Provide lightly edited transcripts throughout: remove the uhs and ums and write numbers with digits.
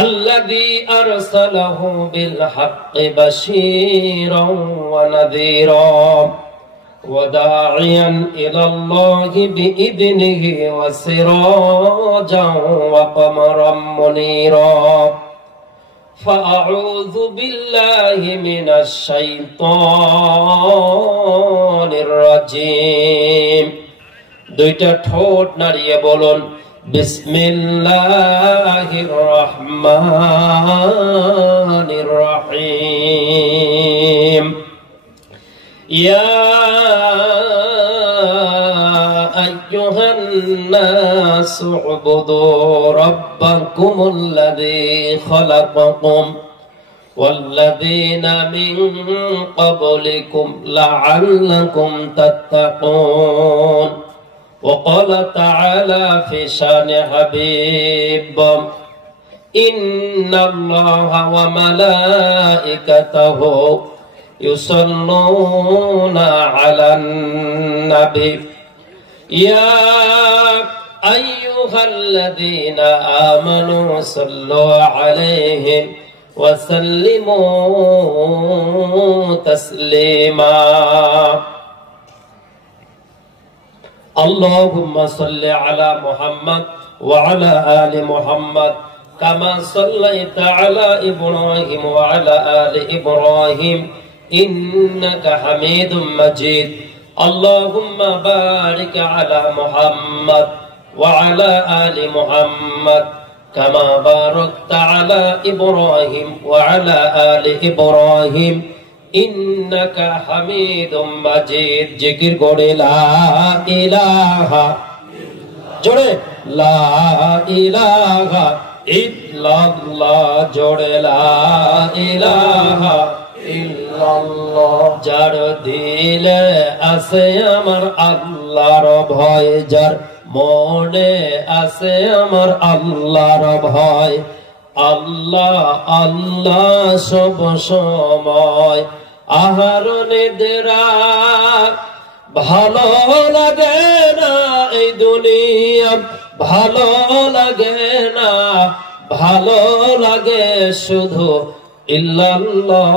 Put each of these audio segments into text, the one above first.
الذي أرسله بالحق بشيرا ونذيرا وداعيا إلى الله بإذنه وسراجا وقمرا منيرا فأعوذ بالله من الشيطان الرجيم দুইটা ঠোঁট নাড়িয়ে বলুন বিসমিল্লাহির রহমানির রহিম ইয়া আইয়ুহান নাসু উবুদু রাব্বাকুমুল্লাযী খালাকাকুম ওয়াল্লাযীনা মিন ক্বাবলিকুম লাআল্লাকুম তাত্তাকুন وقال تعالى في شان حبيب إن الله وملائكته يصلون على النبي يا أيها الذين آمنوا صلوا عليه وسلموا تسليما اللهم صل على محمد وعلى آل محمد كما صليت على إبراهيم وعلى آل إبراهيم إنك حميد مجيد اللهم بارك على محمد وعلى آل محمد كما باركت على إبراهيم وعلى آل إبراهيم إنك حميد مجيد ذكر قول لا إله جوڑے لا إله إلا الله جوڑے لا إله إلا الله যার দিলে আছে আমার আল্লাহর ভয় যার মনে আছে আমার আল্লাহর ভয় আল্লাহ আল্লাহ সব সময় আহারনে দেরা ভালো লাগে না এই দুনিয়া ভালো লাগে না ভালো লাগে শুধু ইল্লাল্লাহ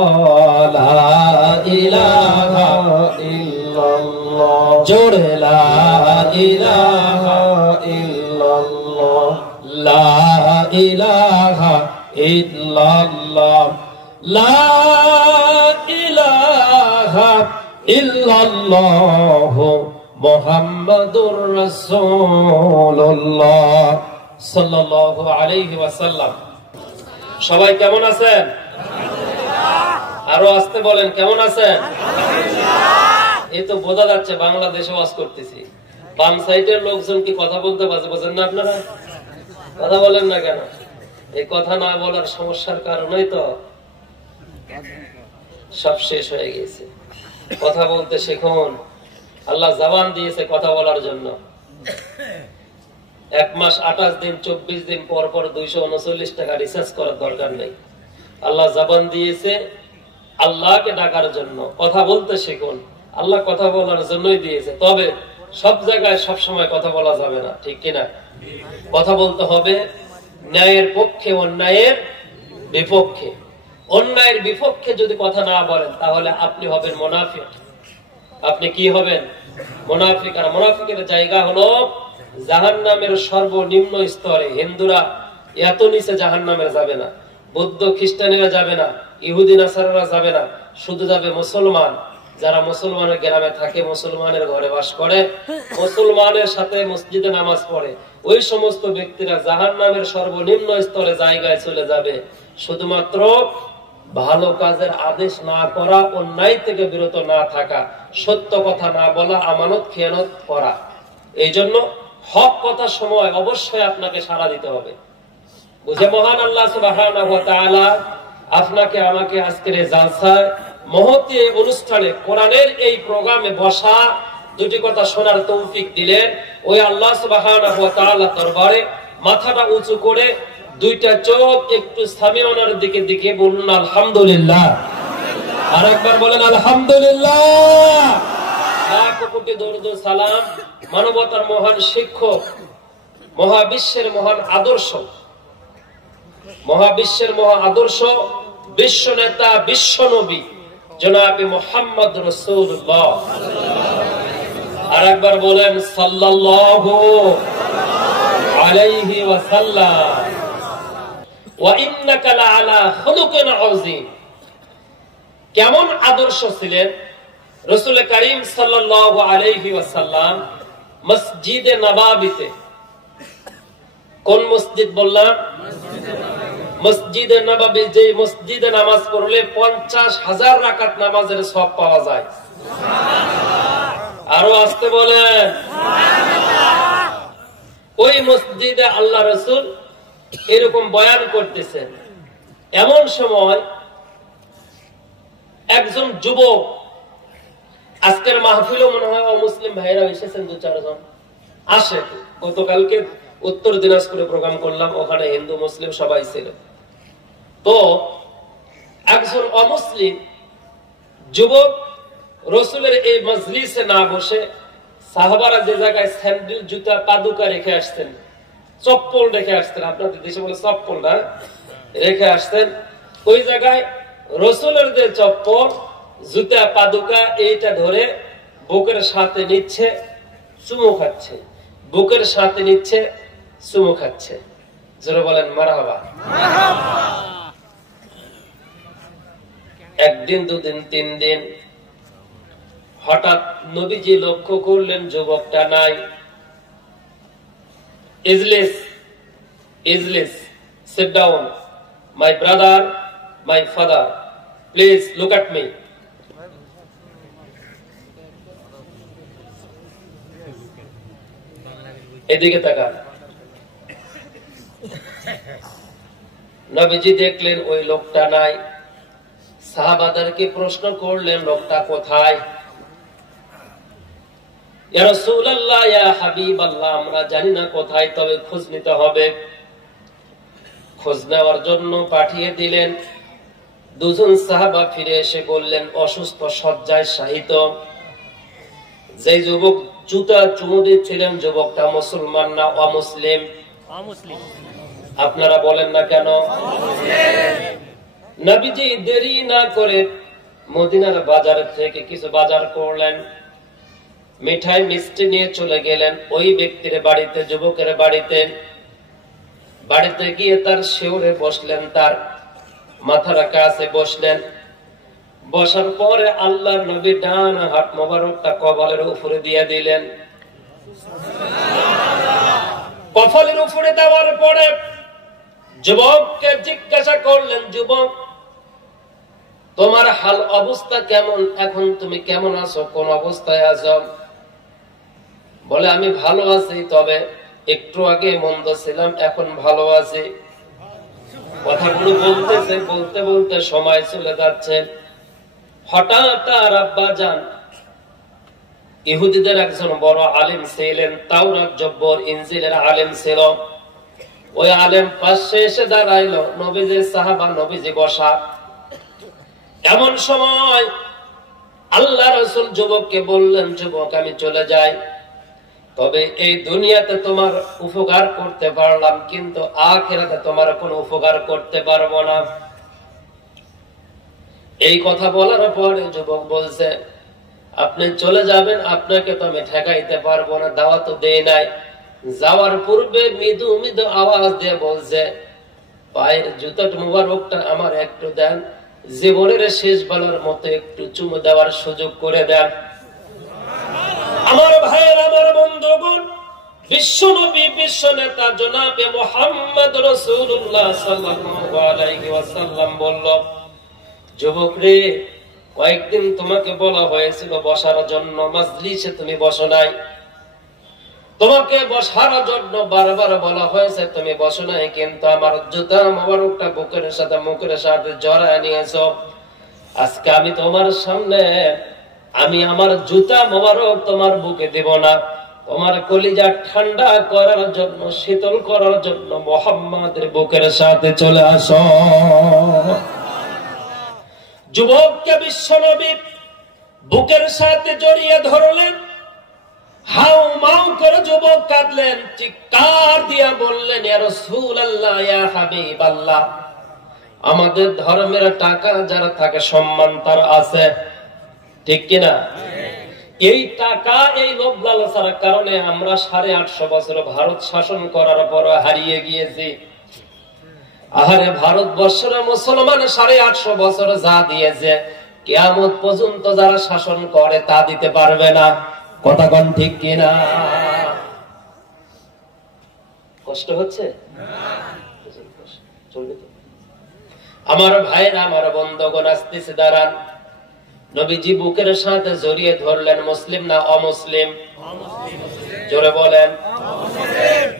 লা ইলাহা ইল্লাল্লাহ জোরে লা ইলাহা ইল্লাল্লাহ লা ইলাহা ইল্লাল্লাহ লা ইলাহা ইল্লাল্লাহ মুহাম্মাদুর রাসূলুল্লাহ সাল্লাল্লাহু আলাইহি ওয়াসাল্লাম। সবাই কেমন আছেন? আরো আসতে বলেন কেমন আছেন? এই তো বোঝা যাচ্ছে বাংলাদেশে ওয়াজ করতেছি। বাম সাইডের লোকজন কি কথা বলতে পারছে? বোঝেন না আপনারা? কথা বলেন না কেন? এই কথা না বলার সমস্যার কারণেই তো সব শেষ হয়ে গেছে। কথা বলতে শিখুন। আল্লাহ জবান দিয়েছে কথা বলার জন্য। 1 মাস 28 দিন 24 দিন পর পর 239 টাকা রিচার্জ করার দরকার নেই। আল্লাহ জবান দিয়েছে আল্লাহকে ডাকার জন্য। কথা বলতে শিখুন। আল্লাহ কথা বলার জন্যই দিয়েছে। তবে সব জায়গায় সব সময় কথা বলা যাবে না, ঠিক কিনা? কথা বলতে হবে ন্যায়ের পক্ষে অন্যায়ের বিপক্ষে। অন্যায়ের বিপক্ষে যদি কথা না বলেন তাহলে আপনি হবেন মুনাফিক। আপনি কি হবেন? মুনাফিক। আর মুনাফিকের জায়গা হলো জাহান্নামের সর্বনিম্ন স্তরে। হিন্দুরা এত নিচে জাহান্নামে যাবে না, বৌদ্ধ খ্রিস্টানেরা যাবে না, ইহুদি নাসারারা যাবে না, শুধু যাবে মুসলমান। যারা মুসলমানের গ্রামে থাকে, মুসলমানের ঘরে বাস করে, মুসলমানের সাথে মসজিদে নামাজ পড়ে, ওই সমস্ত ব্যক্তিরা জাহান্নামের সর্বনিম্ন স্তরে জায়গায় চলে যাবে। শুধুমাত্র ভালো কাজের আদেশ না করা, অন্যায় থেকে বিরত না থাকা, সত্য কথা না বলা, আমানত খেয়ানত করা। এই জন্য হক কথার সময় অবশ্যই আপনাকে সাড়া দিতে হবে। বুঝে মহান আল্লাহ সুবহানাহু ওয়া তাআলা আপনাকে আমাকে আজকের এই জালসায় মহতী অনুষ্ঠানে কোরআনের এই প্রোগ্রামে বসা, দুটি কথা শোনার তৌফিক দিলেন। ওই আল্লাহ সুবহানাহু ওয়া তাআলা দরবারে মাথাটা উঁচু করে দুইটা চোখ একটু সামিয়ানার দিকে দিকে বলুন আলহামদুলিল্লাহ। আর একবার বলেন আলহামদুলিল্লাহ। লাখ কোটি দরুদ সালাম মানবতার মহান শিক্ষক, মহাবিশ্বের মহান আদর্শ মহাবিশ্বের মহা আদর্শ, বিশ্ব নেতা, বিশ্ব নবী জনাবে মুহাম্মদ রাসূলুল্লাহ। আর একবার বলেন সাল্লাল্লাহু আলাইহি ওয়াসাল্লাম। ওয়া ইন্নাকা লাআলা খুলুকিন আযীম। কেমন আদর্শ ছিলেন রাসূল করিম সাল্লাল্লাহু আলাইহি ওয়াসাল্লাম মসজিদে নববীতে। কোন মসজিদ বললাম? মসজিদে নববী, যে মসজিদে নামাজ পড়লে 50,000 রাকাত নামাজের সওয়াব পাওয়া যায়। আরো আসতে বলেন। ওই মসজিদে আল্লাহ রাসূল এরকম বয়ান করতেছেন। এমন সময় একজন যুবক, আজকের মাহফিলও মনে হয় অমুসলিম ভাইরা এসেছেন 2-4 জন, আসে। গতকালকে উত্তর দিনাজপুরে প্রোগ্রাম করলাম, ওখানে হিন্দু মুসলিম সবাই ছিল। তো একজন অমুসলিম যুবক রাসূলের এই মজলিসে না বসে, সাহাবারা যে জায়গায় স্যান্ডেল, জুতা, পাদুকা রেখে আসতেন, চপ্পল রেখে আসতেন, আপনাদের দেশে বলে চপ্পল না, রেখে আসতেন, ওই জায়গায় রাসূলের যে চপ্পল, জুতা, পাদুকা এইটা ধরে বুকের সাথে নিচ্ছে, চুমু খাচ্ছে, বুকের সাথে নিচ্ছে, চুমু খাচ্ছে। জোরে বলেন মারহাবা। একদিন, 2 দিন, 3 দিন, হঠাৎ নবীজি লক্ষ্য করলেন যুবকটা নাই। ইজলিস, ইজলিস, sit down, my brother, my father, please look at me. এদিকে তাকান। নবীজি দেখলেন ওই লোকটা নাই। সাহাবাদেরকে প্রশ্ন করলেন, লোকটা কোথায়? ইয়া রাসূলুল্লাহ, ইয়া হাবিবাল্লাহ, আমরা জানি না কোথায়, তবে খোঁজ নিতে হবে। খোঁজ নেওয়ার জন্য পাঠিয়ে দিলেন। 2 জন সাহাবা ফিরে এসে বললেন, অসুস্থ, শয্যায় শায়িত। যে যুবক জুতা চুমু দিচ্ছিলেন, যুবকটা মুসলমান না অমুসলিম? অমুসলিম। আপনারা বলেন না কেন? নবীজি দেরি না করে মদিনার বাজার থেকে কিছু বাজার করলেন, মিঠাই মিষ্টি নিয়ে চলে গেলেন ওই ব্যক্তির বাড়িতে, যুবকের বাড়িতে। বাড়িতে গিয়ে তার শিউরে বসলেন, তার মাথার কাছে বসলেন। বসার পরে আল্লাহর নবী ডান হাত মোবারকটা কপালের উপরে দিয়ে দিলেন। কপালের উপরে দেওয়ার পরে যুবককে জিজ্ঞাসা করলেন, যুবক, তোমার হাল অবস্থা কেমন? এখন তুমি কেমন আছো? কোন অবস্থায় আছো? বলে, আমি ভালো আছি, তবে একটু আগে মন্দ ছিলাম, এখন ভালো আছি। কথাগুলো বলতেছে, বলতে বলতে সময় চলে যাচ্ছে। হঠাৎ তার আব্বা যান ইহুদিদের একজন বড় আলেম ছিলেন, তাওরাত, জব্বর, ইনজিলের আলেম ছিল। ওই আলেম পাশে এসে দাঁড়াইলো। নবীজি সাহাবা, নবীজি বসা। এমন সময় আল্লাহ রাসূল যুবককে বললেন, যুবক, আমি চলে যাই, তবে এই দুনিয়াতে তোমার উপকার করতে পারলাম, কিন্তু আখিরাতে তোমার কোনো উপকার করতে পারবো না। এই কথা বলার পরে যুবক বলছে, আপনি চলে যাবেন, আপনাকে তো আমি ঠেকাইতে পারবো না, দাওয়াত তো দেই নাই। যাওয়ার পূর্বে মৃদু মৃদু আওয়াজ দিয়ে বলছে, পায়ের জুতাটা মুবারকটা আমার একটু দেন, জীবনের শেষ বেলার মতো একটু চুমু দেওয়ার সুযোগ করে দেন। আমার ভাইয়ের, আমার বন্ধুগণ, বিশ্ব নবী, বিশ্ব নেতা জনাবে মুহাম্মদ রাসূলুল্লাহ সাল্লাল্লাহু আলাইহি ওয়াসাল্লাম বলল, যুবক রে, কয়েকদিন তোমাকে বলা হয়েছিল বসার জন্য, মজলিসে তুমি বসো নাই। তোমাকে বসার জন্য বারবার বলা হয়েছে, তুমি বসো নাই, কিন্তু আমার জুতা মোবারকটা বুকের সাথে মুখের সাথে জড়ায় নিয়েছো। আজকে আমি তোমার সামনে, আমি আমার জুতা মোবারক তোমার বুকে দেব না, তোমার কলিজা ঠান্ডা করার জন্য, শীতল করার জন্য মুহাম্মাদের বুকের সাথে চলে আসো। যুবককে বিশ্বনবী বুকের সাথে জড়িয়ে ধরলেন হাউ মাউ করে যুবক কাঁদলেন, চিৎকার দিয়া বললেন, ইয়া রাসূলুল্লাহ, ইয়া হাবিবাল্লাহ, আমাদের ধর্মের টাকা যারা থাকে সম্মান তার আছে, ঠিক কিনা? এই টাকা, এই লোভ লালসার কারণে আমরা 850 বছর ভারত শাসন করার পর হারিয়ে গিয়েছি। আহারে, ভারতবর্ষের মুসলমান 850 বছর যা দিয়েছে, কিয়ামত পর্যন্ত যারা শাসন করে তা দিতে পারবে না। কথা কোন ঠিক কিনা? কষ্ট হচ্ছে চলবে তো? আমার ভাইরা, আমার বন্ধুগণ, আসতেছে, দাঁড়ান। নবীজি বুকের সাথে জড়িয়ে ধরলেন। মুসলিম না অমুসলিম? জোরে বলেন।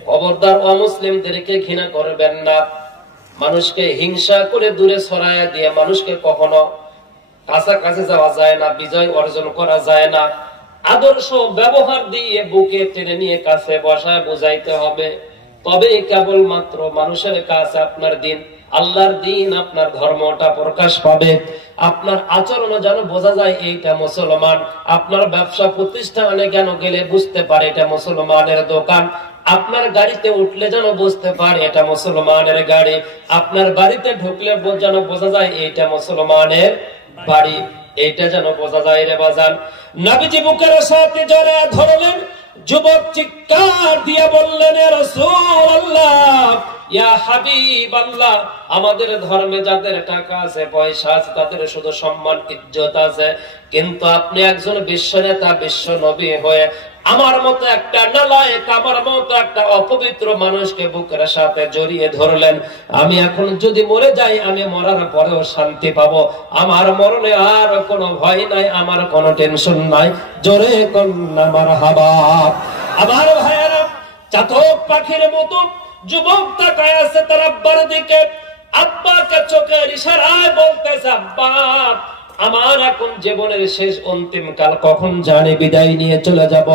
খবরদার অমুসলিমদেরকে ঘৃণা করবেন না। মানুষকে হিংসা করে দূরে সরাইয়া দিয়ে মানুষকে কখনো কাছাকাছি যাওয়া যায় না, বিজয় অর্জন করা যায় না। আদর্শ ব্যবহার দিয়ে বুকে টেনে নিয়ে কাছে বসায় বুঝাইতে হবে। তবে কেবলমাত্র মানুষের কাছে আপনার দিন, আল্লাহর দিন, আপনার ধর্মটা প্রকাশ পাবে। আপনার আচরণ যেন বোঝা যায় এইটা মুসলমান। আপনার ব্যবসা প্রতিষ্ঠানে কেন গেলে বুঝতে পারে এটা মুসলমানের দোকান। আপনার গাড়িতে উঠলে যেন বুঝতে পারে এটা মুসলমানের গাড়ি। আপনার বাড়িতে ঢুকলে যেন বোঝা যায় এইটা মুসলমানের বাড়ি। এইটা যেন বোঝা যায় রে বাজান। নবীজি বুকের সাথে জড়িয়ে ধরলেন। যুবক চিৎকার দিয়ে বললেন, ইয়া রাসূলুল্লাহ, ইয়া হাবিবাল্লাহ, আমাদের ধর্মে যাদের টাকা আছে, পয়সা আছে, তাদের শুধু সম্মান ইজ্জত আছে, কিন্তু আপনি একজন বিশ্ব নেতা, বিশ্ব নবী হয়ে আমার মতো একটা নালায়েক, আমার মতো একটা অপবিত্র মানুষকে বুকের সাথে জড়িয়ে ধরলেন। আমি এখন যদি মরে যাই, আমি মরার পরেও শান্তি পাবো। আমার মরণে আর কোনো ভয় নাই, আমার কোনো টেনশন নাই। জোরে কন্যা মারহাবা। আমার ভাইয়েরা, চাতক পাখির মতো যুবক তাকায় আছে তার আব্বার দিকে। আব্বাকে চোখের ইশারায় বলতেছে, আব্বা, আমার এখন জীবনের শেষ অন্তিম কাল, কখন জানি বিদায় নিয়ে চলে যাব।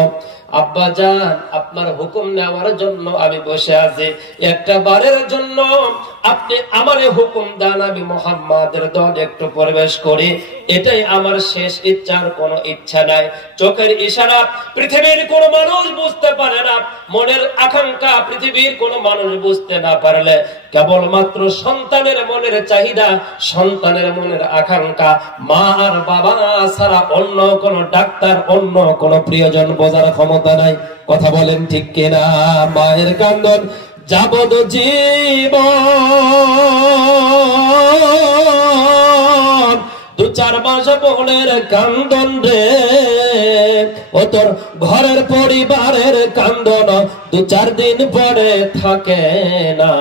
আব্বা জান, আপনার হুকুম নেওয়ার জন্য আমি বসে আছি। একটা বারের জন্য আপনি আমারে হুকুম দেন, আমি মুহাম্মাদের দলে একটু প্রবেশ করি। এটাই আমার শেষ ইচ্ছার কোনো ইচ্ছা নাই। চোখের ইশারা পৃথিবীর কোনো মানুষ বুঝতে পারে না। মনের আকাঙ্ক্ষা পৃথিবীর কোনো মানুষ বুঝতে না পারলে কেবলমাত্র সন্তানের মনের চাহিদা, সন্তানের মনের আকাঙ্ক্ষা মা আর বাবা ছাড়া অন্য কোন ডাক্তার, অন্য কোন প্রিয়জন বোঝার ক্ষমতা নাই। কথা বলেন ঠিক কিনা? মায়ের কান্দন যাবদ জীবন, 2-4 মাস বোনের কান্দন রে, ও তোর ঘরের পরিবারের কান্দন 2-4 দিন পরে থাকে না।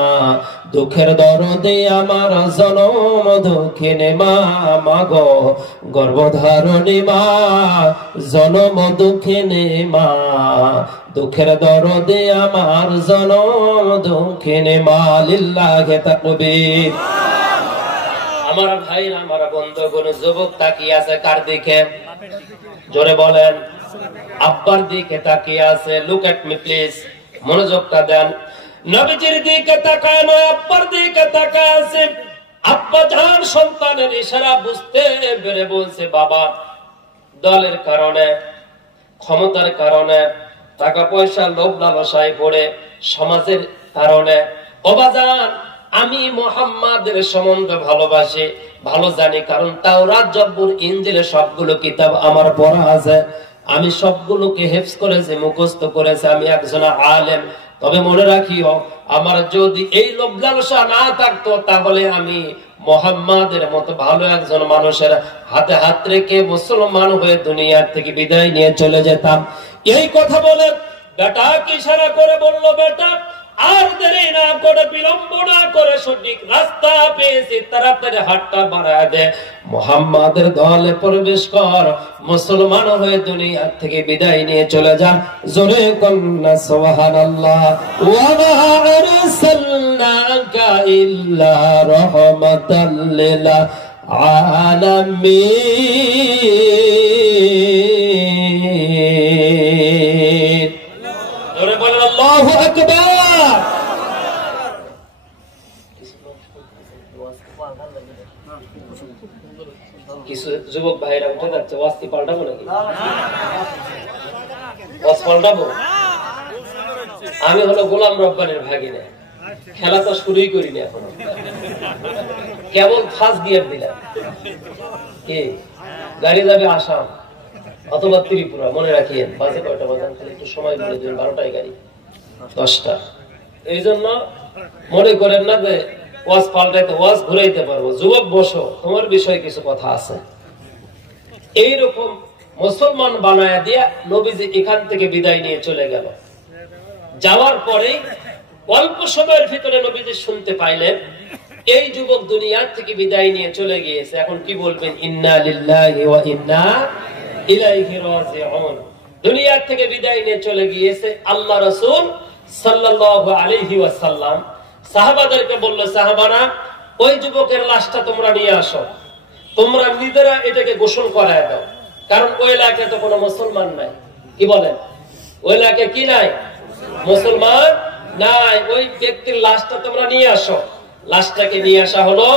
দুঃখের দরদে আমার জনম দুঃখিনী মা, মাগো গর্ভধারণী মা, জনম দুঃখিনী মা, দুঃখের দরদে আমার জনম দুঃখিনী মা। লিল্লাহি তাকবীর। আমার ভাইরা, আমার বন্ধুগণ, যুবক তাকিয়ে আছে কার দিকে? জোরে বলেন। আব্বার দিকে তাকিয়ে আছে। লুক এট মি প্লিজ, মনোযোগটা দেন। নবীজির দিকে তাকায় নয়, আব্বার দিকে তাকায় আছে। আব্বা জান সন্তানের ইশারা বুঝতে পেরে বলছে, বাবা, দলের কারণে, ক্ষমতার কারণে, টাকা পয়সা লোভ লালসায় পড়ে, সমাজের কারণে, বাবা জান, আমি মুহাম্মাদের সম্বন্ধে ভালোবাসি, ভালো জানি, কারণ তাওরাত, জবুর, ইনজিল সবগুলো কিতাব আমার পড়া আছে। আমি সবগুলোকে হেফজ করেছি, মুখস্থ করেছি। আমি একজন আলেম। তবে মনে রাখিও, আমার যদি এই লোভ লালসা না থাকতো, তাহলে আমি মুহাম্মাদের মতো ভালো একজন মানুষের হাতে হাত রেখে মুসলমান হয়ে দুনিয়ার থেকে বিদায় নিয়ে চলে যেতাম। এই কথা বলে বেটাকে ইশারা করে বলল, বেটা, আর দেরি না করে, বিলম্ব না করে সঠিক রাস্তা পেয়েছি, তাড়াতাড়ি হাতটা বাড়ায় দে, মুহাম্মাদের দলে প্রবেশ কর, মুসলমান হয়ে দুনিয়া থেকে বিদায় নিয়ে চলে যা। জোরে কন্না সুবহানাল্লাহ। ওয়া মা আরসালনাকা ইল্লা রাহমাতাল লিল আলামিন। জোরে বলেন আল্লাহু আকবার। কিছু যুবক ভাইরা উঠে যাচ্ছে, ওয়াজ কি পাল্টাবো নাকি? ওয়াজ পাল্টাবো? আমি হলো গোলাম রব্বানির ভাগিনা, খেলা তো শুরুই করিনি এখনো, কেবল ফার্স্ট গিয়ার দিলাম। কি গাড়ি যাবে আসাম অথবা ত্রিপুরা, মনে রাখিয়েন। বাজে কয়টা বাজান একটু সময় বলে দিন, 12টায় গাড়ি, 10টা। এই জন্য মনে করেন না যে ওয়াজ পাল্টাইতে, ওয়াজ ঘুরাইতে পারবো। যুবক বসো, তোমার বিষয়ে কিছু কথা আছে। এইরকম মুসলমান বানায়া দিয়া নবীজি এখান থেকে বিদায় নিয়ে চলে গেল। যাওয়ার পরে অল্প সময়ের ভিতরে নবীজি শুনতে পাইলেন এই যুবক দুনিয়া থেকে বিদায় নিয়ে চলে গিয়েছে। এখন কি বলবেন? ইন্না লিল্লাহি ওয়া ইন্না ইলাইহি রাজিউন। দুনিয়া থেকে বিদায় নিয়ে চলে গিয়েছে। আল্লাহ রাসূল সাল্লাল্লাহু আলাইহি ওয়াসাল্লাম সাহাবাদেরকে বলল, সাহাবারা ওই যুবকের লাশটা তোমরা নিয়ে আসো, তোমরা নিজেরা এটাকে গোসল করায় দাও, কারণ ওই এলাকায় তো কোনো মুসলমান নাই। কি বলেন? ওই এলাকায় কি নাই? মুসলমান নাই। ওই ব্যক্তির লাশটা তোমরা নিয়ে আসো। লাশটাকে নিয়ে আসা হলো,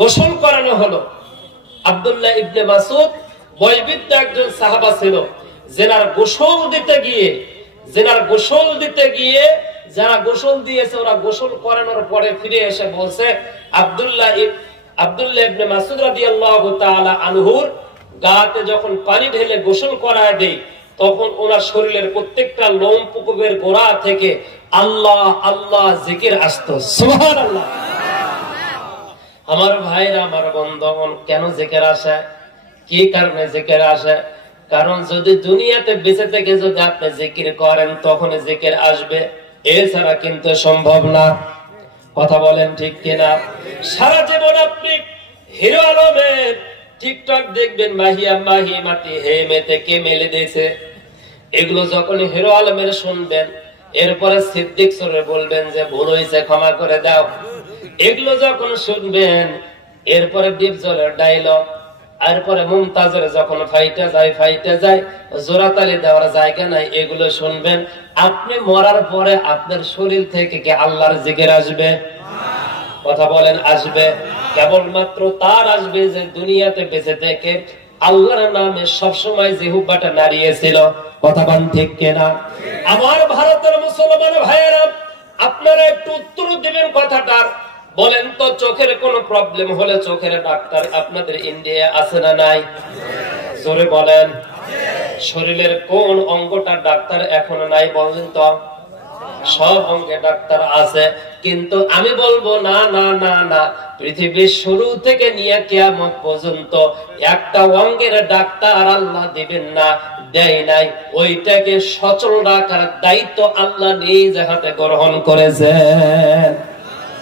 গোসল করানো হলো। আব্দুল্লাহ ইবনে মাসউদ বয়বৃদ্ধ একজন সাহাবা ছিল, জেনার গোসল দিতে গিয়ে যারা গোসল দিয়েছে ওরা গোসল করানোর পরে ফিরে এসে বলছে, আব্দুল্লাহ ইবনে মাসউদ রাদিয়াল্লাহু তাআলা আনহুর গাতে যখন পানি ঢেলে গোসল করায় দেই, তখন ওনার শরীরের প্রত্যেকটা লোম পুকুবের গোড়া থেকে আল্লাহ আল্লাহ জিকির আসতো। সুবহানাল্লাহ। আমার ভাইরা, আমার বন্ধুগণ, কেন জিকির আসে? কি কারণে জিকির আসে? কারণ যদি দুনিয়াতে বেঁচে থেকে যদি আপনি জিকির করেন তখন জিকির আসবে, এছাড়া কিন্তু সম্ভব না। কথা বলেন ঠিক কিনা? সারা জীবন আপনি হিরো আলমের টিকটক দেখবেন, মাহিয়া মাহি মাটি হে মেতে কে মেলে দিয়েছে, এগুলো যখন হিরো আলমের শুনবেন, এরপরে সিদ্দিক সরে বলবেন যে ভুল হয়েছে, ক্ষমা করে দাও। এগুলো যখন শুনবেন, এরপরে ডিপজলের ডায়লগ, এরপরে মুমতাজের যখন ফাইটে যায়, জোরাতালি দেওয়ার জায়গা নাই, এগুলো শুনবেন। আপনি মরার পরে আপনার শরীর থেকে কি আল্লাহর জিকির আসবে? কথা বলেন, আসবে? কেবলমাত্র তার আসবে যে দুনিয়াতে বেঁচে থেকে আল্লাহর নামে সবসময় জিহ্বাটা নাড়িয়েছিল। কথা বলেন ঠিক কিনা? আমার ভারতের মুসলমান ভাইয়েরা, আপনারা একটু উত্তর দিবেন কথাটার। বলেন তো, চোখের কোন প্রবলেম হলে চোখের ডাক্তার আপনাদের ইন্ডিয়া আছে না নাই? জোরে বলেন। শরীরের কোন অঙ্গটার ডাক্তার এখন নাই? বলেন তো। সব অঙ্গে ডাক্তার আছে, কিন্তু আমি বলবো না না না না, পৃথিবীর শুরু থেকে নিয়ে কিয়ামত পর্যন্ত একটা অঙ্গের ডাক্তার আল্লাহ দিবেন না, দেয় নাই। ওইটাকে সচল রাখার দায়িত্ব আল্লাহ নিজ হাতে গ্রহণ করেছেন।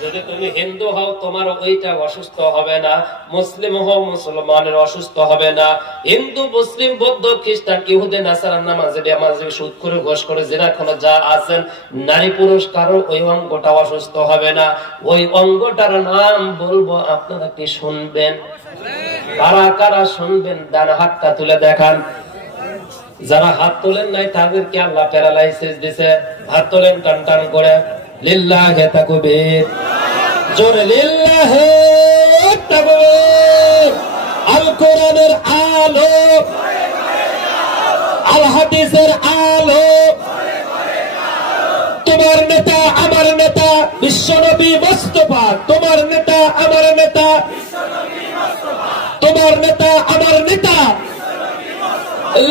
যদি তুমি হিন্দু হও তোমার ওইটা অসুস্থ হবে না, মুসলিম হও মুসলমানের অসুস্থ হবে না। হিন্দু, মুসলিম, বৌদ্ধ, খ্রিস্টান, ইহুদি, নাসারা, নামাজি, সুদ করে, ঘোষ করে, জিনা করে যা আছেন, নারী পুরুষ কারো ওই অঙ্গটা অসুস্থ হবে না। ওই অঙ্গটার নাম বলবো, আপনারা কি শুনবেন? কারা কারা শুনবেন? ডান হাতটা তুলে দেখান। যারা হাত তোলেন নাই তাদেরকে আল্লাহ প্যারালাইসিস দিছে। হাত তোলেন টান টান করে। লিল্লাহি তাকবীর, জোরে লিল্লাহি তাকবীর। আল কোরআনের আলো, আল হাদিসের আলো, তোমার নেতা আমার নেতা বিশ্বনবী মুস্তাফা, তোমার নেতা আমার নেতা, তোমার নেতা আমার নেতা,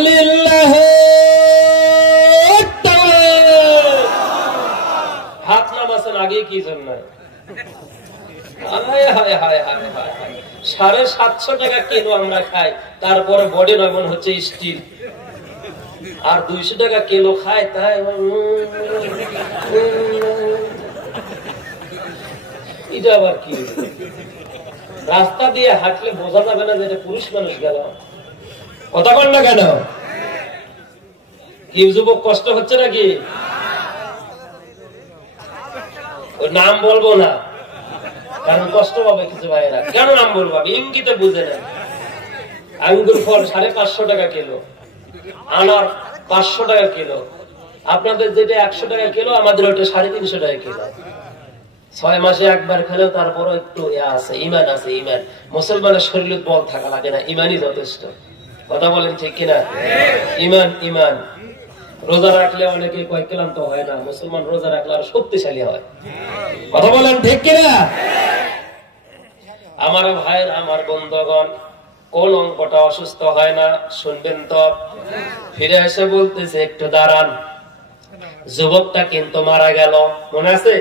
লিল্লাহি তাকবীর। হাত নামাছেন আগে কি জন্য? 750 টাকা কিলো আমরা খাই, তারপরে বডি নয় হচ্ছে স্টিল, আর 200 টাকা কিলো খায়, তাই এটা আবার কি? রাস্তা দিয়ে হাঁটলে বোঝা যাবে না যে এটা পুরুষ মানুষ গেল? কথা বল না কেন? কি যুবক কষ্ট হচ্ছে নাকি? নাম বলবো না, কারণ কষ্ট পাবে কিছু ভাইয়েরা। কেন নাম বলবো? ইঙ্গিতে বুঝে নেন। আঙ্গুর ফল 550 টাকা কিলো, আনার 500 টাকা কিলো। আপনাদের যেটা 100 টাকা কিলো, আমাদের ওটা 350 টাকা কিলো। 6 মাসে একবার খেলেও তারপর একটু আছে, ইমান আছে। ইমান, মুসলমানের শরীরে বল থাকা লাগে না, ইমানই যথেষ্ট। কথা বলেন ঠিক কিনা? ইমান, ইমান। রোজা রাখলে অনেকে কয় ক্লান্ত হয় না, মুসলমান রোজা রাখলে আর শক্তিশালী হয়। কথা বলেন ঠিক কিনা? আমার ভাইয়ের, আমার বন্ধুগণ, কোন অঙ্কটা অসুস্থ হয় না শুনবেন তো। ফিরে এসে বলতেছে একটু দাঁড়ান, যুবকটা কিন্তু মারা গেল, মনে আছে?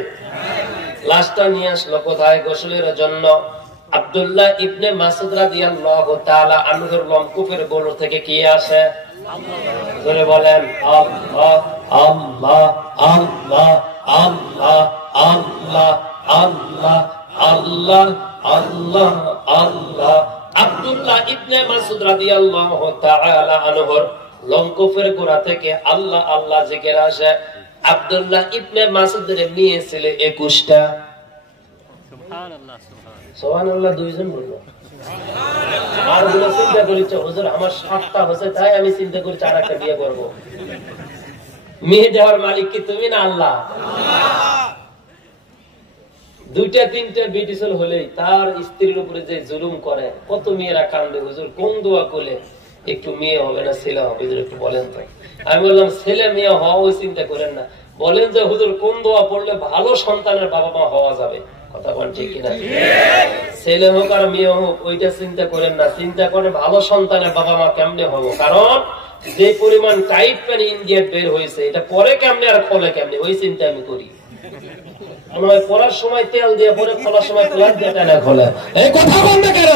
লাশটা নিয়ে আসলো কোথায়? গোসলের জন্য। আব্দুল্লাহ ইবনে মাসউদ রাদিয়াল্লাহু তাআলা আনহুর লমকুফের গোলর থেকে কি আসে? ধরে বলেন আল্লাহ আল্লাহ আল্লাহ আল্লাহ আল্লাহ আল্লাহ আল্লাহ আল্লাহ আল্লাহ। আব্দুল্লাহ ইবনে মাসউদ রাদিয়াল্লাহু তাআলা আনহুর লমকুফের গোড়া থেকে আল্লাহ আল্লাহ জিকির আসে। আব্দুল্লাহ ইবনে মাসউদের মেয়ে ছেলে 21টা। সুবহানাল্লাহ, সুবহানাল্লাহ। দুইজন বলল। আর গুলো চিন্তা করেছে, হুজুর আমার 7টা হয়েছে, তাই আমি চিন্তা করেছি আর একটা বিয়ে করবো। মেয়ে দেওয়ার মালিক কি তুমি না আল্লাহ? দুইটা তিনটা বিটিসল হলেই তার স্ত্রীর উপরে যে জুলুম করে, কত মেয়েরা কান্দে, হুজুর কোন দোয়া করলে একটু মেয়ে হবে না ছেলে হবে, হুজুর একটু বলেন তো। আমি বললাম ছেলে মেয়ে হওয়া ওই চিন্তা করেন না, বলেন যে হুজুর কোন দোয়া পড়লে ভালো সন্তানের বাবা মা হওয়া যাবে। কথা বলেন ঠিক কিনা? ছেলে হোক আর মেয়ে হোক ওইটা চিন্তা করেন না, চিন্তা করেন ভালো সন্তানের বাবা মা কেমনে হবো। কারণ যে পরিমাণ টাইট প্যান ইন্ডিয়া বের হয়েছে, এটা পরে কেমনে আর খোলে কেমনে, ওই চিন্তা আমি করি। আমরা পড়ার সময় তেল দিয়ে পরে, খোলার সময় প্লাস দিয়ে টানা খোলে। এই কথা বল না কেন?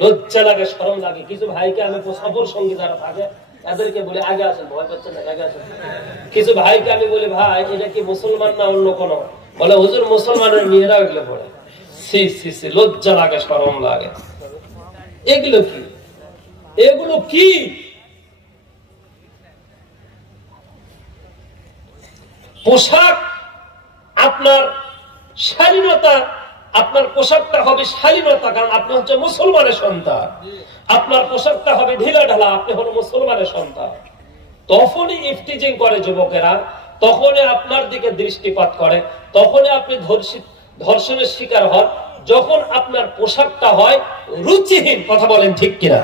লজ্জা লাগে, শরম লাগে। কিছু ভাইকে আমি সফর সঙ্গী যারা থাকে এদেরকে বলে আগে আসেন, ভয় পাচ্ছেন না, আগে আসেন। কিছু ভাইকে আমি বলি ভাই এটা কি মুসলমান না অন্য কোন? বলে হুজুর মুসলমানের মেয়েরা এগুলো পড়ে। সি সি সি, লজ্জা লাগে, শরম লাগে। এগুলো কি? এগুলো কি? পোশাক আপনার শালীনতা, আপনার পোশাকটা হবে শালীনতা, কারণ আপনি হচ্ছে মুসলমানের সন্তান। আপনার পোশাকটা হবে ঢিলা ঢালা, আপনি হল মুসলমানের সন্তান। তখনই ইফতিজিং করে যুবকেরা, তখনই আপনার দিকে দৃষ্টিপাত করে, তখনই আপনি ধর্ষণের শিকার হন, যখন আপনার পোশাকটা হয় রুচিহীন। কথা বলেন ঠিক কিনা?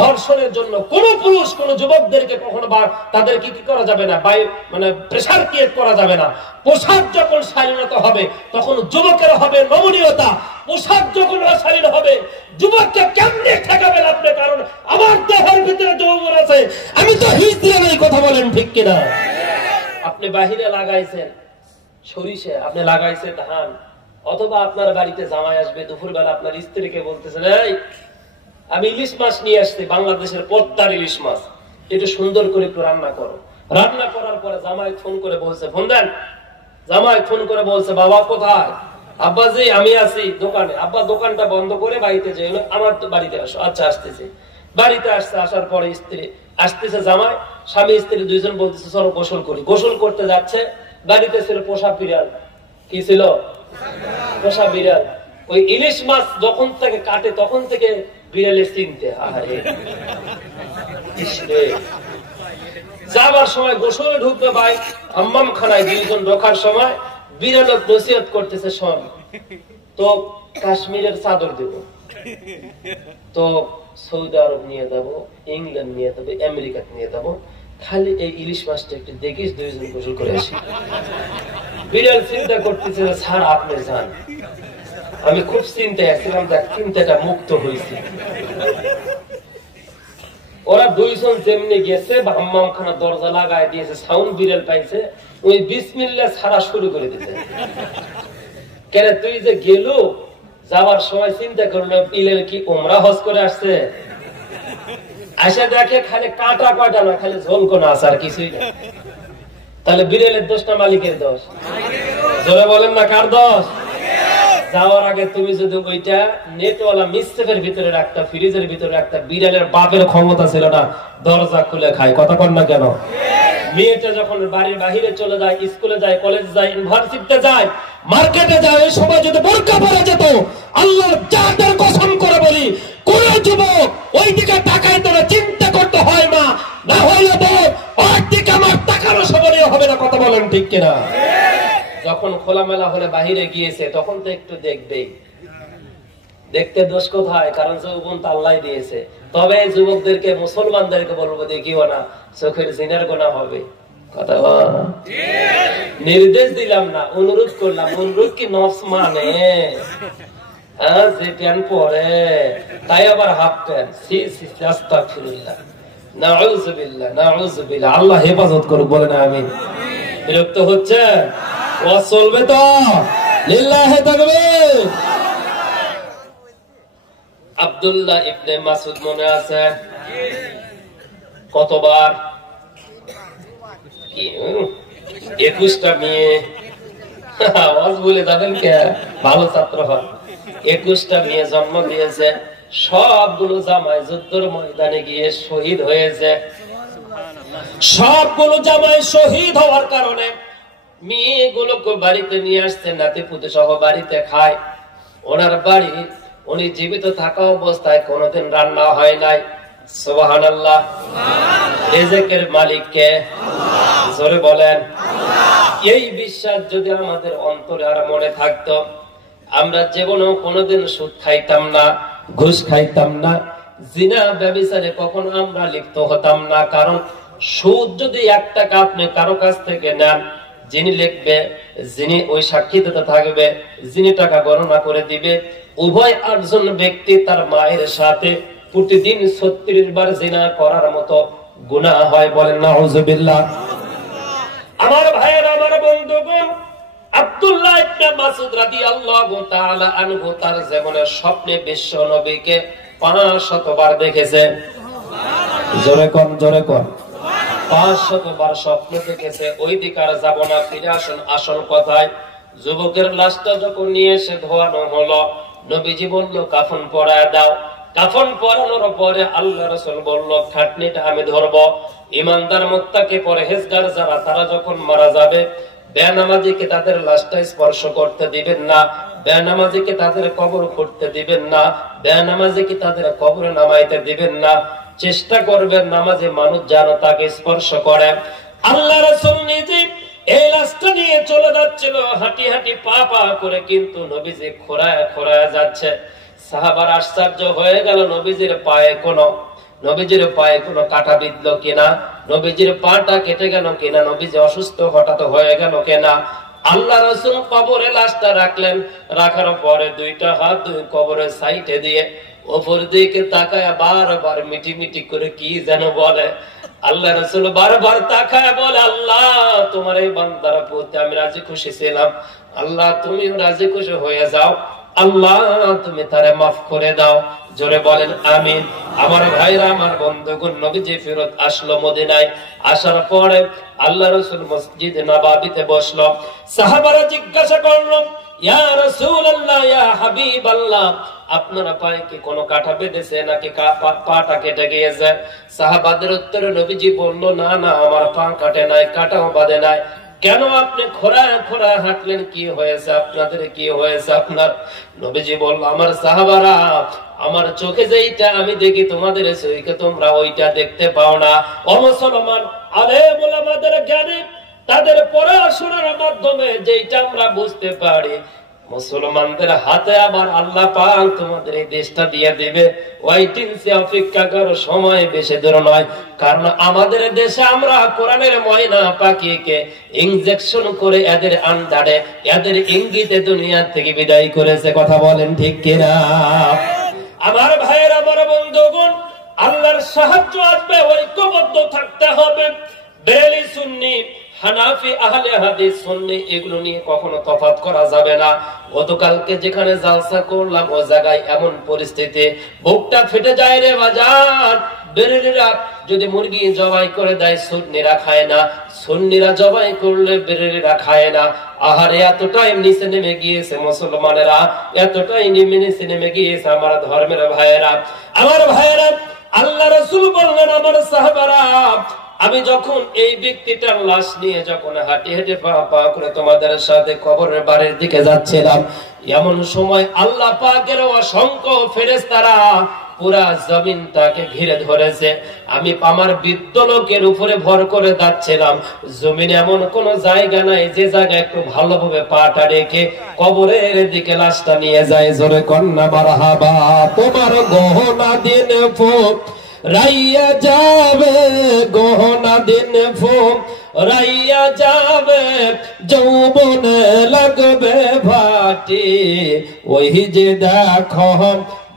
ধর্ষণের জন্য কোন পুরুষ কোন যুবকদেরকে কখনো বা তাদেরকে কি করা যাবে না, মানে প্রেসার ক্রিয়েট করা যাবে না। পোশাক যখন শালীনতা হবে তখন যুবকের হবে নমনীয়তা। পোশাক যখন অশালীন হবে যুবককে কেমনে ঠেকাবেন আপনি? কারণ আমার দেহের ভিতরে যৌবন আছে, আমি তো হিজ দিয়ে নাই। কথা বলেন ঠিক কিনা? আপনি বাহিরে লাগাইছেন সরিষা, আপনি লাগাইছেন ধান, অথবা আপনার বাড়িতে জামাই আসবে, দুপুরবেলা আপনার স্ত্রীকে বলতেছেন এই আমি ইলিশ মাছ নিয়ে আসছি, বাংলাদেশের পদ্মার ইলিশ মাছ, একটু সুন্দর করে একটু রান্না করো। রান্না করার পরে জামাই ফোন করে বলছে, ফোন দেন। জামাই ফোন করে বলছে বাবা কোথায়? আব্বা জি আমি আছি দোকানে। আব্বা দোকানটা বন্ধ করে বাড়িতে যাই, আমার বাড়িতে আসো। আচ্ছা আসতেছি। বাড়িতে আসছে, আসার পরে স্ত্রী আসতেছে, জামাই স্বামী স্ত্রী দুইজন বলতেছে চলো গোসল করি। গোসল করতে যাচ্ছে, বাড়িতে ছিল পোষা বিড়াল। কি ছিল? পোষা বিড়াল। ওই ইলিশ মাছ যখন থেকে কাটে তখন থেকে বিড়ালের চিনতে। যাবার সময় গোসলে ঢুকবে ভাই হাম্মাম খানায়, দুইজন ঢোকার সময় বিড়ালের নসিহত করতেছে শোন তো কাশ্মীরের চাদর দেব, তো সৌদি আরব নিয়ে যাবো, ইংল্যান্ড নিয়ে যাবো, আমেরিকা নিয়ে যাবো, খালি এই ইলিশ মাছটা একটু দেখিস, দুইজন গোসল করে আসি। বিড়াল চিন্তা করতেছে স্যার আপনি যান। আমি খুব চিন্তায় আসছিলাম, দেখ চিন্তাটা মুক্ত হয়েছে। ওরা দুইজন যেমনি গেছে, হাম্মাম খানা দরজা লাগাই দিয়েছে, সাউন্ড বিড়াল পাইছে, ওই বিসমিল্লাহ ছাড়া শুরু করে দিয়েছে। কেন তুই যে গেল, যাওয়ার সময় চিন্তা করলো বিড়াল কি ওমরা হজ করে আসছে? আসে দেখে খালি কাঁটা কয়টা না, খালি ঝোল কোন আছে আর কিছুই না। তাহলে বিড়ালের দোষ না মালিকের দোষ? জোরে বলেন না কার দোষ? যাওয়ার আগে তুমি যদি ওইটা নেটওয়ালা মিসেফের ভিতরে রাখতা, ফ্রিজের ভিতরে রাখতা, বিড়ালের বাপের ক্ষমতা ছিল না দরজা খুলে খায়। কথা কর না কেন? মেয়েটা যখন বাড়ির বাহিরে চলে যায়, স্কুলে যায়, কলেজ যায়, ইউনিভার্সিটিতে যায়, মার্কেটে যায়, ওই সময় যদি বোরকা পরে যেত, আল্লাহর জাতের কসম করে বলি কোন যুবক ওই দিকে তাকায় তোরা চিন্তা করতে হয় না, না হইলে বল ওর দিকে আমার তাকানো সময় দিলেও হবে না, কথা বলেন ঠিক কিনা? যখন খোলামেলা হলে বাহিরে গিয়েছে তখন তো একটু দেখবেই, দেখতে দোষ কোথায়? কারণ যৌবন তো আল্লাহ দিয়েছে। তবে যুবকদেরকে, মুসলমানদেরকে বলবো দেখিও না, চোখের জিনার গোনা হবে। কথা নির্দেশ দিলাম না, অনুরোধ করলাম। অনুরোধ কি নফস মানে? যে প্যান্ট পরে তাই আবার হাফ প্যান্ট, আস্তাগফিরুল্লাহ, নাউযুবিল্লাহ, নাউযুবিল্লাহ। আল্লাহ হেফাজত করুক, বলে না আমিন। বিরক্ত হচ্ছে? ওয়াজ চলবে তো? লিল্লাহি তাকবীর। আব্দুল্লাহ ইবনে মাসউদ মনে আছে? কতবার? 21টা মেয়ে। আওয়াজ বলে যাবেন কে? ভালো ছাত্র হন। 21টা মেয়ে জন্ম দিয়েছে। সবগুলো জামাই যুদ্ধের ময়দানে গিয়ে শহীদ হয়েছে। সবগুলো জামাই শহীদ হওয়ার কারণে মেয়েগুলোকে বাড়িতে নিয়ে আসছে, নাতিপুতি সহ বাড়িতে খায়। ওনার বাড়ি, উনি জীবিত থাকা অবস্থায় কোনোদিন রান্না হয় নাই। সুবহানাল্লাহ। রিজিকের মালিক কে? জোরে বলেন। এই বিশ্বাস যদি আমাদের অন্তরে আর মনে থাকতো, আমরা জীবনেও কোনোদিন সুদ খাইতাম না, ঘুষ খাইতাম না, জিনা ব্যভিচারে কখনো আমরা লিপ্ত হতাম না। কারণ সুদ যদি 1 টাকা আপনি কারো কাছ থেকে নেন, যিনি লিখবে, যিনি ওই সাক্ষী দিতে থাকবে, যিনি টাকা গণনা করে দিবে, উভয় 8 জন ব্যক্তি তার মায়ের সাথে প্রতিদিন 36 বার জিনা করার মতো গুনাহ হয়। বলেন নাউযুবিল্লাহ। আমার ভাইয়ের, আমার বন্ধুগণ, আব্দুল্লাহ ইবনে মাসউদ রাদিয়াল্লাহু তাআলা আনহু তার জীবনের স্বপ্নে বিশ্ব নবীকে 500 বার দেখেছে। জোরে কোন, জোরে কোন। 500 বার স্বপ্ন দেখেছে। ওই দিকে আর যাব না, ফিরে আসুন আসল কথায়। যুবকের লাশটা যখন নিয়ে এসে ধোয়ানো হলো, নবীজি বলল কাফন পরায় দাও। কাফন পরানোর পরে আল্লাহ রাসূল বলল খাটনিটা আমি ধরবো। ইমানদার মুত্তাকি পরহেজগার যারা, তারা যখন মারা যাবে, বেনামাজিকে তাদের লাশটা স্পর্শ করতে দিবেন না, বেনামাজিকে তাদের কবর খুঁড়তে দিবেন না, বেনামাজিকে তাদের কবরে নামাইতে দিবেন না। চেষ্টা করবেন নামাজে মানুষ যেন তাকে স্পর্শ করে। আল্লাহ রাসূল নিজে এই লাশটা নিয়ে চলে যাচ্ছিল, হাঁটি হাঁটি পা পা করে, কিন্তু নবীজি খোঁড়ায় খোঁড়ায় যাচ্ছে। সাহাবারা আশ্চর্য হয়ে গেল, নবীজির পায়ে কোনো কাঁটা বিঁধলো কিনা, নবীজির পাটা কেটে গেল কিনা, নবীজি অসুস্থ হঠাৎ হয়ে গেল কিনা। আল্লাহ রাসূল কবরে লাশটা রাখলেন। রাখার পরে 2টা হাত 2 কবরের সাইডে দিয়ে উপর দিকে তাকায় বারবার মিটি মিটি করে কি যেন বলে। আল্লাহ রাসূল বারবার তাকায় বলে, আল্লাহ তোমার এই বান্দার প্রতি আমি রাজি খুশি ছিলাম, আল্লাহ তুমিও রাজি খুশি হয়ে যাও, আল্লাহ তুমি তারে মাফ করে দাও। জোরে বলেন আমিন। আমার ভাইরা, আমার বন্ধুগণ, নবীজি ফেরত আসলো মদিনায়। আসার পরে আল্লাহ রাসূল মসজিদে নববীতে বসলো। সাহাবারা জিজ্ঞাসা করলো, ইয়া রাসূলুল্লাহ, ইয়া হাবিবাল্লাহ, আপনার পায়ে কি কোনো কাঁটা বেঁধেছে নাকি পাটা কেটে গিয়েছে? সাহাবাদের উত্তরে নবীজি বলল, না না, আমার পা কাটে নাই, কাটাও বাঁধে নাই। কেন আপনি খোঁড়া খোঁড়া হাঁটলেন? কি হয়েছে আপনাদের, কি হয়েছে আপনার? নবীজি বলল, আমার সাহাবারা, আমার চোখে যেইটা আমি দেখি, তোমাদের চোখে তোমরা ওইটা দেখতে পাও না। ও মুসলমান, আলেম ওলামাদের জ্ঞানে, তাদের পড়াশোনার মাধ্যমে যেইটা আমরা বুঝতে পারি, মুসলমানদের হাতে আবার আল্লাহ পাক তোমাদের এই দেশটা দিয়ে দেবে। ওয়াইটিংসে অপেক্ষা করো, সময় বেশি দূর নয়। কারণ আমাদের দেশে আমরা কোরআনের ময়না পাখিকে ইনজেকশন করে এদের আন্ডারে, এদের ইঙ্গিতে দুনিয়া থেকে বিদায় করেছে। কথা বলেন ঠিক কিনা? আমার ভাইয়ের, আমার বন্ধুগণ, আল্লাহর সাহায্য আসবে, ঐক্যবদ্ধ থাকতে হবে। বেরেলি সুন্নি, হানাফি, আহলে হাদিস, সুন্নি, এগুলো নিয়ে কখনো তফাৎ করা যাবে না। গতকালকে যেখানে জালসা করলাম, ও জায়গায় এমন পরিস্থিতি, বুকটা ফেটে যায় রে বাজার। বেরেলিরা যদি মুরগি জবাই করে দেয়, সুন্নিরা খায় না, সুন্নিরা জবাই করলে বেরেলিরা খায় না। আহারে, এতটাই নিচে নেমে গিয়েছে মুসলমানেরা, এতটাই নিচে নেমে গিয়েছে আমার ধর্মের ভাইয়েরা। আমার ভাইয়েরা, আল্লাহ রাসূল বললেন, আমার সাহাবারা, আমি যখন এই ব্যক্তিটার লাশ নিয়ে যখন হাঁটি হেঁটে পা পা করে তোমাদের সাথে কবরের বাড়ির দিকে যাচ্ছিলাম, এমন সময় আল্লাহ পাকের অসংখ্য ফেরেশতারা পুরা জমিনটাকে ঘিরে ধরেছে। আমি আমার বৃদ্ধ লোকের উপরে ভর করে যাচ্ছিলাম, জমিনে এমন কোন জায়গা নাই যে জায়গায় একটু ভালোভাবে পাটা রেখে কবরের দিকে লাশটা নিয়ে যায়। জোরে কন্যা মারহাবা। তোমার গহনা দিন ফুক রাইয়া যাবে, গহনা দিন ফুক রাইয়া যাবে, যৌবনে লাগবে ভাটি। ওই যে দেখো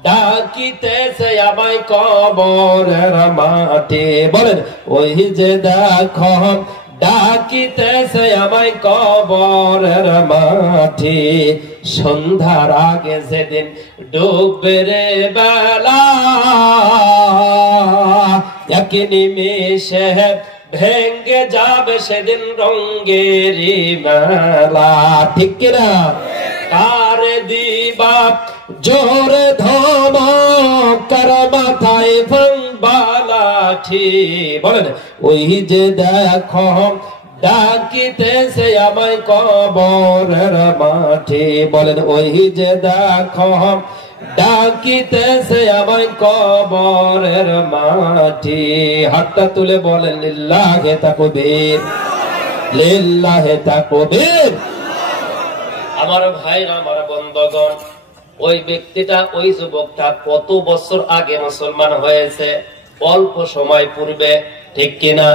ডাকিতেছে আমায় কবরের মাটি। বলেন ওই যে দেখো ডাকিতেছে আমায় কবরের মাটি। সন্ধ্যার আগে যেদিন ডুববে রে বেলা, এক নিমেষে ভেঙ্গে যাবে সেদিন রঙ্গেরি মেলা। ঠিক কিনা? কার দিবা জোরে ধমক, কার মাথায় ভাঙবা লাঠি। বলেন ওই যে দেখো ডাকিতেছে আমায় কবরের মাঠে। বলেন ওই যে দেখো ডাকিতেছে আমায় কবরের মাঠে। হাতটা তুলে বলেন লিল্লাহে তাকবীর, লিল্লাহে তাকবীর। আমার ভাইরা, আমার বন্ধুগণ, ওই ব্যক্তিটা, ওই যুবকটা কত বছর আগে মুসলমান হয়েছে, অল্প সময় পূর্বে। ঠিক কিনা?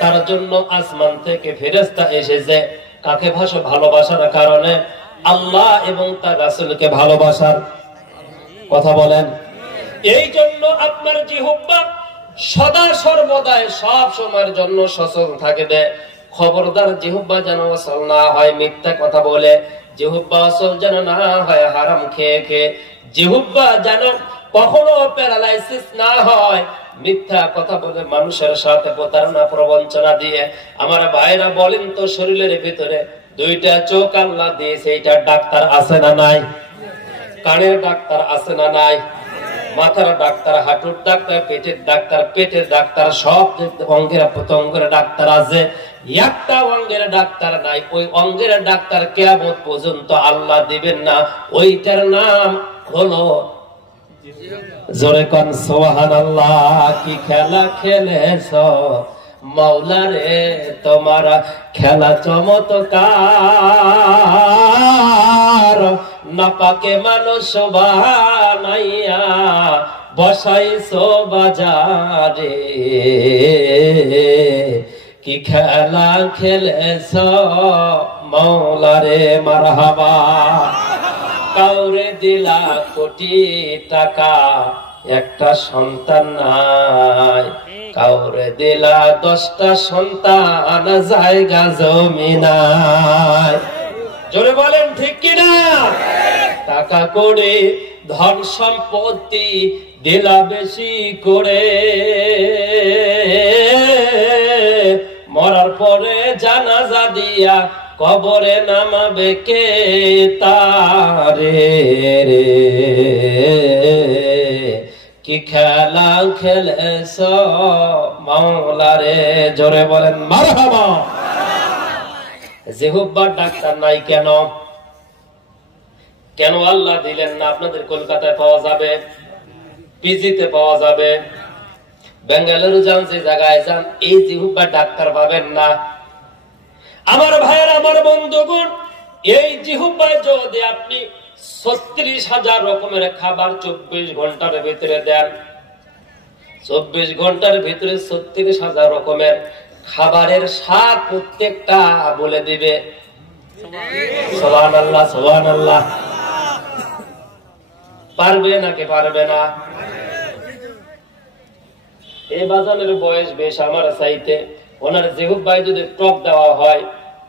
তার জন্য আসমান থেকে ফেরেশতা এসেছে। কাকে ভালোবাসার কারণে? আল্লাহ এবং তার রাসূলকে ভালোবাসার। কথা বলেন। এই জন্য আপনার জিহ্বা সদা সর্বদাই সব সময়ের জন্য সচল থাকবে। খবরদার জিহ্বা যেন অচল না হয় মিথ্যা কথা বলে, জিহ্বা অচল যেন না হয় হারাম খেয়ে খেয়ে, জিহ্বা যেন কখনো প্যারালাইসিস না হয় মিথ্যা কথা বলে, মানুষের সাথে প্রতারণা প্রবঞ্চনা দিয়ে। আমার ভাইরা বলেন তো, শরীরের ভিতরে দুইটা চোখ আল্লাহ দিয়েছে, এইটা ডাক্তার আছে না নাই? কানের ডাক্তার আছে না নাই? মাথার ডাক্তার, হাঁটুর ডাক্তার, পেটের ডাক্তার, পেটের ডাক্তার, সব অঙ্গের প্রত্যঙ্গের ডাক্তার আছে। একটা অঙ্গের ডাক্তার নাই, ওই অঙ্গের ডাক্তার কিয়ামত পর্যন্ত আল্লাহ দিবেন না। ওইটার নাম হলো, জোরে কোন সুবহানাল্লাহ। কি খেলা খেলেছো মাওলা রে, তোমার খেলা চমৎকার। নাপাকে মানুষ বানাইয়া বসাইছো বাজারে, কি খেলা খেলেছো মাওলা রে। মারহাবা। কাউরে দিলা কোটি টাকা, একটা সন্তান নাই। কাউরে দিলা 10টা সন্তান, জায়গা জমি নাই। জোরে বলেন ঠিক কিনা? টাকা করে ধন সম্পত্তি দিলা বেশি করে, মরার পরে জানাজা দিয়া কবরে নামাবে কে তারে রে। কি খেলা খেলেছ মাওলা রে। জোরে বলেন মারহাবা। জিহ্বার ডাক্তার নাই কেন? কেন আল্লাহ দিলেন না? আপনাদের কলকাতায় পাওয়া যাবে, পিজিতে পাওয়া যাবে, বেঙ্গালুরু যান, যে জায়গায় যান, এই জিহ্বার ডাক্তার পাবেন না। আমার ভাইয়ের, আমার বন্ধুগণ, এই জিহ্বায় যদি আপনি 36,000 রকমের খাবার 24 ঘন্টার ভিতরে দেন, 24 ঘন্টার ভিতরে 36,000 রকমের খাবারের স্বাদ প্রত্যেকটা বলে দিবে। সুবহানাল্লাহ, সুবহানাল্লাহ। পারবে নাকি পারবে না? এই বাজানের বয়স বেশ আমার চাইতে। ওনার জিহ্বায় যদি টক দেওয়া হয়,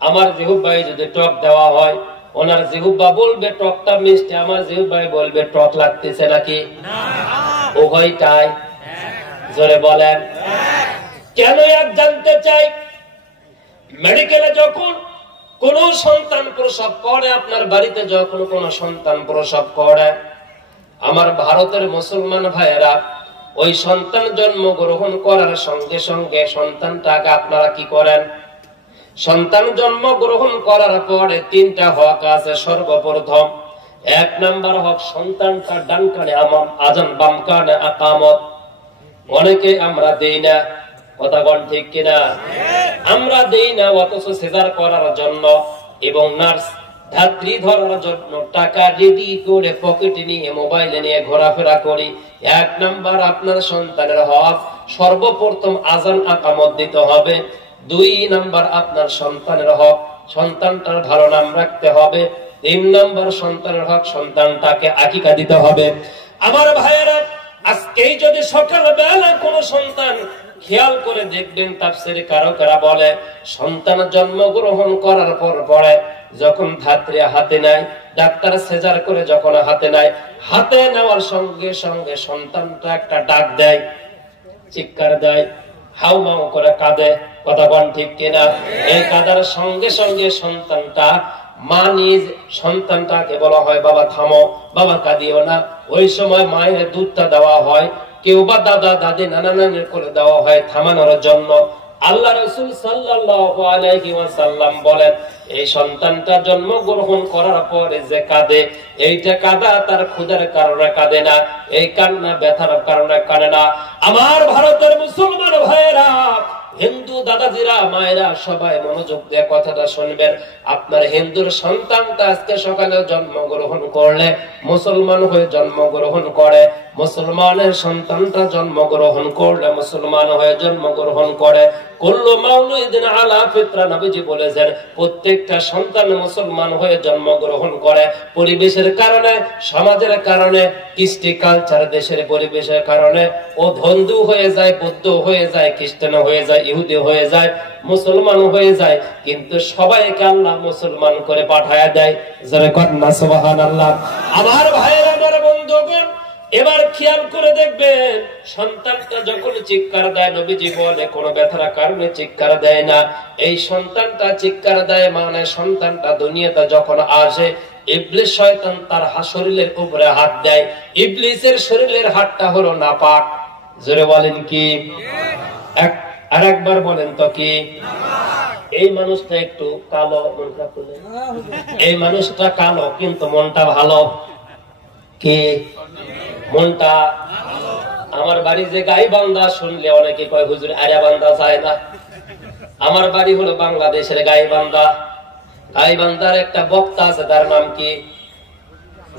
আমার জিহ্বায় যদি টক দেওয়া হয়, ওনার জিহ্বা বলবে টকটা মিষ্টি, আমার জিহ্বায় বলবে টক লাগতেছে নাকি? উভয়টাই। জোরে বলেন। কেন? এক জানতে চাই, মেডিকেলে যখন কোন সন্তান প্রসব করে, আপনার বাড়িতে যখন কোন সন্তান প্রসব করে, আমার ভারতের মুসলমান ভাইয়েরা, ওই সন্তান জন্মগ্রহণ করার সঙ্গে সঙ্গে সন্তানটাকে আপনারা কি করেন? সন্তান জন্মগ্রহণ করার পরে 3টা হক আছে। সর্বপ্রথম এক নাম্বার হক সন্তানটা ডান কানে আজান, বাম কানে আকামত। অনেকে আমরা দেই না, কথা বল ঠিক কিনা? আমরা দেই না, অথচ সিজার করার জন্য এবং নার্স ধাত্রী ধরার জন্য টাকা রেডি করে পকেটে নিয়ে মোবাইলে নিয়ে ঘোরাফেরা করি। এক নাম্বার আপনার সন্তানের হক, সর্বপ্রথম আজান আকামত দিতে হবে। দুই নাম্বার আপনার সন্তানের হক, সন্তানটার ভালো নাম রাখতে হবে। তিন নাম্বার সন্তানের হক, সন্তানটাকে আকিকা দিতে হবে। আমার ভাইয়েরা, আজকেই যদি সকালবেলা কোন সন্তান, খেয়াল করে দেখবেন তাফসীরে কারকেরা বলে সন্তান জন্মগ্রহণ করার পর পরে যখন ধাত্রী হাতে নেয়, ডাক্তার সিজার করে যখন হাতে নেয়, হাতে নেওয়ার সঙ্গে সঙ্গে সন্তানটা একটা ডাক দেয়, চিৎকার দেয়, হাউমাউ করে কাঁদে। কথা বল ঠিক কিনা? এই কাঁদার সঙ্গে সঙ্গে সন্তানটা, মা নিজ সন্তানটাকে বলা হয় বাবা থামো, বাবা কাঁদিও না। ওই সময় মায়ের দুধটা দেওয়া হয়, কেউ বা দাদা দাদি নানা নানির কোলে দেওয়া হয় থামানোর জন্য। আল্লাহ রাসূল সাল্লাল্লাহু আলাইহি ওয়াসাল্লাম বলেন, এই সন্তানটা জন্মগ্রহণ করার পরে যে কাঁদে, এইটা কাঁদা তার ক্ষুধার কারণে কাঁদে না, এই কান্না ব্যথার কারণে কাঁদে না। আমার ভারতের মুসলমান ভাইয়েরা, হিন্দু দাদাজিরা, মায়েরা, সবাই মনোযোগ দিয়ে কথাটা শুনবেন। আপনার হিন্দুর সন্তানটা আজকে সকালে জন্মগ্রহণ করলে, মুসলমান হয়ে জন্মগ্রহণ করে, মুসলমানের সন্তানটা জন্মগ্রহণ করলে মুসলমান হয়ে জন্মগ্রহণ করে। কুল্লু মাউলুদিন আলা ফিতরা, নবীজি বলেছেন প্রত্যেকটা সন্তান মুসলমান হয়ে জন্মগ্রহণ করে। পরিবেশের কারণে, সমাজের কারণে, কৃষ্টি কালচার, দেশের পরিবেশের কারণে ও হিন্দু হয়ে যায়, বৌদ্ধ হয়ে যায়, খ্রিস্টান হয়ে যায়, ইহুদি হয়ে যায়, মুসলমান হয়ে যায়, কিন্তু সবাইকে আল্লাহ মুসলমান করে পাঠায় দেয়। যারা কন্যা সুবহানাল্লাহ। আমার ভাইয়েরা, আমার বন্ধুগণ, এবার খেয়াল করে দেখবেন সন্তানটা যখন চিৎকার দেয়, নবীজি বলে কোনো ব্যথার কারণে চিৎকার দেয় না। এই সন্তানটা চিৎকার দেয় মানে সন্তানটা দুনিয়াতে যখন আসে, ইবলিস শয়তান তার শরীরের উপরে হাত দেয়। ইবলিসের শরীরের হাতটা হলো নাপাক। জোরে বলেন কি? আরেকবার বলেন তো কি? এই মানুষটা একটু কালো, মনটা খুলে, এই মানুষটা কালো কিন্তু মনটা ভালো। কি মনটা? আমার বাড়ি যে গাইবান্ধা, শুনলে অনেকে কয় হুজুর আরিয়াবান্ধা যায় না। আমার বাড়ি হলো বাংলাদেশের গাইবান্ধা। গাইবান্ধার একটা বক্তা আছে, তার নাম কি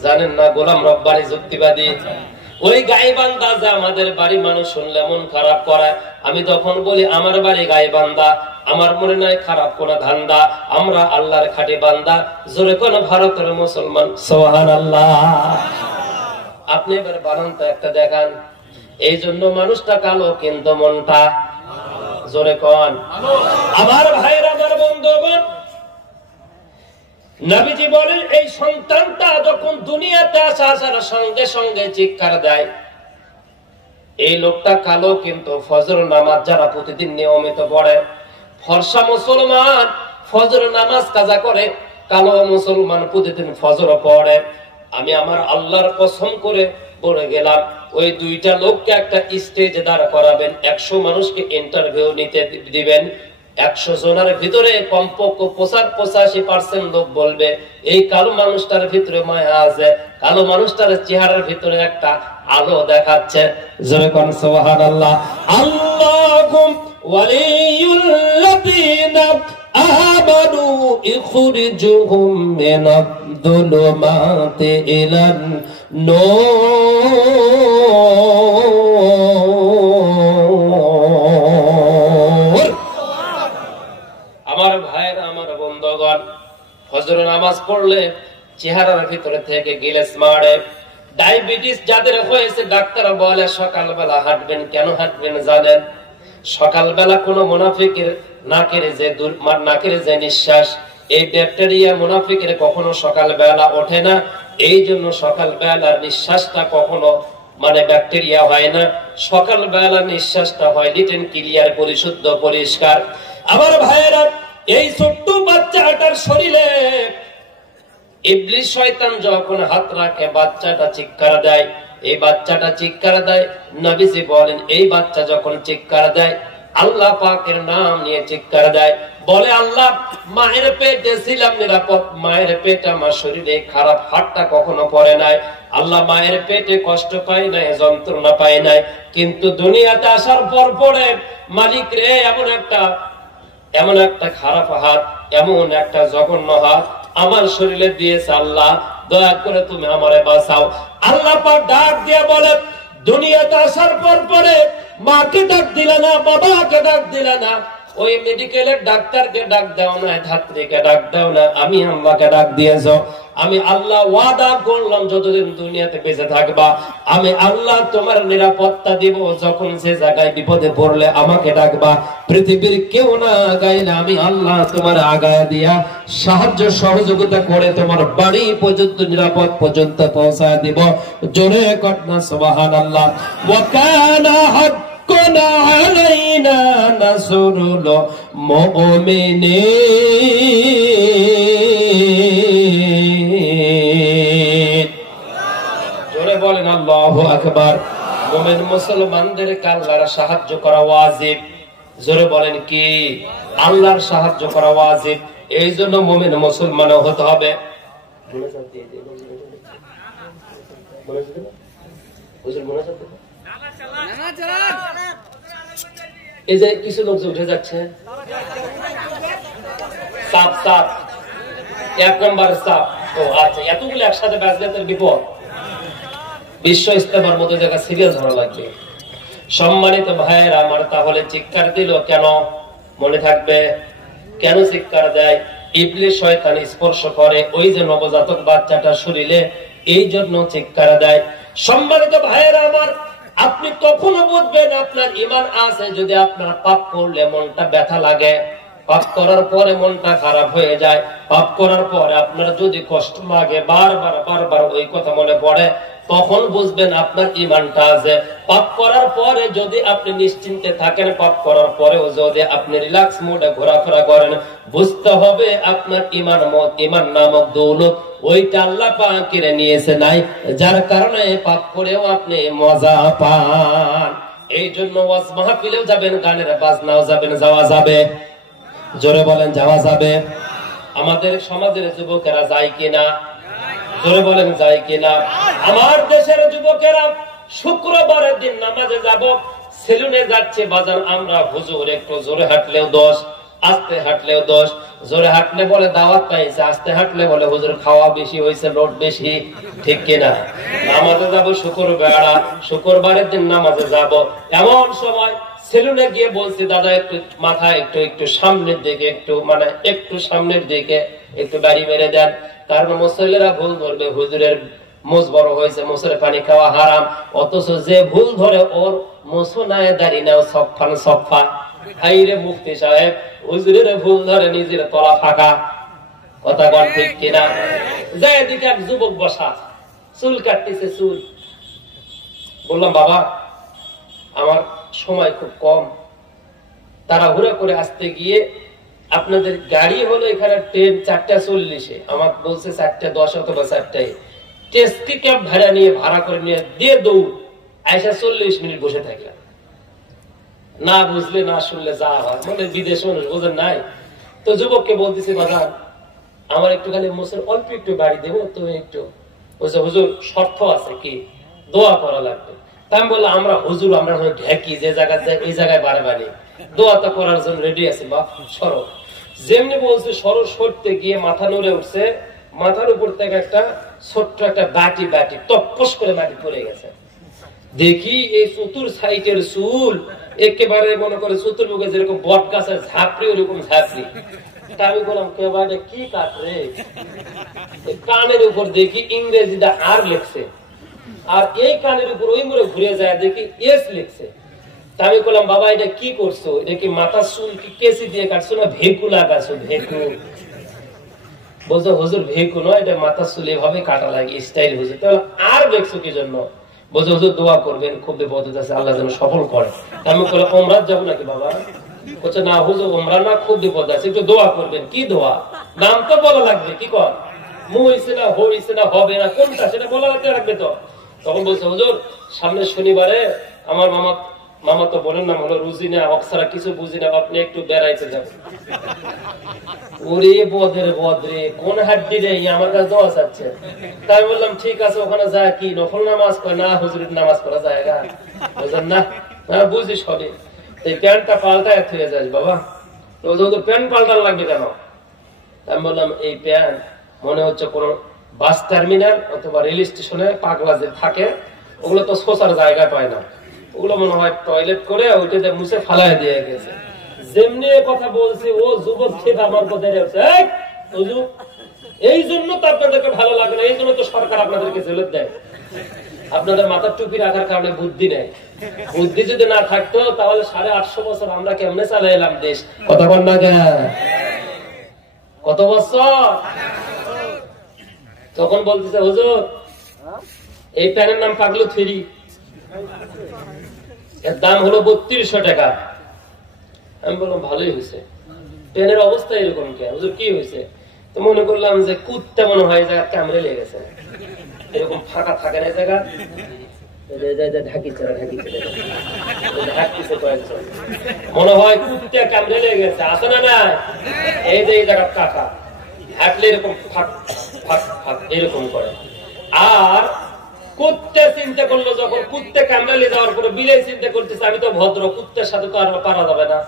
জানেন না? গোলাম রব্বানী যুক্তিবাদী। ওই গাইবান্ধা যে আমাদের বাড়ি, মানুষ শুনলে মন খারাপ করে। আমি তখন বলি আমার বাড়ি গাইবান্ধা, আমার মনে নাই খারাপ কোন ধান্দা, আমরা আল্লাহর খাঁটি বান্দা। জোরে কোন ভারতের মুসলমান সুবহানাল্লাহ। আপনি এবার বানান তো একটা দেখান। এই জন্য মানুষটা কালো কিন্তু মনটা, জোরে কোন। আমার ভাইরা, আমার বন্ধুগণ, নবীজি বলেন এই সন্তানটা যখন দুনিয়াতে আসার সঙ্গে সঙ্গে চিৎকার দেয়, এই লোকটা কালো কিন্তু ফজর নামাজ যারা প্রতিদিন নিয়মিত পড়ে, ফর্সা মুসলমান ফজর নামাজ কাজা করে, কালো মুসলমান প্রতিদিন ফজর পড়ে। আমি আমার আল্লাহর কসম করে বলে গেলাম, ওই দুইটা লোককে একটা স্টেজে দাঁড় করাবেন, 100 মানুষকে ইন্টারভিউ নিতে দিবেন। 100 জনের ভিতরে কমপক্ষে 85% লোক বলবে এই কালো মানুষটার ভিতরে মায়া আছে, কালো মানুষটার চেহারার ভিতরে একটা আলো দেখাচ্ছে। জোরে কোন সুবহানাল্লাহ। আল্লাহুম ওয়ালিয়ুল্লাযিনা আমানু ইখরিজুহুম মিনাদ-দুলুমাতি ইলান-নূর। আমার ভাইরা, আমার বন্ধুগণ, ফজর নামাজ পড়লে চেহারার ভিতরে থেকে গিলেস মারে। ডায়াবেটিস যাদের হয়েছে, ডাক্তার বলে সকালবেলা হাঁটবেন। কেন হাঁটবেন জানেন? সকালবেলা কোন মুনাফিকের নাকের যে নিঃশ্বাস, এই ব্যাকটেরিয়া মুনাফিকের কখনো সকালবেলা ওঠে না। এই জন্য সকালবেলা নিঃশ্বাসটা কখনো ব্যাকটেরিয়া হয় না। সকালবেলা নিঃশ্বাসটা হয় লিটেন ক্লিয়ার, পরিশুদ্ধ, পরিষ্কার। আমার ভাইয়েরা, এই ছোট্ট বাচ্চাটার শরীরে ইবলিস শয়তান যখন হাত রাখে, বাচ্চাটা চিৎকার দেয়। এই বাচ্চাটা চিৎকার দেয়, নবীজি বলেন এই বাচ্চা যখন চিৎকার দেয়, আল্লাহ পাকের নাম নিয়ে চিৎকার দেয়, বলে আল্লাহ মায়ের পেটে ছিলাম নিরাপদ, মায়ের পেট আমার শরীরে খারাপ হাতটা কখনো পড়ে নাই, আল্লাহ মায়ের পেটে কষ্ট পাই নাই, যন্ত্রণা পাই নাই, কিন্তু দুনিয়াতে আসার পর পরে মালিক রে এমন একটা খারাপ হাত, এমন একটা জঘন্য হাত আমার শরীরে দিয়েছে, আল্লাহ দয়া করে তুমি আমারে বাঁচাও। আল্লাহ পাক ডাক দিয়ে বলে, দুনিয়াতে আসার পর পরে মাকে ডাক দিলে না, বাবাকে ডাক দিলে না, ওই মেডিকেলের ডাক্তারকে ডাক দাও না, ধাত্রীকে ডাক দাও না, আমি আল্লাহকে ডাক দিয়েছ। আমি আল্লাহ ওয়াদা করলাম যতদিন দুনিয়াতে বেঁচে থাকবা আমি আল্লাহ তোমার নিরাপত্তা দিব, যখন সে জায়গায় বিপদে পড়লে আমাকে ডাকবা, পৃথিবীর কেউ না গাইলে আমি আল্লাহ তোমার আগায় দিয়া সাহায্য সহযোগিতা করে তোমার বাড়ি পর্যন্ত নিরাপদ পর্যন্ত পৌঁছায় দিব। জোরে কটনা সুবহানাল্লাহ। ওয়া কানা হাক্কুনা আলাইনা নাসরুল মুমিনিন। জোরে বলেন আল্লাহু আকবার। মুমিন মুসলমানদেরকে আল্লাহর সাহায্য করা ওয়াজিব। জোরে বলেন কি? আল্লাহর সাহায্য করা ওয়াজিব। এই জন্য মুমিন মুসলমান হতে হবে। এই যে কিছু লোক যে উঠে যাচ্ছে সাপ সাপ, 1 নম্বর সাপ। ও আচ্ছা, এতগুলো একসাথে বাজলে তার বিপদ। বিশ্ব ইস্তেমার মতো জায়গা সিরিয়াল ধরা লাগবে। সম্মানিত ভাইয়েরা আমার, তাহলে চিৎকার দিল কেন? মনে থাকবে কেন চিৎকার দেয়? ইবলিস শয়তান স্পর্শ করে ওই যে নবজাতক বাচ্চাটা শরীরে, এই জন্য চিৎকার দেয়। সম্মানিত ভাইয়েরা আমার, আপনি কখনো বুঝবেন আপনার ঈমান আছে যদি আপনার পাপ করলে মনটা ব্যথা লাগে, পাপ করার পরে মনটা খারাপ হয়ে যায়, পাপ করার পরে আপনার যদি কষ্ট লাগে, বারবার বারবার ওই কথা মনে পড়ে, তখন বুঝবেন আপনার ঈমানটা আছে। পাপ করার পরে যদি আপনি নিশ্চিন্তে থাকেন, পাপ করার পরেও যদি আপনি রিল্যাক্স মোডে ঘোরাফেরা করেন, বুঝতে হবে আপনার ঈমান নামক দৌলত ওইটা আল্লাহ পাক কিনে নিয়েছে নাই, যার কারণে পাপ করেও আপনি মজা পান। এই জন্য ওয়াজ মাহফিলেও যাবেন, গানের বাজনাও যাবেন, যাওয়া যাবে। জোরে বলেন যাওয়া যাবে। আমাদের সমাজের যুবকেরা যায় কিনা? জোরে বলেন যায় কিনা? আমার দেশের যুবকেরা শুক্রবারের দিন নামাজে যাব, সেলুনে যাচ্ছে বাজার, আমরা হুজুর একটু জোরে হাঁটলেও দোষ, আস্তে হাঁটলেও দোষ। জোরে হাঁটলে বলে দাওয়াত পাইছে, আস্তে হাঁটলে বলে হুজুর খাওয়া বেশি হয়েছে, লোড বেশি। ঠিক কিনা? নামাজে যাব শুক্রবারের দিন নামাজে যাব, এমন সময় সেলুনে গিয়ে বলছি দাদা একটু মাথা একটু সামনের দিকে, একটু সামনের দিকে একটু দাড়ি মেরে দেন, কারণ মুসল্লিরা ভুল ধরবে হুজুরের মোজ বড় হয়েছে, মোসের পানি খাওয়া হারাম। অথচ যে ভুল ধরে ওর মোসো নাই, দাড়ি নাও সফান সফা। হাইরে মুফতি সাহেব, হুজুরের ভুল ধরে নিজের তলা ফাঁকা। কথা বল ঠিক কিনা? যে এদিকে এক যুবক বসা, চুল কাটতেছে চুল। বললাম বাবা আমার সময় খুব কম, তাড়াহুড়া করে আসতে গিয়ে আপনাদের গাড়ি হলো এখানে ট্রেন 4:40, আমার বলছে 4:10 অথবা 4টায়। টেস্টি ক্যাব ভাড়া নিয়ে দিয়ে দৌড় আইসা 40 মিনিট বসে থাকলাম। না বুঝলে না শুনলে যা হয়, মানে বিদেশে মানুষ বোঝেন নাই তো। যুবককে বলতেছি বাজার আমার একটু খালি মোসের অল্প একটু গাড়ি দেবো, তুমি একটু। বলছে হুজুর শর্ত আছে, কি? দোয়া করা লাগবে। তা আমি বললাম আমরা হুজুর, আমরা ঢেকি যে জায়গায় যাই এই জায়গায় বারে দোয়া তো করার জন্য রেডি আছে। বাপ সরো, যেমনি বলছে সরো, সরতে গিয়ে মাথা নড়ে উঠছে, মাথার উপর থেকে একটা ছোট্ট একটা বাটি টপস করে মাটি পড়ে গেছে। দেখি এই চতুর সাইটের চুল একেবারে মনে করে চতুর্মুখে যেরকম বট গাছের ঝাপড়ি, ওরকম ঝাপড়ি। আমি বললাম কেবারে কি কাট রে? কানের উপর দেখি ইংরেজিটা আর লিখছে, আর এই কানের উপর ওই মোড়ে ঘুরে যায় দেখি এস লিখছে। আমি বললাম বাবা এটা কি করছো? এটা কি মাথার চুল কি কেসি দিয়ে কাটছো না ভেকু লাগাছো? ভেকু। বলছো হুজুর ভেকু নয়, এটা মাথার চুল এভাবে কাটা লাগে, স্টাইল হুজুর। তাহলে আর দেখছো কি জন্য? বলছো হুজুর দোয়া করবেন, খুব বিপদ আছে, আল্লাহ যেন সফল করে। আমি বললাম ওমরাত যাবো নাকি বাবা? বলছে না হুজুর ওমরা না, খুব বিপদ আছে, একটু দোয়া করবেন। কি দোয়া? নাম তো বলা লাগবে, কি কর মুইছে না হইছে না হবে না কোনটা সেটা বলা লাগবে তো। তখন বলছে হুজুর সামনে শনিবারে আমার মামা তো বলেন নাম হলো রুজিনা, অক্সারা কিছু বুঝি না, আপনি একটু বেড়াইতে যাবেন। ওরে বদরে বদরে, কোন হাড্ডি রে, আমার কাছে দোয়া চাচ্ছে। তাই বললাম ঠিক আছে, ওখানে যায় কি নফল নামাজ পড়ে না হুজুরের নামাজ পড়া জায়গা বুঝলেন না? বুঝিস হবে এই প্যান্টটা পাল্টায় হয়ে যাস বাবা, প্যান্ট পাল্টান লাগবে কেন? আমি বললাম এই প্যান্ট মনে হচ্ছে কোন বাস টার্মিনাল অথবা রেল স্টেশনে পাগলা যে থাকে, ওগুলো তো শোষার জায়গা পায় না, ওগুলো মনে হয় টয়লেট করে ওইটাতে মুছে ফালাই দিয়ে গেছে। যেমনি কথা বলছি ও যুবক খেয়ে আমার কথা এই জন্য তো আপনাদেরকে ভালো লাগে না, এই জন্য তো সরকার আপনাদেরকে জেলে দেয়। আপনাদের মাথার টুপি রাখার কারণে বুদ্ধি নেই। বুদ্ধি যদি না থাকতো তাহলে 850 বছর আমরা কেমনে চালাইলাম দেশ? কথা বল না কত বছর? তখন বলতেছে হুজুর এই প্যানের নাম পাগলু থ্রি, এর দাম হলো 3200 টাকা। আমি বললাম ভালোই হয়েছে, প্যানের অবস্থা এরকম কে হুজুর, কি হয়েছে? তো মনে করলাম যে কুত্তা মনে হয় জায়গা কামড়ে লেগেছে, এরকম ফাঁকা থাকে না জায়গা, মনে হয় কুত্তা কামড়ে লেগেছে, আছে না না? এই যে এই জায়গা কাকা হাঁটলে এরকম ফাঁক ফাঁক ফাঁক এরকম করে। আর কুত্তে চিন্তা করলো, যখন কুত্তে কামড়ালে যাওয়ার পরে বিলাই চিন্তা করতেছে আমি তো ভদ্র, কুত্তের সাথে তো আর পারা যাবে না।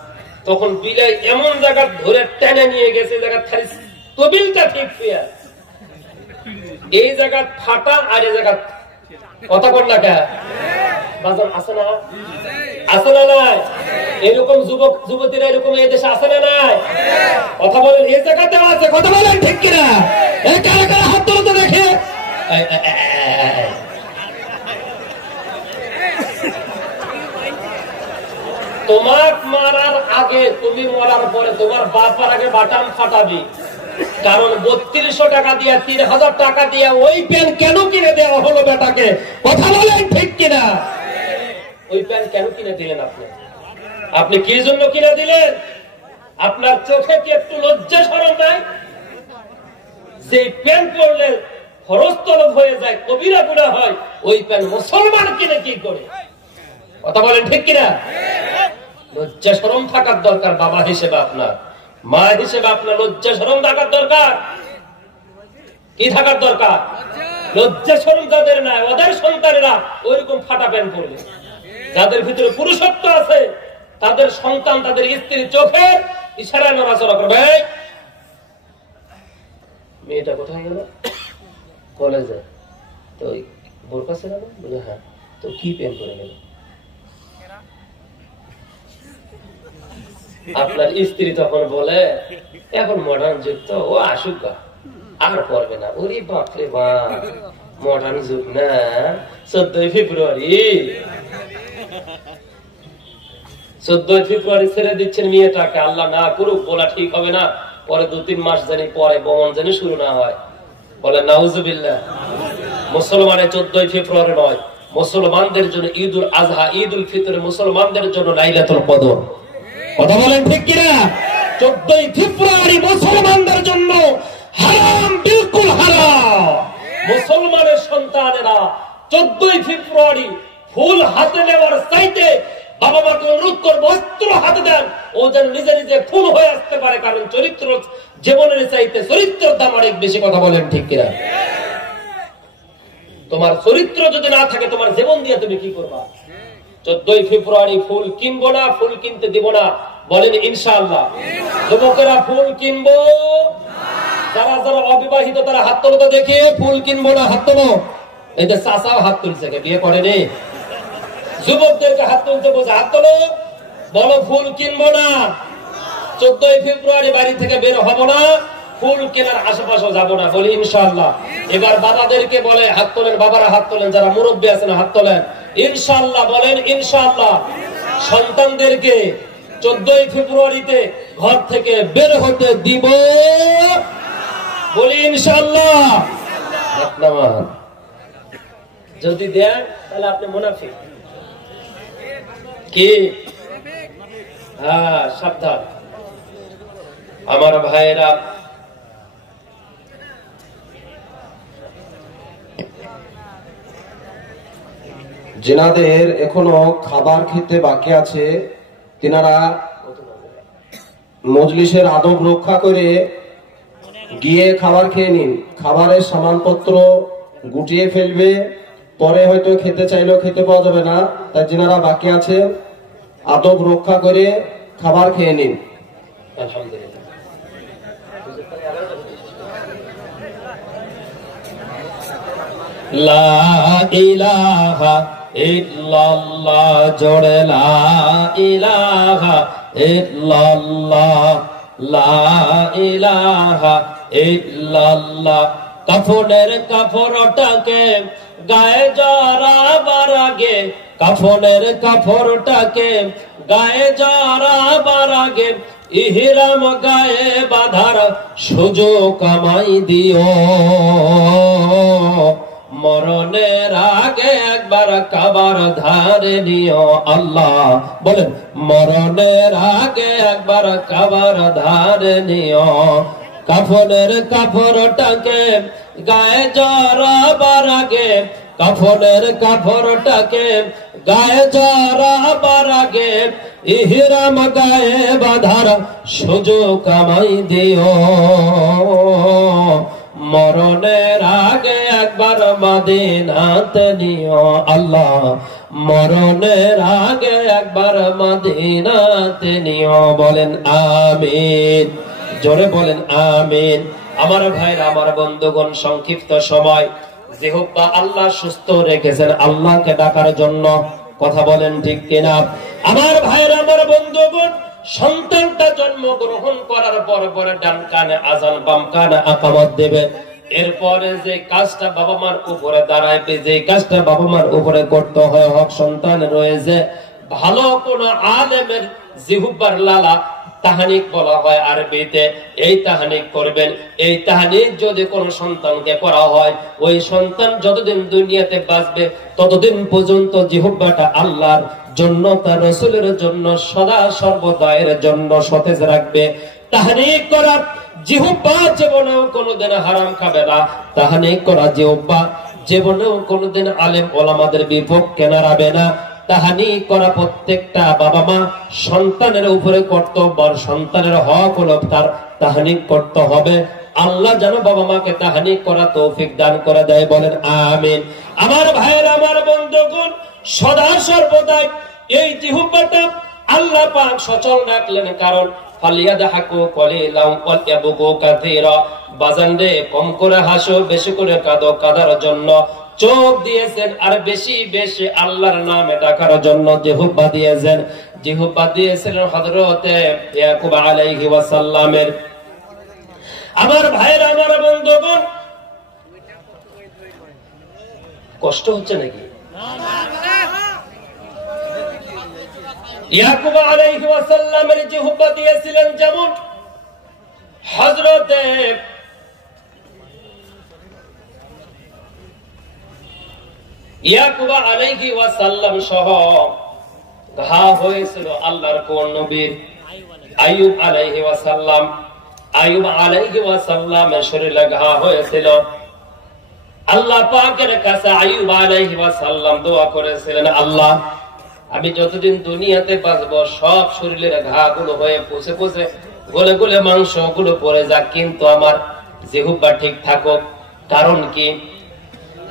তখন বিলাই এমন জায়গা ধরে টেনে নিয়ে গেছে, জায়গা খালি তবিলটা ঠিক ফিয়া, এই জায়গা ফাটা আর এই জায়গা কথা বল না কে বাজার আছে না? আছে না নাই? এরকম যুবক যুবতীরা এরকম এই দেশে আছে না নাই? কথা বলেন, এই জায়গাতে আছে, কথা বলেন ঠিক কিনা? কারা কারা হাত তুলতে দেখে। তোমার মারার আগে, তুমি মরার পরে তোমার বাপার আগে বাটাম ফাটাবি, কারণ 3200 টাকা দিয়া 3000 টাকা দিয়া ওই প্যান কেন কিনে দেওয়া হলো বেটাকে? কথা বলেন ঠিক কিনা? ওই প্যান কেন কিনে দিলেন আপনি? আপনি কি জন্য কিনে দিলেন? আপনার চোখে কি একটু লজ্জা শরম নাই? যে প্যান পরলে ফরজ তলব হয়ে যায়, কবিরা গুনাহ হয়, ওই প্যান মুসলমান কিনে কি করে? কথা বলেন ঠিক কিনা? লজ্জা শরম থাকার দরকার বাবা হিসেবে, আপনার মা হিসেবে আপনার লজ্জা শরম থাকার দরকার। কি থাকার দরকার? লজ্জা শরম যাদের নাই, ওদের সন্তানেরা ওইরকম ফাটা প্যান্ট পরবে। যাদের ভিতরে পুরুষত্ব আছে, তাদের সন্তান তাদের স্ত্রীর চোখে ইশারায় নড়াচড়া করবে। মেয়েটা কোথায় গেল? কলেজে। তো বোরকা ছিল না? বলে হ্যাঁ। তো কি প্যান্ট পরে গেল? আপনার স্ত্রী তখন বলে এখন মডার্ন যুগ তো, ও আসুক আর পড়বে না। ওরে বাপরে বাপ, মডার্ন যুগ না, 14 ফেব্রুয়ারি 14 ফেব্রুয়ারি ছেড়ে দিচ্ছেন মেয়েটাকে। আল্লাহ না করুক, বলা ঠিক হবে না, পরে 2-3 মাস জানি পরে বমন জানি শুরু না হয়। বলে নাউজুবিল্লাহ। মুসলমানের 14 ফেব্রুয়ারি নয়, মুসলমানদের জন্য ঈদুল আজহা, ঈদুল ফিতর, মুসলমানদের জন্য লাইলাতুল কদর। কথা বলেন ঠিক কিনা? 14 ফেব্রুয়ারি মুসলমানদের জন্য হারাম, বিলকুল হারাম। মুসলমানের সন্তানেরা 14 ফেব্রুয়ারি ফুল হাতে নেওয়ার চাইতে বাবা মাকে অনুরোধ করবো অস্ত্র হাতে দেন, ও যেন নিজে নিজে খুন হয়ে আসতে পারে, কারণ চরিত্র জীবনের চাইতে চরিত্রের দাম অনেক বেশি। কথা বলেন ঠিক কিনা? তোমার চরিত্র যদি না থাকে, তোমার জীবন দিয়ে তুমি কি করবা? 14 ফেব্রুয়ারি ফুল কিনবো না, ফুল কিনতে দিব না, বলেন ইনশাআল্লাহ। যুবকেরা ফুল কিনবো, যারা যারা অবিবাহিত তারা হাত তোলো তো দেখে, ফুল কিনবো না হাত তোলো। এই যে চাচাও হাত তুলছে, বিয়ে করেনি। যুবকদেরকে হাত তুলতে বলছে, হাত তোলো, বলো ফুল কিনবো না। 14 ফেব্রুয়ারি বাড়ি থেকে বের হবো না, ফুল কেনার আশেপাশে যাবো না, বলি ইনশাআল্লাহ। এবার বাবাদেরকে বলে হাত তোলেন, বাবারা হাত তোলেন, যারা মুরব্বী আছেন হাত তোলেন, ইনশাআল্লাহ বলেন ইনশাআল্লাহ। সন্তানদেরকে 14 ফেব্রুয়ারিতে ঘর থেকে বের হতে দিব, বলি ইনশাআল্লাহ। যদি দেন তাহলে আপনি মুনাফিক। কি? হ্যাঁ, সাবধান আমার ভাইয়েরা। যিনাদের এখনো খাবার খেতে বাকি আছে তিনারা মজলিসের আদব রক্ষা করে গিয়ে খাবার খেয়ে নিন। খাবারের সামানপত্র গুটিয়ে ফেলবে, পরে হয়তো খেতে চাইলেও খেতে পাওয়া যাবে না। তাই যিনারা বাকি আছে আদব রক্ষা করে খাবার খেয়ে নিন। আলহামদুলিল্লাহ। লা ইলাহা ইল্লাল্লাহ, জোরে লা ইলাহা ইল্লাল্লাহ, লা ইলাহা ইল্লাল্লাহ। কাফনের কাফরটাকে গায়ে জড়াবার আগে, কাফনের কাফরটাকে গায়ে জড়াবার আগে ইহরাম গায়ে বাঁধার সুযোগ কামাই দিও। মরণের আগে একবার কাবার ধারে নিও। আল্লাহ বলেন, মরণের আগে একবার কাবার ধারে নিও। কাফনের কাফরটাকে গায়ে জড়াবার আগে, কাফনের কাফরটাকে গায়ে জড়াবার আগে ইহরাম গায়ে বাঁধার সুযোগ কামাই দিও। মরণের আগে একবার মদিনাতে নিও। আল্লাহ মরণের আগে একবার মদিনাতে নিও। বলেন আমিন, জোরে বলেন আমিন। আমার ভাইরা, আমার বন্ধুগণ, সংক্ষিপ্ত সময় জিহ্বা আল্লাহ সুস্থ রেখেছেন আল্লাহকে ডাকার জন্য। কথা বলেন ঠিক কিনা? আমার ভাইরা, আমার বন্ধুগণ, সন্তানটা জন্মগ্রহণ করার পর পরে ডান কানে আজান, বাম কানে আকামত দেবে। এরপরে যে কাজটা বাবা মার উপরে দাঁড়াইবে, যে কাজটা বাবা মার উপরে করতে হয়, হক সন্তান রয়েছে, ভালো কোন আলেমের জিহ্বার লালা তাহানিক বলা হয় আরবিতে। এই তাহানিক করবেন। এই তাহানিক যদি কোন সন্তানকে করা হয়, ওই সন্তান যতদিন দুনিয়াতে বাঁচবে ততদিন পর্যন্ত জিহ্বাটা আল্লাহর জন্য, তার রাসূলের জন্য সদা সর্বদা এর জন্য সতেজ রাখবে। তাহানিক করা জিহ্বা জীবনেও কোনদিন হারাম খাবে না। তাহানিক করা জিহ্বা জীবনেও কোনদিন আলেম ওলামাদের বিপক্ষে নাড়াবে না। তাহানি করা প্রত্যেকটা বাবা মা সন্তানের উপরে কর্তব্য, সন্তানের হক হলো তার তাহানি করতে হবে। আল্লাহ যেন বাবা মাকে তাহানি করা তৌফিক দান করে দেয়। বলেন আমিন। আমার ভাইয়েরা, আমার বন্ধুগণ, সদা সর্বদাই এই জিহ্বাটা আল্লাহ পাক সচল রাখলেন। কারণ ফালিয়াদহাকু কলিলাম ওয়ালয়াবকু কাসীরা, বাজান রে কম করে হাসো, বেশি করে কাঁদো। কাঁদার জন্য চোখ দিয়েছেন, আর বেশি বেশি আল্লাহর নামে ডাকার জন্য জিহ্বা দিয়েছেন। জিহ্বা দিয়েছিলেন হযরতে ইয়াকুব আলাইহি ওয়াসাল্লামের। আমার ভাইরা, আমার বন্ধুগণ, কষ্ট হচ্ছে নাকি? ইয়াকুব আলাইহি ওয়াসাল্লামের জিহ্বা দিয়েছিলেন যেমন হযরতে ইয়াকুব আলাইহি ওয়াসাল্লাম সহ ঘা হয়েছিল আল্লাহর কোন নবীর আইয়ুব আলাইহি ওয়াসাল্লাম। আইয়ুব আলাইহি ওয়াসাল্লামের শরীরে ঘা হয়েছিল। আল্লাহ পাকের কাছে আইয়ুব আলাইহি ওয়াসাল্লাম দোয়া করেছিলেন, আল্লাহ আমি যতদিন দুনিয়াতে বাঁচবো সব শরীরের ঘা গুলো হয়ে পচে পচে গলে গলে মাংস গুলো পড়ে যাক, কিন্তু আমার জিহ্বা ঠিক থাকুক। কারণ কি?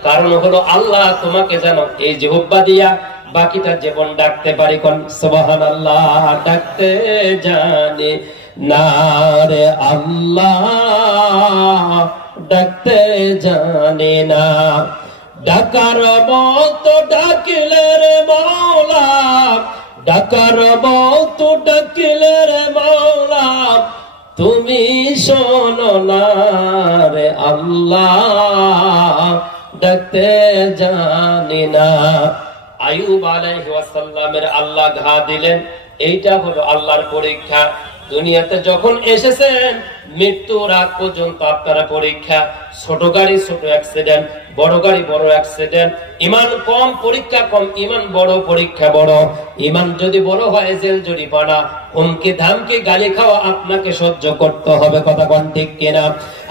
কারণ হলো আল্লাহ তোমাকে জানো এই জিহ্বা দিয়া বাকিটা জীবন ডাকতে পারি। কোন সুবহানাল্লাহ, ডাকতে জানি না রে আল্লাহ, ডাকতে জানি না। ডাকার মতো ডাকিলে রে মাওলা, ডাকার মতো ডাকিলে রে মাওলা, তুমি শোনো না রে আল্লাহ, ডাকতে জানি না। আইয়ুব আলাইহিস সালামের আল্লাহ ঘা দিলেন। এইটা হলো আল্লাহর পরীক্ষা। দুনিয়াতে যখন এসেছেন মৃত্যুর আগ পর্যন্ত আপনারা পরীক্ষা। ছোট গাড়ি ছোট অ্যাক্সিডেন্ট, বড় গাড়ি বড় অ্যাক্সিডেন্ট। ইমান কম পরীক্ষা কম, ইমান বড় পরীক্ষা বড়। ইমান যদি বড় হয় জেল জরিমানা, হুমকি ধামকি গালি খাওয়া আপনাকে সহ্য করতে হবে। কথা কোন ঠিক কিনা?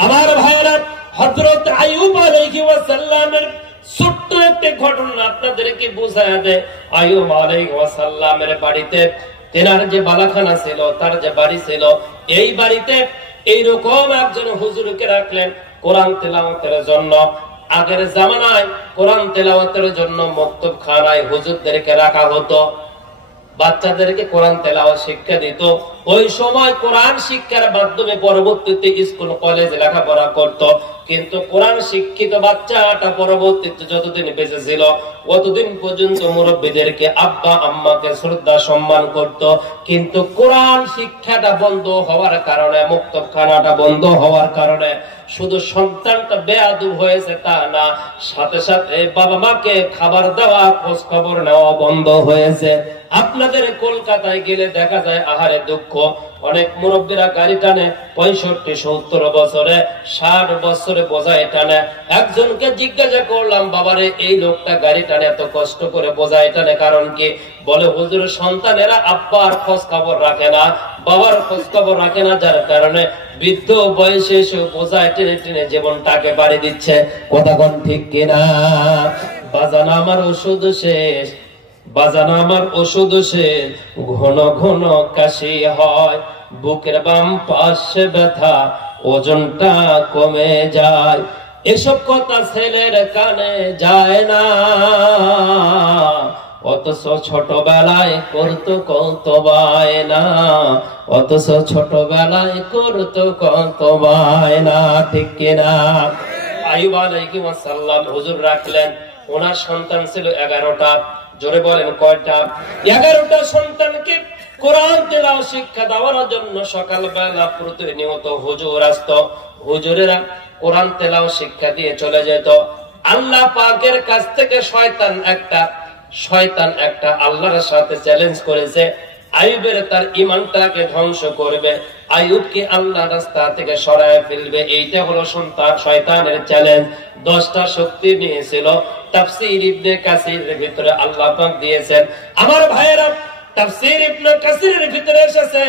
আমার ভাইরা, হযরত আইয়ুব আলাইহিস সালামের ছোট্ট একটি ঘটনা আপনাদেরকে বোঝায় দেয়। আইয়ুব আলাইহিস সালামের বাড়িতে তেনার যে বালাখানা ছিল, তার যে বাড়ি ছিল, এই বাড়িতে এইরকম একজন হুজুরকে রাখলেন কোরআন তেলাওয়াতের জন্য। আগের জামানায় কোরআন তেলাওয়াতের জন্য মক্তবখানায় হুজুরদেরকে রাখা হতো, বাচ্চাদেরকে কোরআন তেলাওয়াত শিক্ষা দিত। ওই সময় কোরআন শিক্ষার মাধ্যমে পরবর্তীতে স্কুল কলেজে লেখাপড়া করত, কিন্তু কোরআন শিক্ষিত বাচ্চাটা পরবর্তীতে যতদিন বেঁচে ছিল অতদিন পর্যন্ত মুরব্বীদেরকে আব্বা আম্মাকে শ্রদ্ধা সম্মান করত। কিন্তু কোরআন শিক্ষাটা বন্ধ হওয়ার কারণে, মুক্তখানাটা বন্ধ হওয়ার কারণে শুধু সন্তানটা বেয়াদব হয়েছে তা না, সাথে সাথে বাবা মাকে খাবার দেওয়া, খোঁজ খবর নেওয়া বন্ধ হয়েছে। আপনাদের কলকাতায় গেলে দেখা যায় আহারে দুঃখ, অনেক মুরব্বীরা গাড়ি টানে 65-70 বছরে, 60 বছরে বোঝায় টানে। একজনকে জিজ্ঞাসা করলাম, বাবারে এই লোকটা গাড়ি টানে এত কষ্ট করে বোঝায় টানে কারণ কি? বলে হুজুর সন্তানেরা আব্বার খোঁজ খবর রাখে না, বাবার খোঁজ খবর রাখে না, যার কারণে বৃদ্ধ বয়সে এসে বোঝায় টেনে টেনে জীবনটাকে বাড়ি দিচ্ছে। কথা কোন ঠিক কিনা? বাজান আমার ওষুধ শেষ, বাজান আমার ওষুধ শেষ, ঘন ঘন কাশি হয়, বুকের বাম পাশে ব্যথা, ওজনটা কমে যায়। এসব কথা ছেলের কানে যায় না, অথচ ছোটবেলায় করতো কত বায়না, অথচ ছোটবেলায় করতো কত বায়না, ঠিক কিনা? আইয়ুব আলাইহিস সালাম হুজুর রাখলেন, ওনার সন্তান ছিল 11টা। জোরে বলেন কয়টা? 11টা সন্তানকে কোরআন তেলাওয়াত শিক্ষা দেওয়ার জন্য সকালবেলা প্রতিনিয়ত হুজুর আসতো। হুজুরেরা কোরআন তেলাওয়াত শিক্ষা দিয়ে চলে যেত। আল্লাহ পাকের কাছ থেকে শয়তান একটা আল্লাহর সাথে চ্যালেঞ্জ করেছে, আইয়ুবের তার ঈমানটাকে ধ্বংস করবে, আইয়ুবকে আল্লাহর রাস্তা থেকে সরায় ফেলবে। এইটা হলো শয়তানের চ্যালেঞ্জ। 10টা শক্তি নিয়েছিল। তাফসীর ইবনে কাসিরের ভিতরে আল্লাহ পাক দিয়েছেন। আমার ভাইয়েরা, তাফসীর ইবনে কাসিরের ভিতরে এসেছে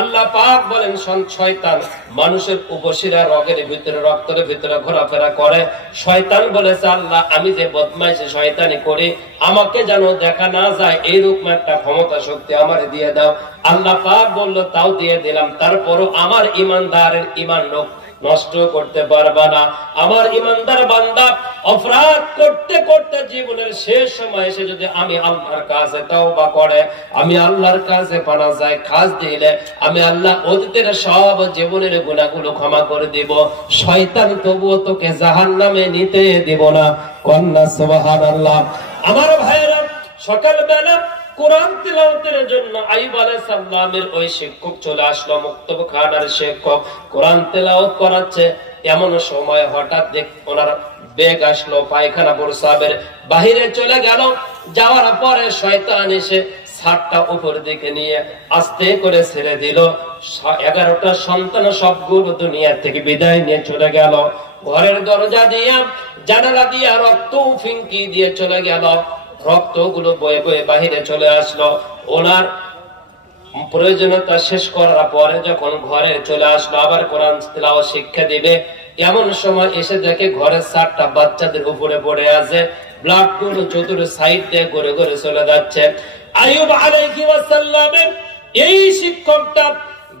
আল্লাহ পাক বলেন শয়তান মানুষের উপশিরা রগের ভিতরে, রক্তের ভিতরে ঘোরাফেরা করে। শয়তান বলেছে, আল্লাহ আমি যে বদমাইশি শয়তানি করি, আমাকে যেন দেখা না যায় এইরকম একটা ক্ষমতা শক্তি আমার দিয়ে দাও। আল্লাহ পাক বলল, তাও দিয়ে দিলাম, তারপরও আমার ঈমানদারের ঈমান নষ্ট করতে পারবা না। আমার ঈমানদার বান্দা অপরাধ করতে করতে জীবনের শেষ সময় এসে যদি আমি আল্লাহর কাছে তওবা করে, আমি আল্লাহর কাছে পানা চাই, খাস দিলে আমি আল্লাহ অতীতের সব জীবনের গুনাহগুলো ক্ষমা করে দিব। শয়তান তবুও তোকে জাহান্নামে নিতে দেব না। কন্যা সুবহানাল্লাহ। আমার ভাইরা, সকালবেলা কোরআন তিলাওয়াতের জন্য আইয়ুব আলাইহিস সালামের ওই শিক্ষক চলে আসলো, মুক্তবখানার শিক্ষক কোরআন তিলাওয়াত করাচ্ছে। এমন সময় হঠাৎ ওনার বেগ আসলো, পায়খানা প্রস্রাবের বাহিরে চলে গেল। যাওয়ার পরে শয়তান এসে ছাদটা উপর দিকে নিয়ে আস্তে করে ছেড়ে দিল। 11টা সন্তান সবগুলো দুনিয়া থেকে বিদায় নিয়ে চলে গেল। ঘরের দরজা দিয়ে, জানালা দিয়ে রক্ত ফিঙ্কি দিয়ে চলে গেল। রক্তগুলো বয়ে বয়ে বাহিরে চলে আসলো। ওনার প্রয়োজনীয়তা শেষ করার পরে যখন ঘরে চলে আসলো, আবার কোরআন তিলাওয়াত শিক্ষা দিবে, এমন সময় এসে দেখে ঘরের 7টা বাচ্চাদের উপরে পড়ে আছে। ব্লাড গুলো চতুর সাইড দিয়ে ঘুরে ঘুরে চলে যাচ্ছে। আইয়ুব আলাইহিস সালামের এই শিক্ষকটা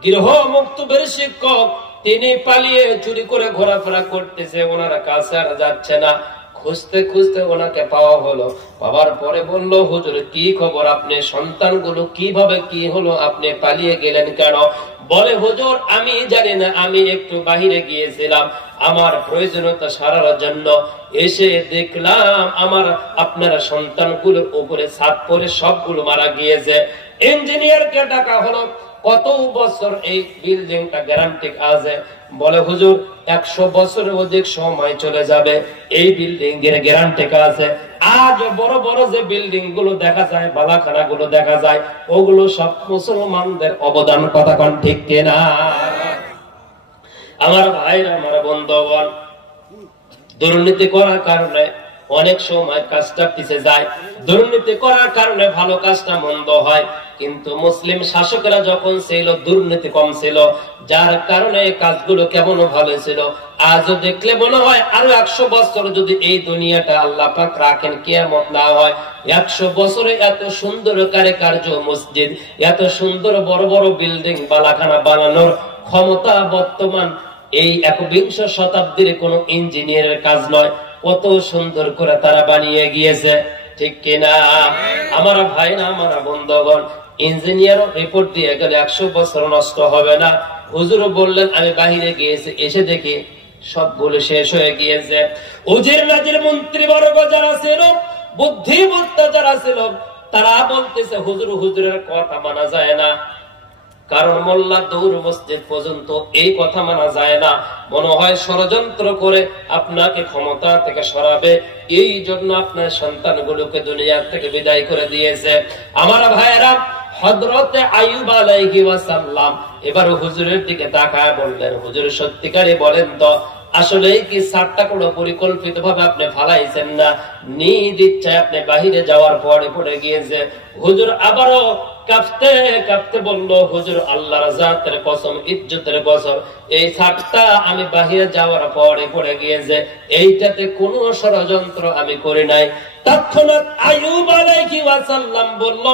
গৃহ মুক্তবের শিক্ষক, তিনি পালিয়ে চুরি করে ঘোরাফেরা করতেছে, ওনার কাছে আর যাচ্ছে না। খুঁজতে খুঁজতে ওনাকে পাওয়া হলো। পাওয়ার পরে বলল, হুজুর কি খবর, আপনি সন্তানগুলো কিভাবে কি হলো, আপনি পালিয়ে গেলেন কেন? বলে, হুজুর আমি জানি না, আমি একটু বাহিরে গিয়েছিলাম আমার প্রয়োজনীয়তা সারার জন্য, এসে দেখলাম আমার আপনারা সন্তানগুলোর উপরে ছাদ পড়ে সবগুলো মারা গিয়েছে। ইঞ্জিনিয়ারকে ডাকা হলো, কত বছর এই বিল্ডিংটা গ্যারান্টি আছে? বলে, হুজুর 100 বছরের অধিক সময় চলে যাবে, এই বিল্ডিং এর গ্যারান্টি আছে। আজ বড় বড় যে বিল্ডিং গুলো দেখা যায়, বালাখানা গুলো দেখা যায়, ওগুলো সব মুসলমানদের অবদান। কথা কোন ঠিক কিনা? আমার ভাইরা, আমার বন্ধুগণ, দুর্নীতি করার কারণে অনেক সময় কাজটা পিছে যায়, দুর্নীতি করার কারণে ভালো কাজটা মন্দ হয়। কিন্তু মুসলিম শাসকেরা যখন ছিল দুর্নীতি কম ছিল, যার কারণে কাজগুলো কেমন ভালো ছিল। আজও দেখলে মনে হয় আরো 100 বছর যদি এই দুনিয়াটা আল্লাহ পাক রাখেন, কিয়ামত না হয়, 100 বছরে এত সুন্দর কারুকার্য মসজিদ, এত সুন্দর বড় বড় বিল্ডিং বালাখানা বানানোর ক্ষমতা বর্তমান এই 21 শতাব্দীর কোন ইঞ্জিনিয়ারের কাজ নয়। কত সুন্দর করে তারা বানিয়ে গিয়েছে, ঠিক কিনা? আমার ভাই না, আমার বন্ধুগণ, ইঞ্জিনিয়ার রিপোর্ট দিয়ে গেলে 100 বছর নষ্ট হবে না। হুজুর বললেন আমি বাহিরে গিয়েছি, এসে দেখি সবগুলো শেষ হয়ে গিয়েছে। উজির নাজির মন্ত্রী বর্গ যারা ছিল, বুদ্ধিমত্তা যারা ছিল, তারা বলতেছে হুজুর, হুজুরের কথা মানা যায় না, কারণ মোল্লা দৌড় মসজিদ পর্যন্ত এই কথা মানা যায় না। মনে হয় ষড়যন্ত্র করে আপনাকে ক্ষমতা থেকে সরাবে, এই জন্য আপনার সন্তানগুলোকে দুনিয়া থেকে বিদায় করে দিয়েছে। আমার ভাইয়েরা, হযরতে আইয়ুব আলাইহি ওয়াসাল্লাম এবার হুজুরের দিকে তাকায় বললেন, হুজুর সত্যিকারে বলেন তো, আসলে কি সাতটা কোনো পরিকল্পিত ভাবে আপনি ফালাইছেন না, নিজ ইচ্ছায় আপনি বাহিরে যাওয়ার পরে পড়ে গিয়েছে? হুজুর আবারও কাঁপতে কাঁপতে বলল, হুজুর আল্লাহর জাতের কসম, ইজ্জতের কসম, এই সাতটা আমি বাহিরে যাওয়ার পরে পড়ে গিয়েছে, এইটাতে কোনো ষড়যন্ত্র আমি করি নাই। তৎক্ষণাৎ আইয়ুব আলাইহিস সালাম বলল,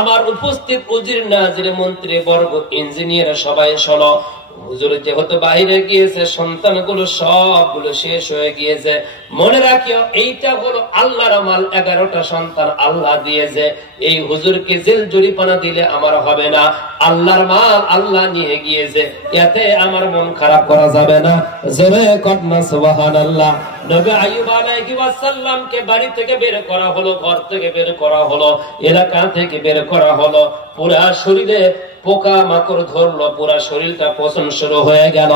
আমার উপস্থিত উজির নাজির মন্ত্রী বর্গ ইঞ্জিনিয়ার সবাই শোনো, হুজুর যেহেতু বাইরে গিয়েছে, সন্তানগুলো সবগুলো শেষ হয়ে গিয়েছে। মনে রাখিও, এইটা হলো আল্লাহর মাল, 11টা সন্তান আল্লাহ দিয়েছে। এই হুজুরকে জেল জরিমানা দিলে আমার হবে না, আল্লাহর মাল আল্লাহ নিয়ে গিয়েছে, এতে আমার মন খারাপ করা যাবে না। জোরে কন্যা সুবহানাল্লাহ। নবী আইয়ুব আলাইহিস সালামকে বাড়ি থেকে বের করা হলো, ঘর থেকে বের করা হলো, এলাকা থেকে বের করা হলো, পুরা শরীরে পোকা মাকড় ধরলো, পুরা শরীরটা পচন শুরু হয়ে গেল।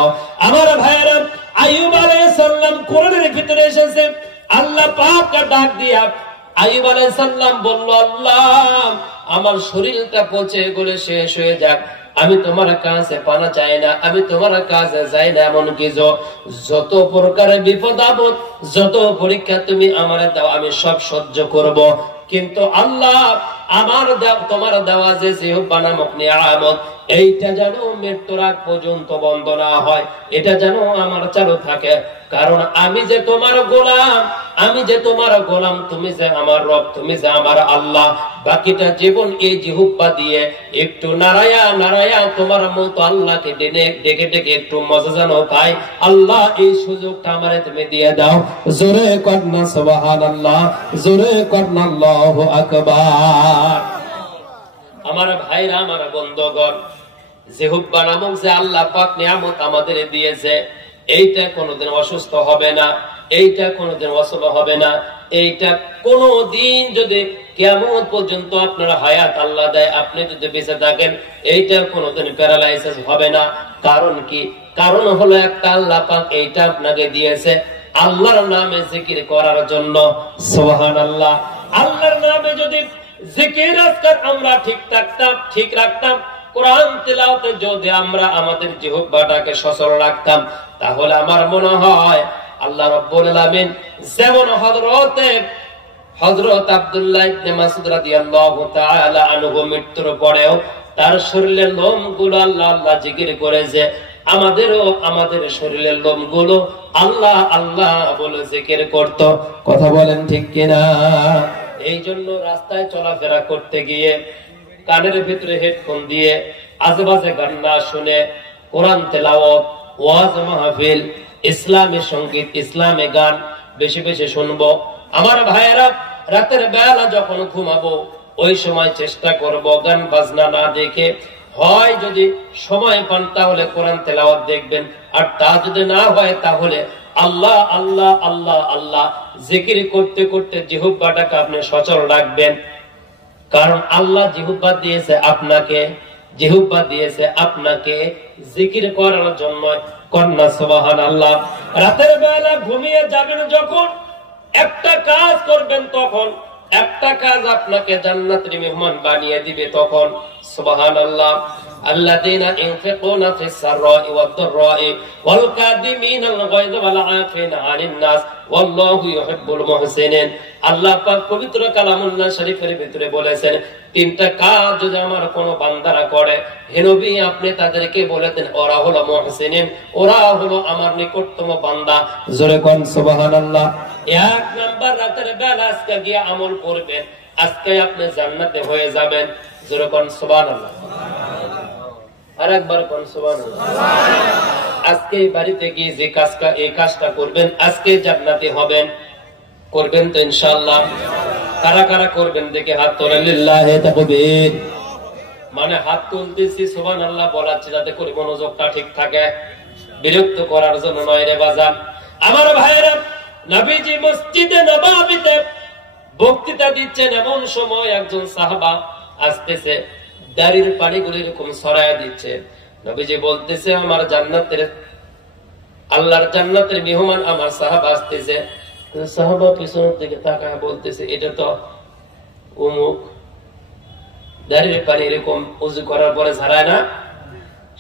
আমার ভাইয়েরা, আইয়ুব আলাইহিস সালাম কোরআনের ভিতরে এসেছে, আল্লাহ পাক ডাক দিয়া আইয়ুব আলাইহিস সালাম বলল, আল্লাহ আমার শরীরটা পচে গলে শেষ হয়ে যাক, আমি তোমার কাছে পানা চাই না, আমি তোমার কাছে যাই না, এমন কিছু যত প্রকারের বিপদ আপদ, যত পরীক্ষা তুমি আমার দাও, আমি সব সহ্য করব। কিন্তু আল্লাহ আমার তোমার দেওয়া যে জিহ্বা নামক নিয়ামত, এইটা যেন মৃত্যুর আগ পর্যন্ত বন্ধ না হয়, এটা যেন আমার চালু থাকে। কারণ আমি যে তোমার গোলাম, আমি যে তোমার গোলাম, তুমি যে আমার রব, তুমি যে আমার আল্লাহ। বাকিটা জীবন এই জিহ্বা দিয়ে একটু নাড়ায়া নাড়ায়া তোমার মতো আল্লাহকে ডেকে ডেকে একটু মজা যেন পাই। আল্লাহ এই সুযোগটা আমারে তুমি দিয়ে দাও। জোরে কন্যা সুবহানাল্লাহ, জোরে কন্যা আল্লাহু আকবার। আমার ভাইরা, আমার বন্ধুগণ, জিহ্বা নামক যে আল্লাহ পাক নিয়ামত আমাদের দিয়েছে, এইটা কোনোদিন অসুস্থ হবে না, এইটা কোনোদিন অসল হবে না, এইটা কোনোদিন যদি কিয়ামত পর্যন্ত আপনার হায়াত আল্লাহ দেয়, আপনি যদি বেঁচে থাকেন, এইটা কোনোদিন প্যারালাইসিস হবে না। কারণ কি? কারণ হলো একটা, আল্লাহ পাক এইটা আপনাকে দিয়েছে আল্লাহর নামে জিকির করার জন্য। সুবহানাল্লাহ। আল্লাহর নামে যদি জিকির আজকার আমরা ঠিক রাখতাম, কোরআন তিলাওয়াতে যদি আমরা আমাদের জিহ্বাটাকে সচল রাখতাম, তাহলে আমার মনে হয় আল্লাহ রাব্বুল আলামিন যেমন হযরত আব্দুল্লাহ ইবনে মাসউদ রাদিয়াল্লাহু তাআলা আনহু মৃত্যুর পরেও তার শরীরের লোমগুলো আল্লাহ আল্লাহ জিকির করেছে, আমাদেরও আমাদের শরীরের লোমগুলো আল্লাহ আল্লাহ বলে জিকির করত। কথা বলেন ঠিক কিনা? এই জন্য রাস্তায় চলাফেরা করতে গিয়ে কানের ভিতরে হেডফোন দিয়ে আজেবাজে গান না শুনে, কোরআন তেলাওয়াত, ওয়াজ মাহফিল, ইসলামী সংগীত, ইসলামী গান বেশি বেশি শুনবো। আমার ভাইয়েরা, রাতের বেলা যখন ঘুমাবো, ওই সময় চেষ্টা করব গান বাজনা না দেখে, হয় যদি সময় পান তাহলে কোরআন তেলাওয়াত দেখবেন, আর তা যদি না হয় তাহলে আল্লাহ আল্লাহ আল্লাহ আল্লাহ জিকির করতে করতে জিহ্বাটাকে আপনি সচল রাখবেন। কারণ আল্লাহ জিহ্বা দিয়েছে আপনাকে, জিহ্বা দিয়েছে আপনাকে জিকির করার জন্য। কন্যা সুবহানাল্লাহ। রাতের বেলা ঘুমিয়ে যাবেন যখন, একটা কাজ করবেন, তখন একটা কাজ আপনাকে জান্নাতের মেহমান বানিয়ে দিবে তখন। সুবহানাল্লাহ। আল্লাযীনা ইনফিকুনা ফিস সাররাই ওয়াদ দাররাই ওয়াল কাযিমিনাল গায়য ওয়াল আফিনা আনিন নাস ওয়াল্লাহু ইউহিব্বুল মুহসিনিন। আল্লাহ পাক পবিত্র কালামুল্লাহ শরীফের ভিতরে বলেছেন, তিনটা কাজ যদি আমার কোন বান্দারা করে, হে নবী আপনি তাদেরকে বলে দেন ওরা হলো মুহসিনিন, ওরা হলো আমার নিকটতম বান্দা। জোরে কোন সুবহানাল্লাহ। এক নাম্বার, রাতের বেলা আজকে গিয়ে আমল করবেন, আজকে আপনি জান্নাতে হয়ে যাবেন। জোরে কোন সুবহানাল্লাহ। আরেকবার কোন সুবহানাল্লাহ। আজকে বাড়িতে গিয়ে যে কাজটা এই কাজটা করবেন, আজকে জান্নাতে হবেন। করবেন তো ইনশাআল্লাহ? কারা কারা করবেন দেখে হাত তোলেন। লিল্লাহি তাকবীর। মানে হাত তুলতেছি সুবহানাল্লাহ বলাচ্ছি যাতে করে মনোযোগটা ঠিক থাকে, বিরক্ত করার জন্য নয় রে বাজান। আমার ভাইয়েরা, নবীজি মসজিদে নববীতে বক্তৃতা দিচ্ছেন, এমন সময় একজন সাহাবা আসতেছে, দাড়ির পানিগুলো এরকম ছড়ায় দিচ্ছে। নবীজি বলতেছে, আমার জান্নাতের, আল্লাহর জান্নাতের মেহমান আমার সাহাবা আসতেছে। সাহাবা পিছনের দিকে তাকায় বলতেছে, এটা তো অমুক, দাড়ির পানি এরকম উজু করার পরে ছাড়ায় না।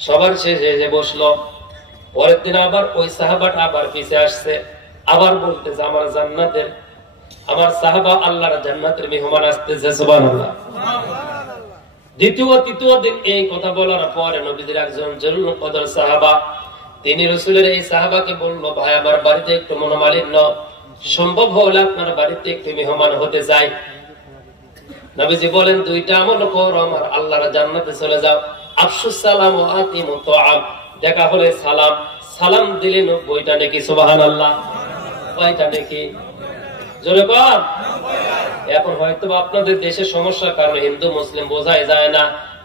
সবার শেষে যে বসলো। পরের দিন আবার ওই সাহাবাটা আবার পিছে আসছে, আবার বলতেছে, আমার জান্নাতের, আমার সাহাবা আল্লাহর জান্নাতের মেহমান আসতেছে। সুবহানাল্লাহ। দ্বিতীয় তৃতীয় দিন এই কথা বলার পরে নবীদের একজন জরুল কদর সাহাবা, তিনি রাসূলের এই সাহাবাকে বললো, ভাই আমার বাড়িতে একটু মনোমালিন্য, সম্ভব হলে আপনার বাড়িতে একটু মেহমান হতে চাই। নবীজি বলেন, দুইটা আমল করো, আমার আল্লাহর জান্নাতে চলে যাও। আফশুস সালাম ওয়া আতিমুত তুআম, দেখা হলে সালাম, সালাম দিলে 90টা নেকি। সুবহানাল্লাহ। কয়টা নেকি? জোরে বল। এখন হয়তো আপনাদের দেশে সমস্যার কারণে হিন্দু মুসলিম বোঝাই যায় না।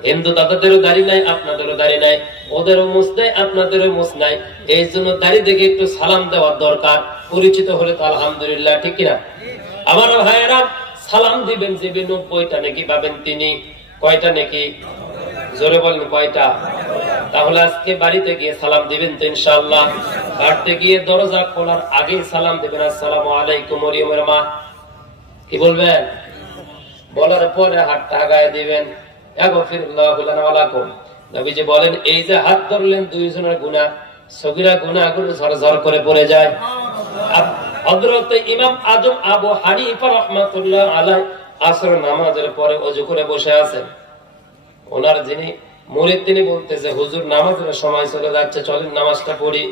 হিন্দু দাদাদেরও দাড়ি নাই, আপনাদেরও দাড়ি নাই, ওদেরও মুছ নাই, আপনাদেরও মুছ নাই। এই জন্য দাড়ি দেখে একটু সালাম দেওয়ার দরকার, পরিচিত হলে তো আলহামদুলিল্লাহ, ঠিক কিনা? আমার ভাইয়েরা, সালাম দিবেন যে 90টা নাকি পাবেন তিনি। কয়টা নাকি? জোরে বলেন কয়টা? তাহলে আজকে বাড়িতে গিয়ে সালাম দিবেন তো ইনশাআল্লাহ। বাড়িতে গিয়ে দরজা খোলার আগে সালাম দিবেন, আসসালামু আলাইকুম মরিয়মের মা। কি বলবেন? বলার পরে হাতটা আগায় দিবেন, আগফিরুল্লাহু লানা ওয়া লাকুম। নবীজি বলেন, এই যে হাত ধরলেন, দুইজনের গুনাহ, সগীরা গুনাহগুলো ঝরঝর করে পড়ে যায়। হযরত ইমাম আজম আবু হানিফা রাহমাতুল্লাহ আলাইহি আসর নামাজের পরে ওযু করে বসে আছেন। ওনার যিনি মুরিদ, তিনি বলতেছে, হুজুর নামাজের সময় চলে যাচ্ছে, চলেন নামাজটা পড়ি।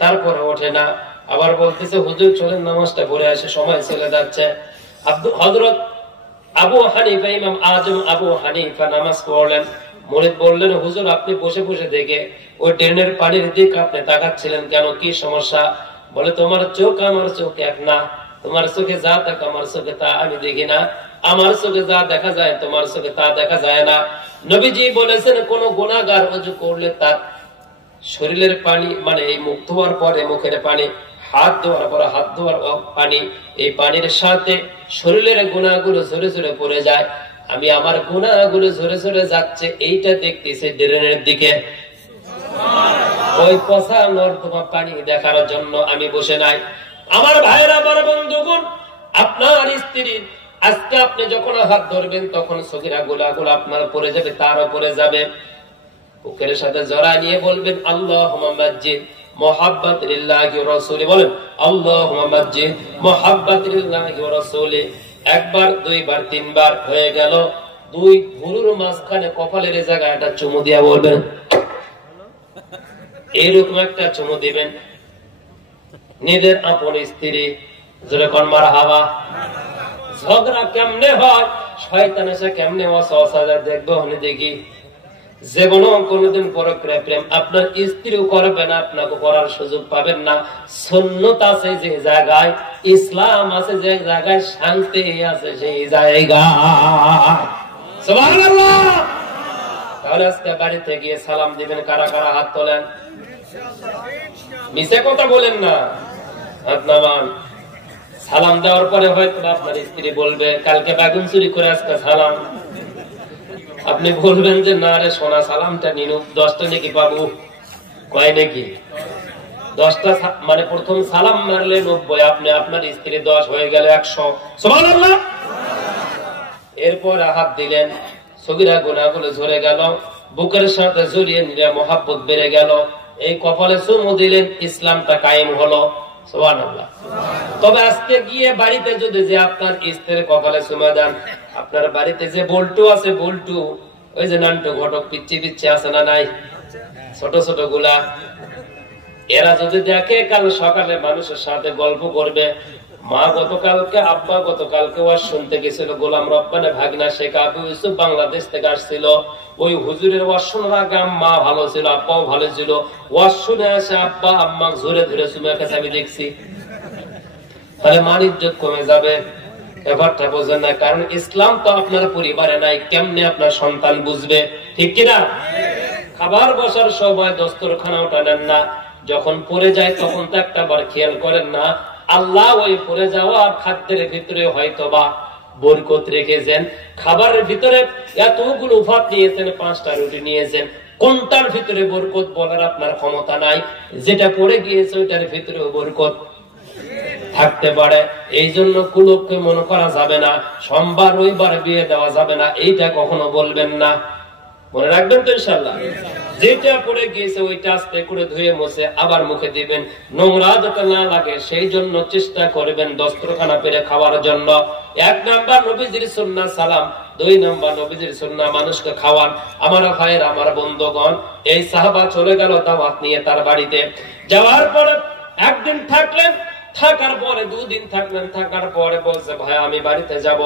তারপরে ওঠে না, আবার বলতেছে, হুজুর চলেন নামাজটা পড়ে আসে, সময় চলে যাচ্ছে। হযরত আবু হানিফা, ইমাম আজম আবু হানিফা নামাজ পড়লেন। মুরিদ বললেন, হুজুর আপনি বসে বসে দেখে ওই ড্রেনের পানির দিকে আপনি তাকাচ্ছিলেন কেন, কি সমস্যা? বলে, তোমার চোখ আমার চোখ এক না, তোমার চোখে যা দেখা আমার চোখে তা আমি দেখি না, আমার চোখে যা দেখা যায় তোমার চোখে তা দেখা যায় না। নবীজি বলেছেন, কোন গুনাহগার ওযু করলে তার শরীরের পানি, মানে এই মুখ ধোয়ার পরে মুখের পানি, হাত ধোয়ার পরে হাত ধোয়ার পানি, এই পানির সাথে শরীরের গুনাহগুলো ঝরে ঝরে পড়ে যায়। আমি আমার গুনাহগুলো ঝরে ঝরে যাচ্ছে, এইটা দেখতেছি ড্রেনের দিকে। ওই পচা নর্দমা পানি দেখার জন্য আমি বসে নাই। আমার ভাইরা, আমার বন্ধুগণ, আপনার স্ত্রী আজকে আপনি যখন হাত ধরবেন, তখন সগীরা গুনাহগুলো আপনার পড়ে যাবে, তার উপরে যাবে। বুকের সাথে জড়া নিয়ে বলবেন, আল্লাহুম্মা মাজ্জিদ মুহাব্বাত লিল্লাহি ওয়া রাসূলি। বলেন, আল্লাহুম্মা মাজ্জিদ মুহাব্বাত লিল্লাহি ওয়া রাসূলি। একবার, দুইবার, তিনবার হয়ে গেল। দুই ভুরুর মাঝখানে কপালের জায়গায় একটা চুমু দিয়া বলবেন, এইরকম একটা চুমু দিবেন। নিজের আপন স্ত্রী, যেরকম মারহাবা। ঝগড়া কেমনে হয়, শয়তান এসে কেমনে ওয়াসওয়াসা দেয়, দেখবো আমি দেখি। জীবনে কোনদিন পরক্রিয়া প্রেম আপনার স্ত্রীও করবে না, আপনাকে করার সুযোগ পাবেন না। সুন্নাত আছে যে জায়গায়, ইসলাম আছে যে জায়গায়, শান্তি আছে সেই জায়গায়। সুবহানাল্লাহ। তাহলে আজকে বাড়িতে গিয়ে সালাম দিবেন, কারা কারা হাত তোলেন? মিছে কথা বলেন না, হাত নামান। সালাম দেওয়ার পরে হয়তো আপনার স্ত্রী বলবে, কালকে বেগুন চুরি করে আজকে সালাম। আপনি বলবেন যে, না রে সোনা, সালামটা নিনু, 10টা নাকি পাবো। কয় নাকি? 10টা, মানে প্রথম সালাম মারলে 90, আপনি আপনার স্ত্রী 10 হয়ে গেল 100। সুবহানাল্লাহ। এরপর হাত দিলেন, সগীরা গুনাহগুলো ঝরে গেল। বুকের সাথে জড়িয়ে নিলে মহাব্বত বেড়ে গেল, এই কপালে চুমু দিলেন, ইসলামটা কায়েম হলো। সুবহানাল্লাহ। তবে আজকে গিয়ে বাড়িতে যদি যে আপনার স্ত্রীর কপালে চুমা দেন, আপনার বাড়িতে যে বল্টু আছে, বল্টু ওই যে নান্টু ঘটক পিচ্ছি পিচ্ছি আছে না নাই, ছোট ছোট গুলা, এরা যদি দেখে কাল সকালে মানুষের সাথে গল্প করবে, মা গতকালকে আব্বা গতকালকে ওয়াজ শুনতে গেছিল, গোলাম রব্বানে ভাগনা শেখ আবু ইউসুফ বাংলাদেশ থেকে আসছিল, ওই হুজুরের ওয়াজ শোনার আগে মা ভালো ছিল, আব্বাও ভালো ছিল, ওয়াজ শুনে আসে আব্বা আম্মা ধরে ধরে চুমা খেতে আমি দেখছি, তাহলে মান ইজ্জত কমে যাবে। ব্যাপারটা বোঝেন না, কারণ ইসলাম তো আপনার পরিবারে নাই, কেমনে আপনার সন্তান বুঝবে, ঠিক কিনা? খাবার বসার সময় দস্তরখানাও টানেন না, যখন পড়ে যায় তখন তো একটা বার খেয়াল করেন না, আল্লাহ ওই পড়ে যাওয়া খাদ্যের ভিতরে হয়তো বা বরকত রেখেছেন, খাবারের ভিতরে এতগুলো ভাত নিয়েছেন, 5টা রুটি নিয়েছেন, কোনটার ভিতরে বরকত বলার আপনার ক্ষমতা নাই, যেটা পড়ে গিয়েছে ওইটার ভিতরেও বরকত থাকতে পারে। এই জন্য কুলুপকে মনে করা যাবে না, সোমবার রবিবার বিয়ে দেওয়া যাবে না, এইটা কখনো বলবেন না, মনে রাখবেন তো ইনশাআল্লাহ। যেটা পড়ে গিয়েছে ওইটা আস্তে করে ধুয়ে মুছে আবার মুখে দিবেন, নোংরা যাতে না লাগে সেই জন্য চেষ্টা করবেন দস্তরখানা পেরে খাওয়ার জন্য। 1 নাম্বার নবীজির সুন্নাহ সালাম, 2 নাম্বার নবীজির সুন্নাহ মানুষকে খাওয়ান। আমার ভাইয়ের, আমার বন্ধুগণ, এই সাহাবা চলে গেল দাওয়াত নিয়ে তার বাড়িতে, যাওয়ার পরে একদিন থাকলেন, থাকার পরে 2 দিন থাকলেন, থাকার পরে বলছে ভাই আমি বাড়িতে যাব।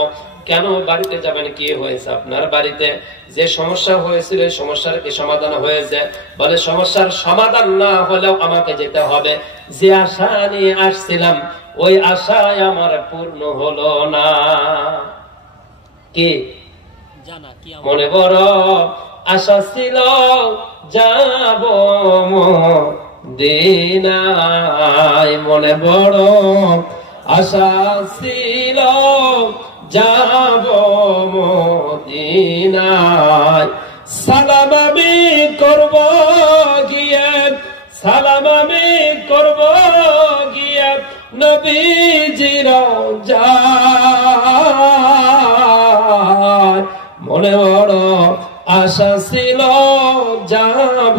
কেন বাড়িতে যাবেন, কি হয়েছে আপনার বাড়িতে? যে সমস্যা হয়েছিল সমস্যার কি সমাধান হয়েছে? বলে সমস্যার সমাধান না হলেও আমাকে যেতে হবে, যে আশা নিয়ে আসছিলাম ওই আশায় আমার পূর্ণ হলো না। কি মনে বড় আশা ছিল যাব মদিনায়, মনে বড় আশা ছিল যাব মদিনায়, সালাম আমি করব গিয়ে, সালাম আমি করব গিয়ে নবীজির রওজায়, মনে বড় আশা ছিল যাব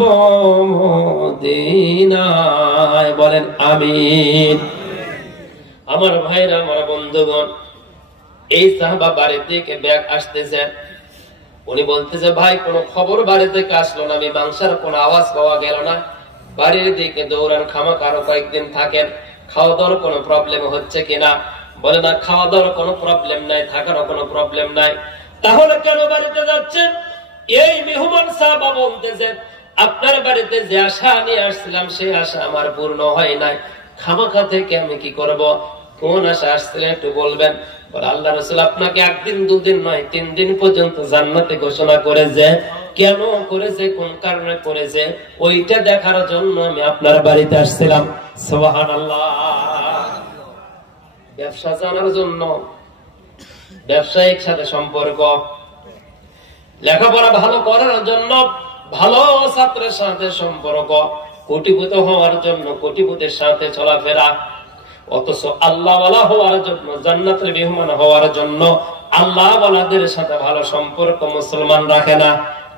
মদিনায়, বলেন আমিন। আমার ভাইরা, আমার বন্ধুগণ, এই সাহাবা বাড়ি থেকে ব্যাগ আসতেছে, উনি বলতেছে ভাই কোনো খবর বাড়ি থেকে আসলো না, আমি মাংসার কোনো আওয়াজ পাওয়া গেল না, বাড়ির দিকে দৌড়ান, খামাখা আরো কয়েকদিন থাকেন, খাওয়া দাওয়ার কোনো প্রবলেম হচ্ছে কিনা? বলে না, খাওয়া দাওয়ার কোনো প্রবলেম নাই, থাকারও কোনো প্রবলেম নাই। তাহলে কেন বাড়িতে যাচ্ছেন? এই মেহমান সাহাবা বলতেছে আপনার বাড়িতে যে আশা নিয়ে আসছিলাম সেই আশা আমার পূর্ণ হয় নাই, খামাখা থেকে আমি কি করব? কোন আশা আসছিলেন একটু বলবেন? বলে আল্লাহ রাসূল আপনাকে 1 দিন 2 দিন নয় 3 দিন পর্যন্ত জান্নাতে ঘোষণা করেছে। কেন করেছে, কোন কারণে করেছে, ওইটা দেখার জন্য আমি আপনার বাড়িতে আসছিলাম। সুবহানাল্লাহ। ব্যবসা জানার জন্য, ব্যবসায়িক সাথে সম্পর্ক, লেখাপড়া ভালো করার জন্য, ভালো ছাত্রের সাথে সম্পর্ক, কোটিপতি হওয়ার জন্য কোটিপতির সাথে চলাফেরা, অথচ আল্লাহওয়ালা হওয়ার জন্য, জান্নাতের মেহমান হওয়ার জন্য আল্লাহওয়ালাদের সাথে ভালো সম্পর্ক মুসলমান রাখে না।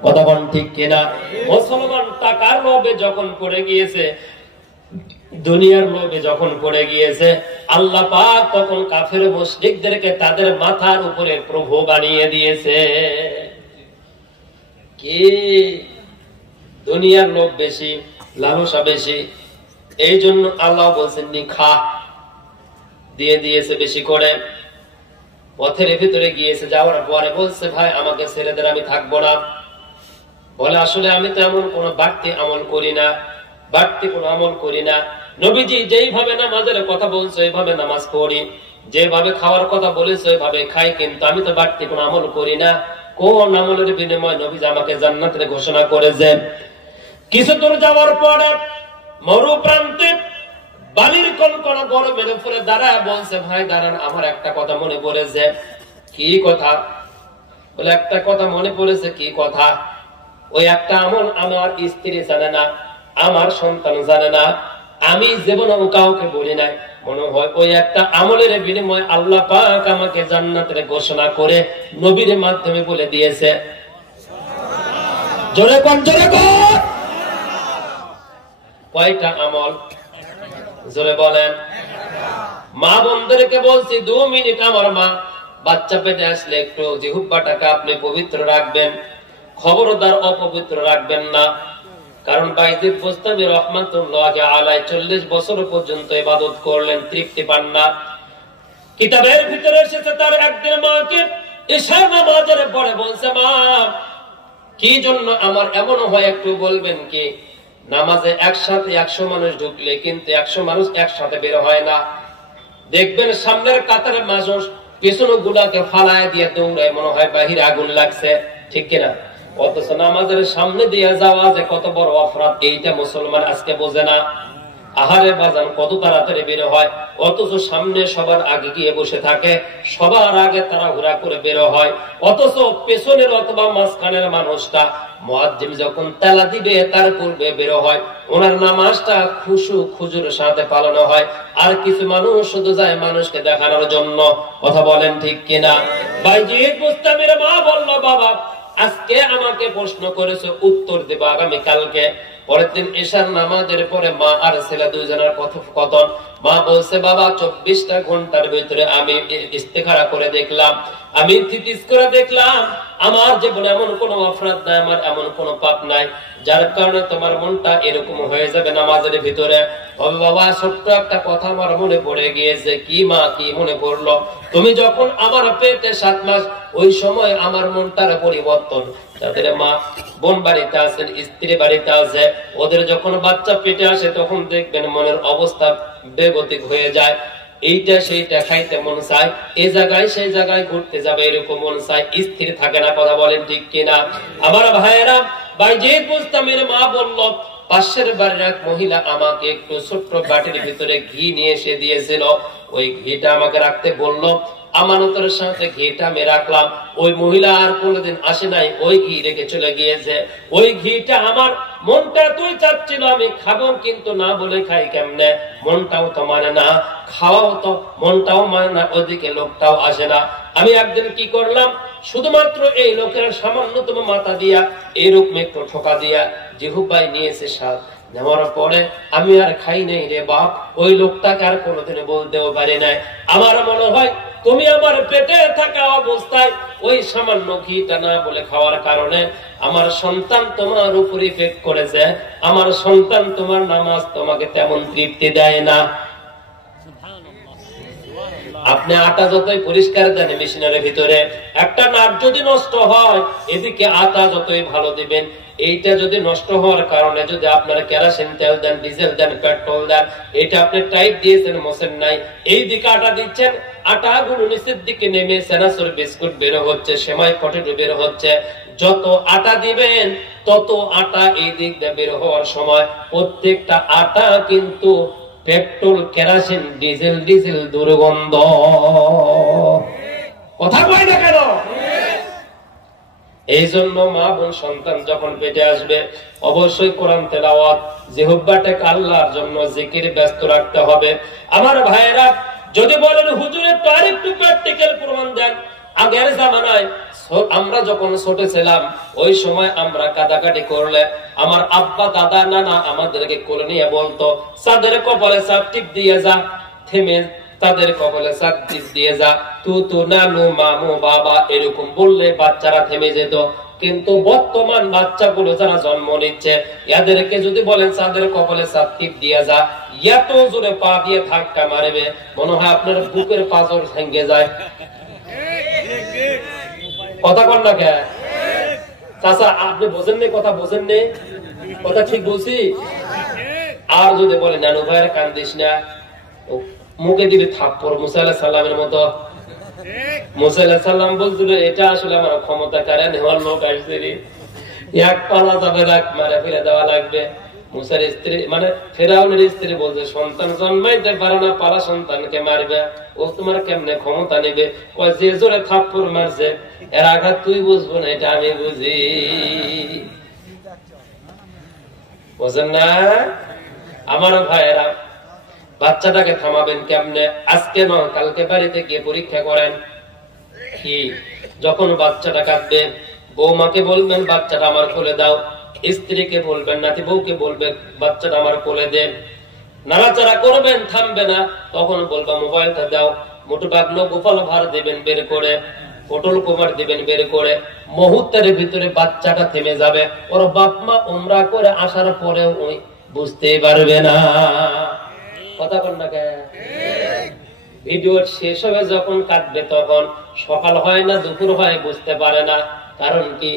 কথা কোন ঠিক কিনা? মুসলমান টাকার লোভে যখন পড়ে গিয়েছে, দুনিয়ার লোভে যখন পড়ে গিয়েছে, আল্লাহ পাক তখন কাফের মুশরিকদেরকে তাদের মাথার উপরে প্রভু বানিয়ে দিয়েছে। কি দুনিয়ার লোভ বেশি, লালসা বেশি, এই জন্য আল্লাহ বলছেন নিখা দিয়ে দিয়েছে বেশি করে। পথের ভিতরে গিয়েছে, যাওয়ার পরে বলছে ভাই আমাকে ছেড়ে দেন, আমি থাকবো না। বলে আসলে আমি তো এমন কোন বাড়তি আমল করি না, বাড়তি কোন আমল করি না। নবীজি যেইভাবে নামাজের কথা বলছে ওইভাবে নামাজ পড়ি, যেভাবে খাওয়ার কথা বলেছে ওইভাবে খাই, কিন্তু আমি তো বাড়তি কোন আমল করি না। কোন আমলের বিনিময়ে নবীজি আমাকে জান্নাতের ঘোষণা করেছেন? কিছু দূর যাওয়ার পরে মরু প্রান্তে বালির কনকন গরমের উপরে দাঁড়ায় বলছে ভাই দাঁড়ান, আমার একটা কথা মনে পড়েছে। কি কথা? বলে একটা কথা মনে পড়েছে। কি কথা? ওই একটা আমল আমার স্ত্রী জানে না, আমার সন্তান জানে না, আমি জীবনেও কাউকে বলি নাই। মনে হয় ওই একটা আমলের বিনিময়ে আল্লাহ পাক আমাকে জান্নাতের ঘোষণা করে নবীর মাধ্যমে বলে দিয়েছে। জোরে কোন, জোরে কোন। কয়টা আমল? জোরে বলেন। মা বোনদেরকে বলছি 2 মিনিট, আমার মা বাচ্চা পেটে আসলে একটু জিহ্বাটাকে আপনি পবিত্র রাখবেন, খবরদার অপবিত্র রাখবেন না। কারণ বাইজিদ বুস্তামি রহমাতুল্লাহি আলাইহি 40 বছর পর্যন্ত ইবাদত করলেন, তৃপ্তি পান না। কিতাবের ভিতরে এসেছে তার একদিন মাকে ঈশার নামাজের পরে বলছে, মা কি জন্য আমার এমন হয় একটু বলবেন কি? নামাজে একসাথে 100 মানুষ ঢুকলে কিন্তু 100 মানুষ একসাথে বের হয় না। দেখবেন সামনের কাতারে মানুষ পেছনে গুলাকে ফালায় দিয়ে দৌড়ায়, মনে হয় বাহিরে আগুন লাগছে, ঠিক কিনা? অথচ নামাজের সামনে দিয়ে যাওয়া যে কত বড় অপরাধ, এইটা মুসলমান আজকে বোঝে না। আহারে বাজান কত তাড়াতাড়ি বের হয়, অথচ সামনে সবার আগে গিয়ে বসে থাকে, সবার আগে তারা ঘোরা করে বের হয়। অথচ পেছনের অথবা মাঝখানের মানুষটা মুয়াজ্জিন যখন তেলা দিবে তার পূর্বে বের হয়, ওনার নামাজটা খুশু খুজুর সাথে পালানো হয়। আর কিছু মানুষ শুধু যায় মানুষকে দেখানোর জন্য। কথা বলেন ঠিক কিনা? বাইজিদ বুস্তামির মা বলল, বাবা আজকে আমাকে প্রশ্ন করেছে, উত্তর দেব আগামী কালকে। পরের দিন ঈশার নামাজের পরে মা আর ছেলে দুইজনের কথোপকথন। মা বলছে, বাবা 24টা ঘন্টার ভিতরে আমি ইস্তেখারা করে দেখলাম, আমি থিতিস করে দেখলাম আমার জীবনে এমন কোনো অপরাধ নাই, আমার এমন কোনো পাপ নাই, যার কারণে তোমার মনটা এরকম হয়ে যাবে নামাজের ভিতরে। তবে বাবা ছোট্ট একটা কথা আমার মনে পড়ে গিয়েছে। কি মা, কি মনে পড়লো? তুমি যখন আমার পেটে 7 মাস, ওই সময় আমার মনটার পরিবর্তন। যাদের মা বোন বাড়িতে আছেন, স্ত্রী বাড়িতে আছে, ওদের যখন বাচ্চা পেটে আসে তখন দেখবেন মনের অবস্থা বেগতিক হয়ে যায়। এইটা সেইটা খাইতে মন চায়, এই জায়গায় সেই জায়গায় ঘুরতে যাবে এরকম মন চায়, স্থির থাকে না। কথা বলেন ঠিক কিনা? আমার ভাইয়েরা, বাইজিদ বুস্তামির মা বলল, পাশের বাড়ির এক মহিলা আমাকে একটু ছোট্ট বাটির ভিতরে ঘি নিয়ে এসে দিয়েছিল, ওই ঘিটা আমাকে রাখতে বললো। আমানতের সাথে ঘিটা আমি রাখলাম। ওই মহিলা আর কোনোদিন আসে নাই, ওই ঘি রেখে চলে গিয়েছে। ওই ঘিটা আমার মনটা তুই চাচ্ছিল আমি খাবো, কিন্তু না বলে খাই কেমনে? মনটাও তো মানে না, খাওয়াও তো মনটাও মানে না, ওদিকে লোকটাও আসে না। আমি একদিন কি করলাম, শুধুমাত্র এই লোকের সামান্যতম মাথা দিয়া এরকম একটু ঠোকা দিয়া জিহ্বায় নিয়েছে স্বাদ। নেওয়ার পরে আমি আর খাই নাই রে বাপ, ওই লোকটাকে আর কোনোদিনে বলতেও পারি নাই। আমার মনে হয় তুমি আমার পেটে থাকা অবস্থায় ওই সামান্য ঘিটা না বলে খাওয়ার কারণে আমার সন্তান তোমার উপর ইফেক্ট করেছে, আমার সন্তান তোমার নামাজ তোমাকে তেমন তৃপ্তি দেয় না। আপনি আটা যতই পরিষ্কার দেন মেশিনের ভিতরে, একটা নাট যদি নষ্ট হয়, এদিকে আটা যতই ভালো দিবেন, এইটা যদি নষ্ট হওয়ার কারণে যদি আপনারা কেরোসিন তেল দেন, ডিজেল দেন, পেট্রোল দেন, এটা আপনি টাইট দিয়েছেন, মোছেন নাই, এই দিকে আটা দিচ্ছেন, আটা গুলো নিচের দিকে নেমে সেনাসুর বিস্কুট বের হচ্ছে, সেমাই পটেটো বের হচ্ছে। যত আটা দিবেন তত আটা এই দিক দিয়ে বের হওয়ার সময় প্রত্যেকটা আটা কিন্তু পেট্রোল, কেরোসিন, ডিজেল দুর্গন্ধ। কথা কয় না কেন? এই জন্য মা বোন সন্তান যখন পেটে আসবে অবশ্যই কোরআন তেলাওয়াত, জিহ্বাটাকে আল্লাহর জন্য জিকির ব্যস্ত রাখতে হবে। আমার ভাইয়েরা, যদি বলেন হুজুরের তো আরেকটু প্র্যাকটিক্যাল প্রমাণ দেন, আগের জামানায় আমরা যখন ছোট ছিলাম ওই সময় আমরা কাটাকাটি করলে আমার আব্বা, দাদা, নানা আমাদেরকে কোলে নিয়ে বলতো, চাঁদের কপালে চাঁদ টিপ দিয়ে যা, থেমে তাদের কপালে চাঁদ টিপ দিয়ে যা, তু নানু, মামু, বাবা, এরকম বললে বাচ্চারা থেমে যেত। কিন্তু বর্তমান বাচ্চাগুলো যারা জন্ম নিচ্ছে, এদেরকে যদি বলেন চাঁদের কপালে চাঁদ টিপ দিয়ে যা, এত জোরে পা দিয়ে ধাক্কা মারবে মনে হয় আপনার বুকের পাঁজর ভেঙে যায়। কথা কন না কে চাচা? আপনি বোঝেন নি? কথা বোঝেন নি? কথা ঠিক বলছি? আর যদি বলে নানু ভাইয়ের কান্দিস না, মুখে দিবি থাপ্পড় মুসা আলাইহিস সালামের মতো। মুসা আলাইহিস সালাম বলছিল, এটা আসলে আমার ক্ষমতা কারে নেওয়ার লোক আসছে রে, এক পালা যাবে রাখ মারে ফিরে দেওয়া লাগবে। মুসার স্ত্রী মানে ফেরাউনের স্ত্রী বলছে, সন্তান জন্মাইতে পারে না, পালা সন্তানকে মারবে, ও তোমার কেমনে ক্ষমতা নেবে? যে জোরে থাপ্পড় মারছে এর আঘাত তুই বুঝবো না, এটা আমি বুঝি। বুঝেন না? আমার ভাইয়েরা, বাচ্চাটাকে থামাবেন কেমনে? আজকে নয়, কালকে বাড়িতে গিয়ে পরীক্ষা করেন। কি যখন বাচ্চাটা কাঁদবে বৌমাকে বলবেন বাচ্চাটা আমার কোলে দাও, স্ত্রীকে বলবেন, নাতি বউকে বলবে বাচ্চাটা আমার কোলে দেন। নাড়াচাড়া করবেন, থামবে না, তখন বলবা মোবাইলটা দাও। মোটুবাগলো গোপাল ভার দিবেন বের করে, পটল কুমার দিবেন বের করে। মুহূর্তের ভিতরে বাচ্চাটা থেমে যাবে। ওর বাপ মা উমরা করে আসার পরেও ওই বুঝতেই পারবে না। কথা বল না কে? ভিডিও শেষ হবে যখন কাটবে তখন সকাল হয় না দুপুর হয় বুঝতে পারে না। কারণ কি?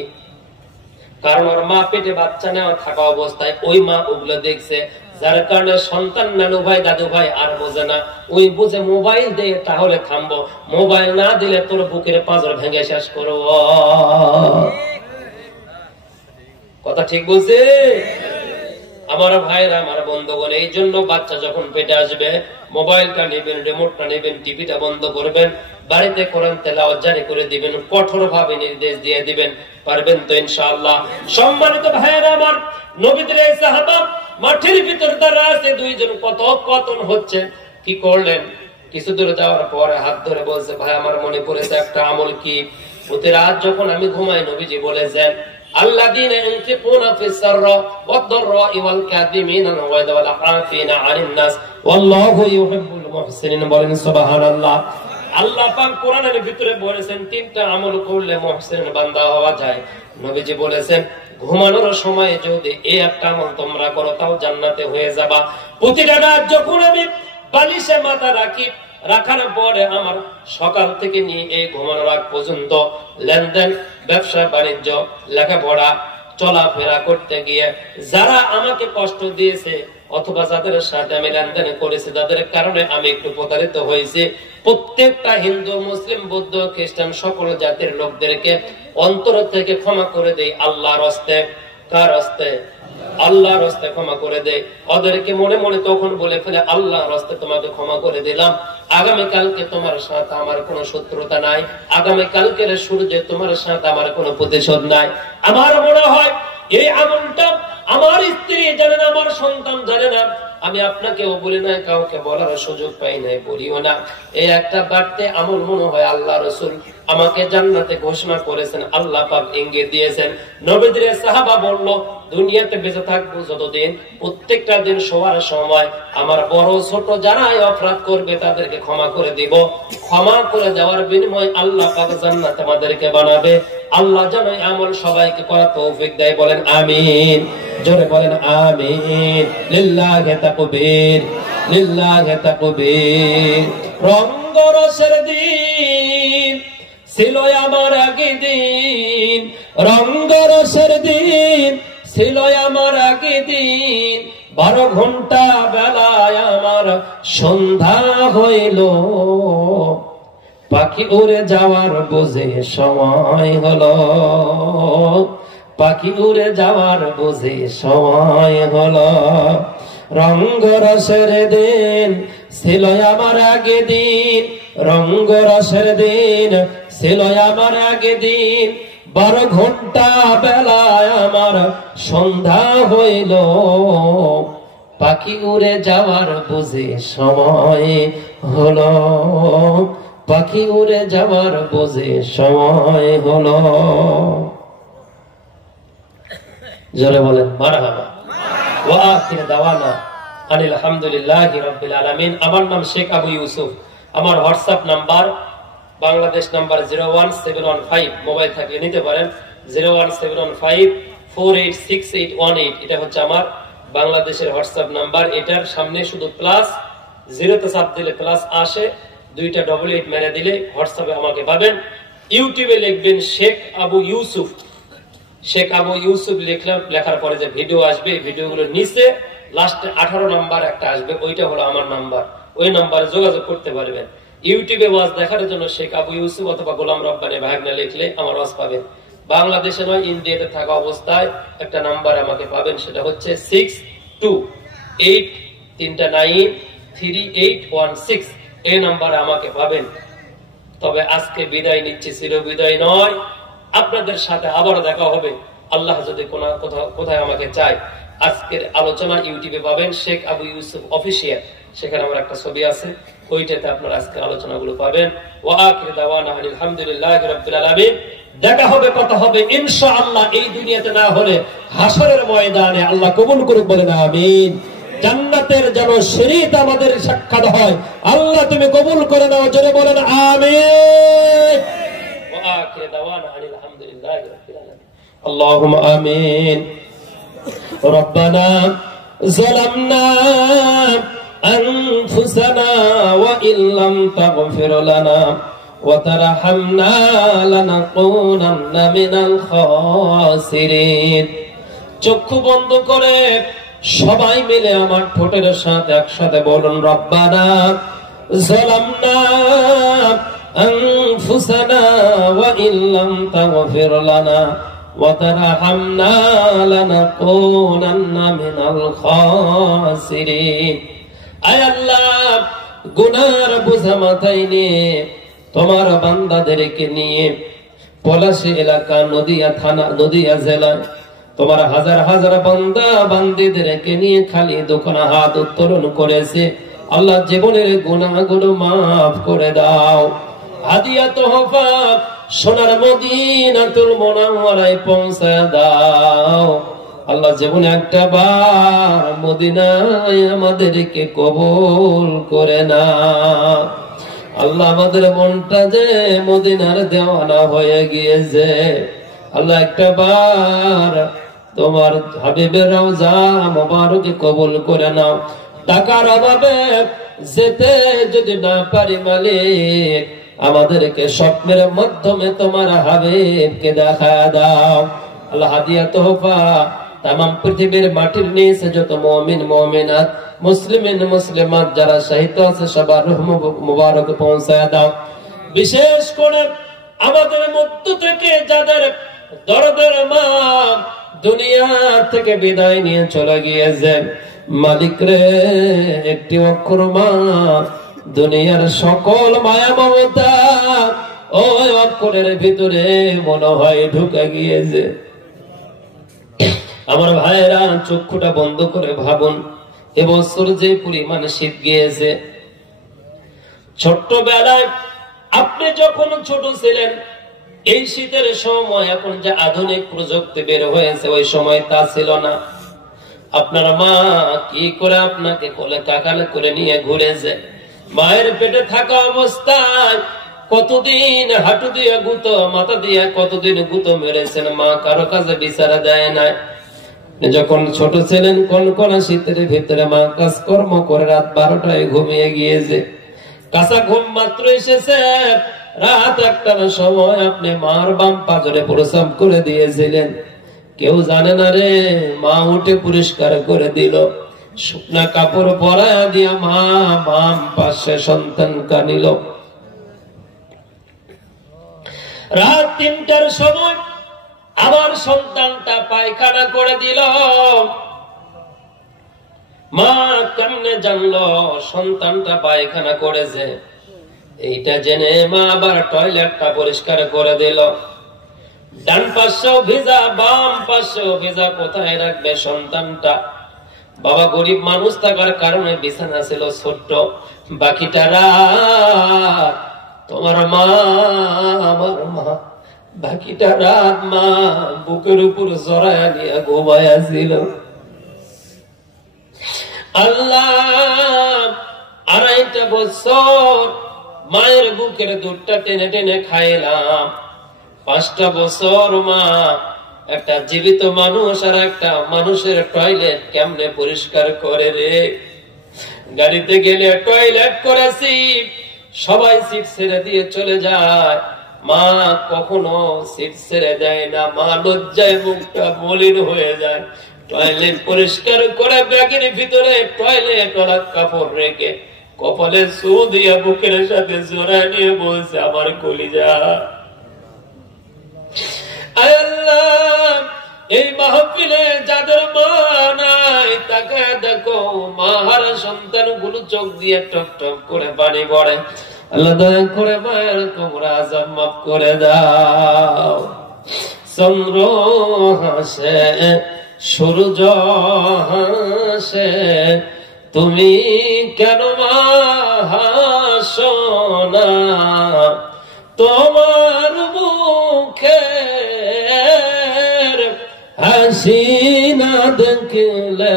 কারণ ওর মা পেটে বাচ্চা নেওয়া থাকা অবস্থায় ওই মা ওগুলো দেখছে, যার কারণে সন্তান নানু ভাই দাদু ভাই আর বোঝে না। ওই বুঝে মোবাইল দিয়ে তাহলে থামবো, মোবাইল না দিলে তোর বুকের পাঁজর ভেঙে শেষ করব। কথা ঠিক বলছে আমার ভাইরা, আমার বন্ধুগণ। এই জন্য বাচ্চা যখন পেটে আসবে মোবাইলটা নেবেন, রিমোটটা নেবেন, টিভিটা বন্ধ করবেন, বাড়িতে কোরআন তেলাওয়াত জারি করে দিবেন, কঠোর ভাবে নির্দেশ দিয়ে দিবেন। পারবেন তো ইনশাআল্লাহ? সম্মানিত ভাইরা আমার, নবীদের এই সাহাবা মাঠের ভিতর দাঁড়া আছে, দুইজন কত কতন হচ্ছে। কি করলেন? কিছু দূর যাওয়ার পরে হাত ধরে বলছে, ভাই আমার মনে পড়েছে একটা আমল। কি? প্রতি রাত যখন আমি ঘুমাই নবীজি বলেছেন, আল্লাযীনা ইনফিকুনা ফিস সাররা ওয়াদ-দাররা ওয়াল কাযিমিনা আল-গায়যা ওয়াল আফিনা আনিন নাস ওয়াল্লাহু ইউহিব্বুল মুহসিনিন। বলেন সুবহানাল্লাহ। আল্লাহ পাক কোরআনের ভিতরে বলেছেন তিনটা আমল করলে মুহসিন বান্দা হওয়া যায়। নবীজি বলেছেন ঘুমানোর সময় যদি এই একটা আমল তোমরা করো তাও জান্নাতে হয়ে যাবা। প্রতিটা রাত যখন আমি বালিশে মাথা রাখি, রাখার পরে আমার সকাল থেকে নিয়ে এই ঘুমানোর আগ পর্যন্ত লেনদেন, ব্যবসা বাণিজ্য, লেখাপড়া, চলাফেরা করতে গিয়ে যারা আমাকে কষ্ট দিয়েছে অথবা যাদের সাথে আমি লেনদেন করেছি, যাদের কারণে আমি একটু প্রতারিত হয়েছি, প্রত্যেকটা হিন্দু মুসলিম বৌদ্ধ খ্রিস্টান সকল জাতির লোকদেরকে অন্তর থেকে ক্ষমা করে দেই আল্লাহর হস্তে। কার হস্তে? আল্লাহর হস্তে ক্ষমা করে দেয়। ওদেরকে মনে মনে তখন বলে ফেলে, আল্লাহর হস্তে তোমাকে ক্ষমা করে দিলাম, আগামীকালকে তোমার সাথে আমার কোনো শত্রুতা নাই, আগামীকালকের সূর্যে তোমার সাথে আমার কোনো প্রতিশোধ নাই। আমার মনে হয় এই আমলটা আমার স্ত্রী জানে না, আমার সন্তান জানে না, আমি আপনাকেও বলি না, কাউকে বলার সুযোগ পাই নাই, বলিও না। এই একটা বাড়তে আমল মনে হয় আল্লাহ রাসূল আমাকে জান্নাতে ঘোষণা করেছেন, আল্লাহ পাক ইঙ্গিত দিয়েছেন। নবীদের সাহাবা বলল, দুনিয়াতে বেঁচে থাকবো যতদিন, প্রত্যেকটা দিন শোয়ার সময় আমার বড় ছোট যারা অপরাধ করবে তাদেরকে ক্ষমা করে দিব। ক্ষমা করে দেওয়ার বিনিময়ে আল্লাহ পাক জান্নাতে আমাদেরকে বানাবে। আল্লাহ যেন আমল সবাইকে করার তৌফিক দেয়। বলেন আমিন। জোরে বলেন আমিন। লিল্লাহি তাকবীর, লিল্লাহি তাকবীর। রঙ্গরসের দিন ছিল আমার আগের দিন, রঙ্গরসের দিন ছিল আমার আগের দিন, 12 ঘন্টা বেলায় আমার সন্ধ্যা হইল, পাখি উড়ে যাওয়ার বুঝে সময় হলো, পাখি উড়ে যাওয়ার বুঝে সময় হলো। রঙ্গরসের দিন ছিল আমার আগে দিন, রঙ্গরসের দিন ছিল আমার আগে দিন, 12 ঘন্টা বেলায় আমার সন্ধ্যা হইল, পাখি উড়ে যাওয়ার বুঝে সময় হলো, পাখি উড়ে যাওয়ার বুঝে সময় হলো। জোরে বলেন মারহাবা। ওয়া আখির দাওয়ানা আনিল হামদুলিল্লাহি রাব্বিল আলামিন। আমার নাম শেখ আবু ইউসুফ। আমার WhatsApp number Bangladesh number 01715, mobile থাকলে নিতে পারেন, 01715486818। এটা হচ্ছে আমার বাংলাদেশের হোয়াটসঅ্যাপ নাম্বার। এটার সামনে শুধু প্লাস, 0তে চাপ দিলে প্লাস আসে, 2টা 88 মেরে দিলে হোয়াটসঅ্যাপে আমাকে পাবেন। ইউটিউবে লিখবেন শেখ আবু ইউসুফ, শেখ আবু ইউসুফ লিখলাম, লেখার পরে যে ভিডিও আসবে, ভিডিওগুলোর নিচে লাস্টে 18 নাম্বার একটা আসবে, ওইটা হলো আমার নাম্বার। ওই নাম্বারে যোগাযোগ করতে পারবেন। ইউটিউবে ওয়াজ দেখার জন্য শেখ আবু ইউসুফ অথবা গোলাম রব্বানী ভাগনা লিখলে আমার ওয়াজ পাবেন। বাংলাদেশে নয়, ইন্ডিয়াতে থাকা অবস্থায় একটা নাম্বার আমাকে পাবেন, সেটা হচ্ছে 6283933816। এই নাম্বারে আমাকে পাবেন। তবে আজকে বিদায় নিচ্ছি, ছিল বিদায় নয়, আপনাদের সাথে আবার দেখা হবে আল্লাহ যদি কোথায় আমাকে চায়। আজকের আলোচনা ইউটিউবে পাবেন, শেখ আবু ইউসুফ অফিসিয়াল, সেখানে আমার একটা ছবি আছে। ওইটাতে আপনারা আজকে আলোচনাগুলো পাবেন। ওয়া আখিরু দাওয়ানা আলহামদুলিল্লাহি রাব্বিল আলামিন। দেখা হবে, কথা হবে ইনশাআল্লাহ, এই দুনিয়াতে না হলে হাসরের ময়দানে। আল্লাহ কবুল করুক, বলেন আমিন। জান্নাতের যেন শরীত আমাদের সাক্ষাৎ হয়, আল্লাহ তুমি কবুল করে নাও, জোরে বলেন আমিন। ওয়া আখিরু দাওয়ানা আলহামদুলিল্লাহি রাব্বিল আলামিন। আল্লাহুম্মা আমিন। রব্বানা যালামনা أنفسنا وإن لم تغفر لنا وترحمنا لنكونن من الخاسرين। চক্ষু বন্ধ করে সবাই মিলে আমার ঠোঁটের সাথে একসাথে বলুন, রব্বানা যালামনা আনফুসানা ওয়া ইন লাম তাগফির লানা ওয়া তারহামনা লানাকুনান্না মিনাল খাসিরিন। আয় আল্লাহ, গুনার বোঝা মাথায় নিয়ে তোমার বান্দাদেরকে নিয়ে পলাশী এলাকা, নদিয়া থানা, নদিয়া জেলায় তোমার হাজার হাজার বান্দা বান্দীদেরকে নিয়ে খালি দোকানে হাত উত্তোলন করেছে। আল্লাহ, জীবনের গুনাহগুলো মাফ করে দাও। হাদিয়া তোহফা সোনার মদিনাতুল মুনাওয়ারায় পৌঁছায় দাও। আল্লাহ, জীবনে একটা বার মদিনায় আমাদেরকে কবুল করে না। আল্লাহ, আমাদের মনটা যে মদিনার দেওয়ানা হয়ে গিয়েছে, আল্লাহ একটা বার তোমার হাবিবের রওজা মোবারকে কবুল করে নাও। টাকার অভাবে যেতে যদি না পারি মালিক, আমাদেরকে স্বপ্নের মাধ্যমে তোমার হাবিবকে দেখা দাও। আল্লাহ, হাদিয়া তোহফা তামাম পৃথিবীর মাটির নিচে যত মুমিন মুমিনাত, মুসলিমিন মুসলিমাত যারা শহীদ আছে সবার রূহ মুবারক পৌঁছায় দাও। বিশেষ করে আমাদের মধ্য থেকে যাদের দরদের মা দুনিয়া থেকে বিদায় নিয়ে চলে গিয়েছেন, মালিক রে একটি অক্ষর মা দুনিয়ার সকল মায়া মমতা ওই অক্ষরের ভিতরে মনে হয় ঢুকে গিয়েছে। আমার ভাইরা, চক্ষুটা বন্ধ করে ভাবুন, এবছর যে পরিমাণ শীত গিয়েছে। ছোট্টবেলায় আপনি যখন ছোট ছিলেন, এই শীতের সময় এখন যে আধুনিক প্রযুক্তি বের হয়েছে, ওই সময় তা ছিল না। আপনার মা কি করে আপনাকে কোলে কাকালে করে নিয়ে ঘুরেছে। মায়ের পেটে থাকা অবস্থায় কতদিন হাঁটু দিয়ে গুঁতো, মাথা দিয়ে কতদিন গুঁতো মেরেছেন, মা কারো কাছে বিচারা দেয় না। যখন ছোট ছিলেন, কনকনা শীতের ভিতরে মা কাজকর্ম করে রাত 12টায় ঘুমিয়ে গিয়েছে। কাঁচা ঘুম মাত্র এসেছে, রাত 1টার সময় আপনি মার বাম পাজরে প্রসাব করে দিয়েছিলেন। কেউ জানে না রে, মা উঠে পরিষ্কার করে দিল, শুকনা কাপড় পরায়া দিয়া মা বাম পাশে সন্তান কানিল। রাত 3টার সময় আবার সন্তানটা পায়খানা করে দিল। মা কেমনে জানলো সন্তানটা পায়খানা করেছে? এইটা জেনে মা আবার টয়লেটটা পরিষ্কার করে দিল। ডান পাশেও ভিজা, বাম পাশেও ভিজা, কোথায় রাখবে সন্তানটা? বাবা গরিব মানুষ থাকার কারণে বিছানা ছিল ছোট্ট। বাকিটা রাত তোমার মা, আমার মা, বাকিটা রাত মা বুকের উপর জড়ায়া নিয়ে ঘুমায়া ছিল। আল্লাহ, 2.5 বছর মায়ের বুকের দুধটা টেনে টেনে খাইলাম। 5টা বছর মা একটা জীবিত মানুষ আর একটা মানুষের টয়লেট কেমনে পরিষ্কার করে রে? গাড়িতে গেলে টয়লেট করেছি, সবাই সিট ছেড়ে দিয়ে চলে যায়, মা কখনো সিট ছেড়ে দেয় না। মা লজ্জায় মুখটা মলিন হয়ে যায়। টয়লেট পরিষ্কার করে ব্যাগের ভিতরে টয়লেট ওরা কাপড় রেখে কপালে সু দিয়া বুকের সাথে জোড়ায় নিয়ে বলছে, আমার কলিজা। আল্লাহ, এই মাহফিলে যাদের মা নাই, তাকে দেখো মা হারা সন্তান গুলো চোখ দিয়ে টক টক করে পানি পড়ে। আল্লাহ দয়া করে মায়ের কবর আযাব মাফ করে দাও। চন্দ্র হাসে, সূর্য হাসে, তুমি কেন মা হাসনা তোমার মুখের হাসি না দেখলে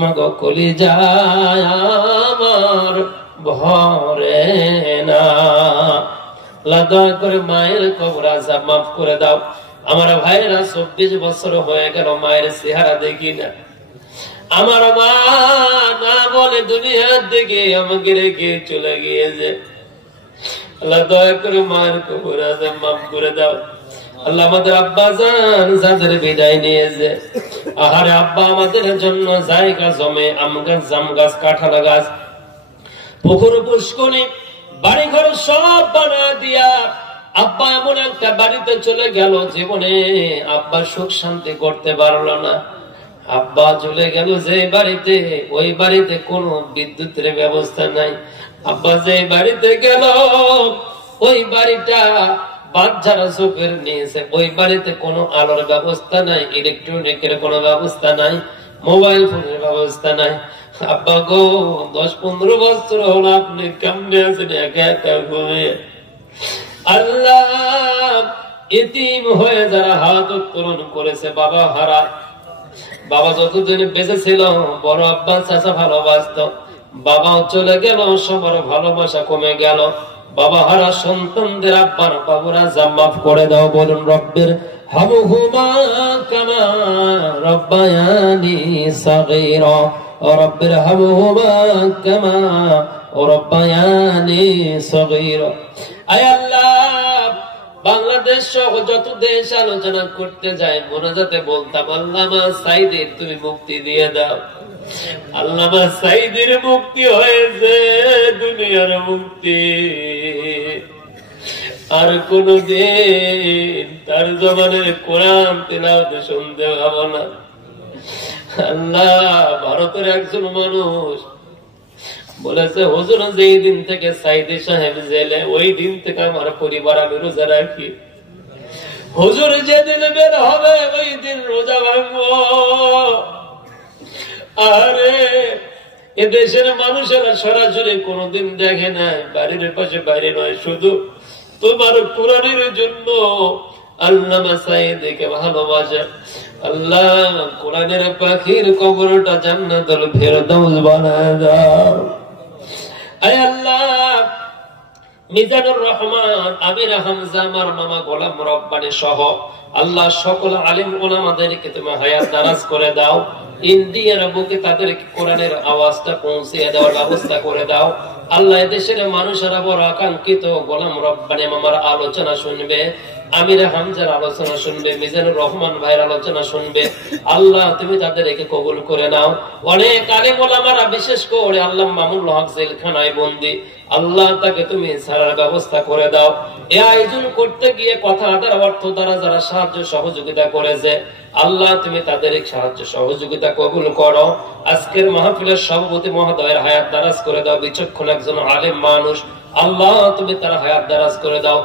মাগো কলিজায় আমার ভরে না। দয়া করে মায়ের কবর আযাব মাফ করে দাও। আমার ভাইরা 24 বছর হয়ে গেল মায়ের চেহারা দেখি না। আমার মা না বলে দুনিয়ার দিকে আমাকে রেখে চলে গিয়েছে। আল্লাহ দয়া করে মায়ের কবর আযাব মাফ করে দাও। আল্লাহ আমাদের আব্বা জান যাদের বিদায় নিয়েছে, আহারে আব্বা আমাদের জন্য জায়গা জমে আম গাছ, জাম গাছ, কাঁঠাল গাছ, পুকুর, পুষ্করী, বাড়ি ঘর সব বানা দিয়া আব্বা এমন একটা বাড়িতে চলে গেল, জীবনে আব্বা সুখ শান্তি করতে পারলো না। আব্বা চলে গেল যে বাড়িতে, ওই বাড়িতে কোনো বিদ্যুতের ব্যবস্থা নাই। আব্বা যে বাড়িতে গেল, ওই বাড়িটা বাচ্চারা চোখের নিয়েছে। ওই বাড়িতে কোনো আলোর ব্যবস্থা নাই, ইলেকট্রনিকের কোনো ব্যবস্থা নাই, মোবাইল ফোনের ব্যবস্থা নাই। আব্বা গো 10-15 বছর হলো আপনি কেমনে আছেন একা একা ঘুমিয়ে? আল্লাহ এতিম হয়ে যারা হাত উত্তোলন করেছে, বাবা হারা, বাবা যতদিন বেঁচে ছিল বড় আব্বা চাচা ভালোবাসত, বাবাও চলে গেল, সবার ভালোবাসা কমে গেল। বাবা হারা সন্তানদের আব্বার কবর আযাব মাফ করে দাও। বলুন রব্বির হামহুমা কামা রব্বায়ানি সাগীরা, রব্বির হামহুমা কামা রব্বায়ানি সাগীরা। আয় আল্লাহ, বাংলাদেশ সহ যত দেশ আলোচনা করতে যায় মোনাজাতে বলতাম আল্লামা সাঈদীর তুমি মুক্তি দিয়ে দাও। আল্লামা সাঈদীর মুক্তি হয়েছে, দুনিয়ার মুক্তি। আর কোনদিন তার জবানের কোরআন তিলাওয়াত শুনতে পাবো না। আল্লাহ, ভারতের একজন মানুষ বলেছে হুজুর যেই দিন থেকে সাঈদী সাহেব জেলে, ওই দিন থেকে আমার পরিবার আমি রোজা রাখি। হুজুর যেদিন বের হবে ওই দিন রোজা ভাঙবো। আরে এদেশের মানুষেরা সরাসরি কোনদিন দেখে নাই, বাড়ির পাশে বাইরে নয়, শুধু তোমার কোরআনের জন্য আল্লামা সাঈদীকে ভালোবাসে। আল্লাহ কোরআনের পাখির কবরটা জান্নাতুল ফেরদাউস বানায় দাও। আয় আল্লাহ, মিজানুর রহমান, আমির হামজা, আমার মামা গোলাম রব্বানী সহ আল্লাহ সকল আলিম ওলামাদেরকে তুমি হায়াত দারাজ করে দাও। ইন্ডিয়ার বুকে তাদের কোরআনের আওয়াজটা পৌঁছে দেওয়ার ব্যবস্থা করে দাও। আল্লাহ দেশের মানুষেরা বড় আকাঙ্ক্ষিত গোলাম রব্বানী মামার আলোচনা শুনবে, আমির হামজার আলোচনা শুনবে, মিজানুর রহমান ভাইয়ের আলোচনা শুনবে। আল্লাহ তুমি তাদেরকে কবুল করে নাও। অনেক আলেম ওলামারা, বিশেষ করে আল্লাহ মামুনুল হক জেলখানায় বন্দী, আল্লাহ তাকে তুমি ছাড়ার ব্যবস্থা করে দাও। এই আয়োজন করতে গিয়ে কথা দ্বারা অর্থ দ্বারা যারা সাহায্য সহযোগিতা করেছে, আল্লাহ তুমি তাদের সাহায্য সহযোগিতা কবুল করো। আজকের মাহফিলের সভাপতি মহোদয়ের হায়াত দারাজ করে দাও। বিচক্ষণ একজন আলেম মানুষ, আল্লাহ তুমি তার হায়াত দারাজ করে দাও।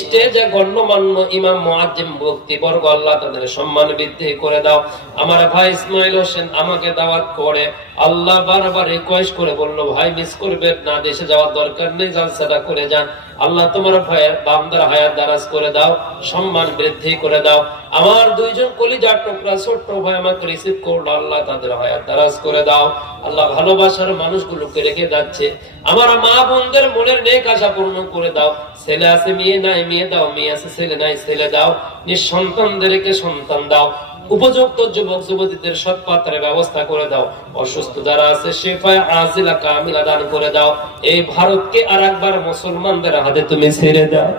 স্টেজে গণ্যমান্য ইমাম মুআজ্জিম বক্তবর্গ, আল্লাহ তাদের সম্মান বৃদ্ধি করে দাও। আমার ভাই ইসমাইল হোসেন আমাকে দাওয়াত করে আল্লাহ বারবার রিকোয়েস্ট করে বললো ভাই মিস করবে না, দেশে যাওয়ার দরকার নেই, জালসাটা করে যান। আল্লাহ তোমার ভাইয়ের বান্দার হায়াত দারাজ করে দাও, সম্মান বৃদ্ধি করে দাও। আমার দুইজন কলিজার টুকরা ছোট্ট ভাই আমাকে রিসিভ করলো, আল্লাহ তাদের হায়াত দারাজ করে দাও। আল্লাহ ভালোবাসার মানুষগুলোকে রেখে যাচ্ছে, আমার মা বোনদের মনের নেক আশা পূর্ণ করে দাও। ছেলে আছে মেয়ে নাই, মেয়ে দাও, মেয়ে আছে ছেলে নাই, ছেলে দাও। নিঃসন্তানদেরকে সন্তান দাও। উপযুক্ত যুবক যুবতীদের সৎ পাত্রের ব্যবস্থা করে দাও। অসুস্থ যারা আছে শিফায়ে আজিলা কামিলা দান করে দাও। এই ভারতকে আর একবার মুসলমানদের হাতে তুমি ছেড়ে দাও।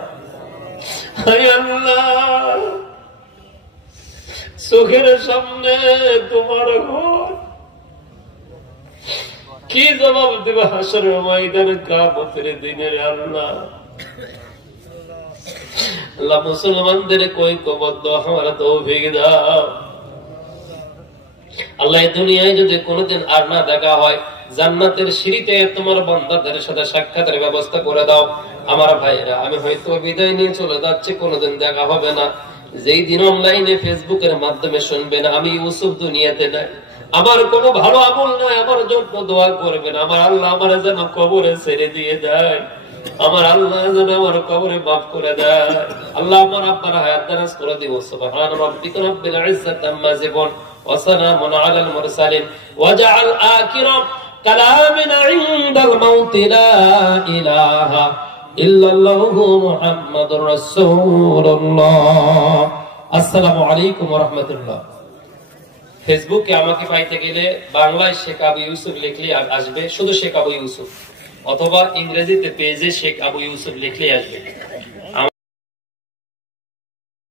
হায় আল্লাহ, চোখের সামনে তোমার ঘর, কি জবাব দেবে হাসরের ময়দানে কিয়ামতের দিনে? আল্লাহ আল্লাহ মুসলমানদের ঐক্যবদ্ধ হওয়ার তৌফিক দাও। আল্লাহ দুনিয়ায় যদি কোনোদিন আর না দেখা হয়, জান্নাতের সিঁড়িতে তোমার বান্দাদের সাথে সাক্ষাতের ব্যবস্থা করে দাও। আমার ভাইরা, আমি হয়তো বিদায় নিয়ে চলে যাচ্ছি, কোনোদিন দেখা হবে না। যেই দিন অনলাইনে ফেসবুকের মাধ্যমে শুনবেন আমি ইউসুফ দুনিয়াতে নাই, আমার কোনো ভালো আমল নাই, আমার জন্য দোয়া করবেন। আমার আল্লাহ আমার যেন কবরে ছেড়ে দিয়ে দেয়, আমার আল্লাহ যেন আমার কবরে মাফ করে দেয়। আল্লাহ আমার আব্বার হায়াত দারাজ করে দিব। সুবহান রাব্বিকা রাব্বিল ইজ্জাতি আম্মা ইয়াসিফুন ওয়া সালামুন আলাল মুরসালিন ওয়াজআল আখিরা কালামিনা ইনদাল মাউত লা ইলাহা ইল্লাল্লাহু মুহাম্মাদুর রাসূলুল্লাহ। আসসালামু আলাইকুম ওয়া রাহমাতুল্লাহ। ফেসবুকে আমাকে পাইতে গেলে বাংলায় শেখ আবু ইউসুফ লিখলে আসবে, শুধু শেখ আবু ইউসুফ, অথবা ইংরেজিতে পেজে শেখ আবু ইউসুফ লিখলে আসবে।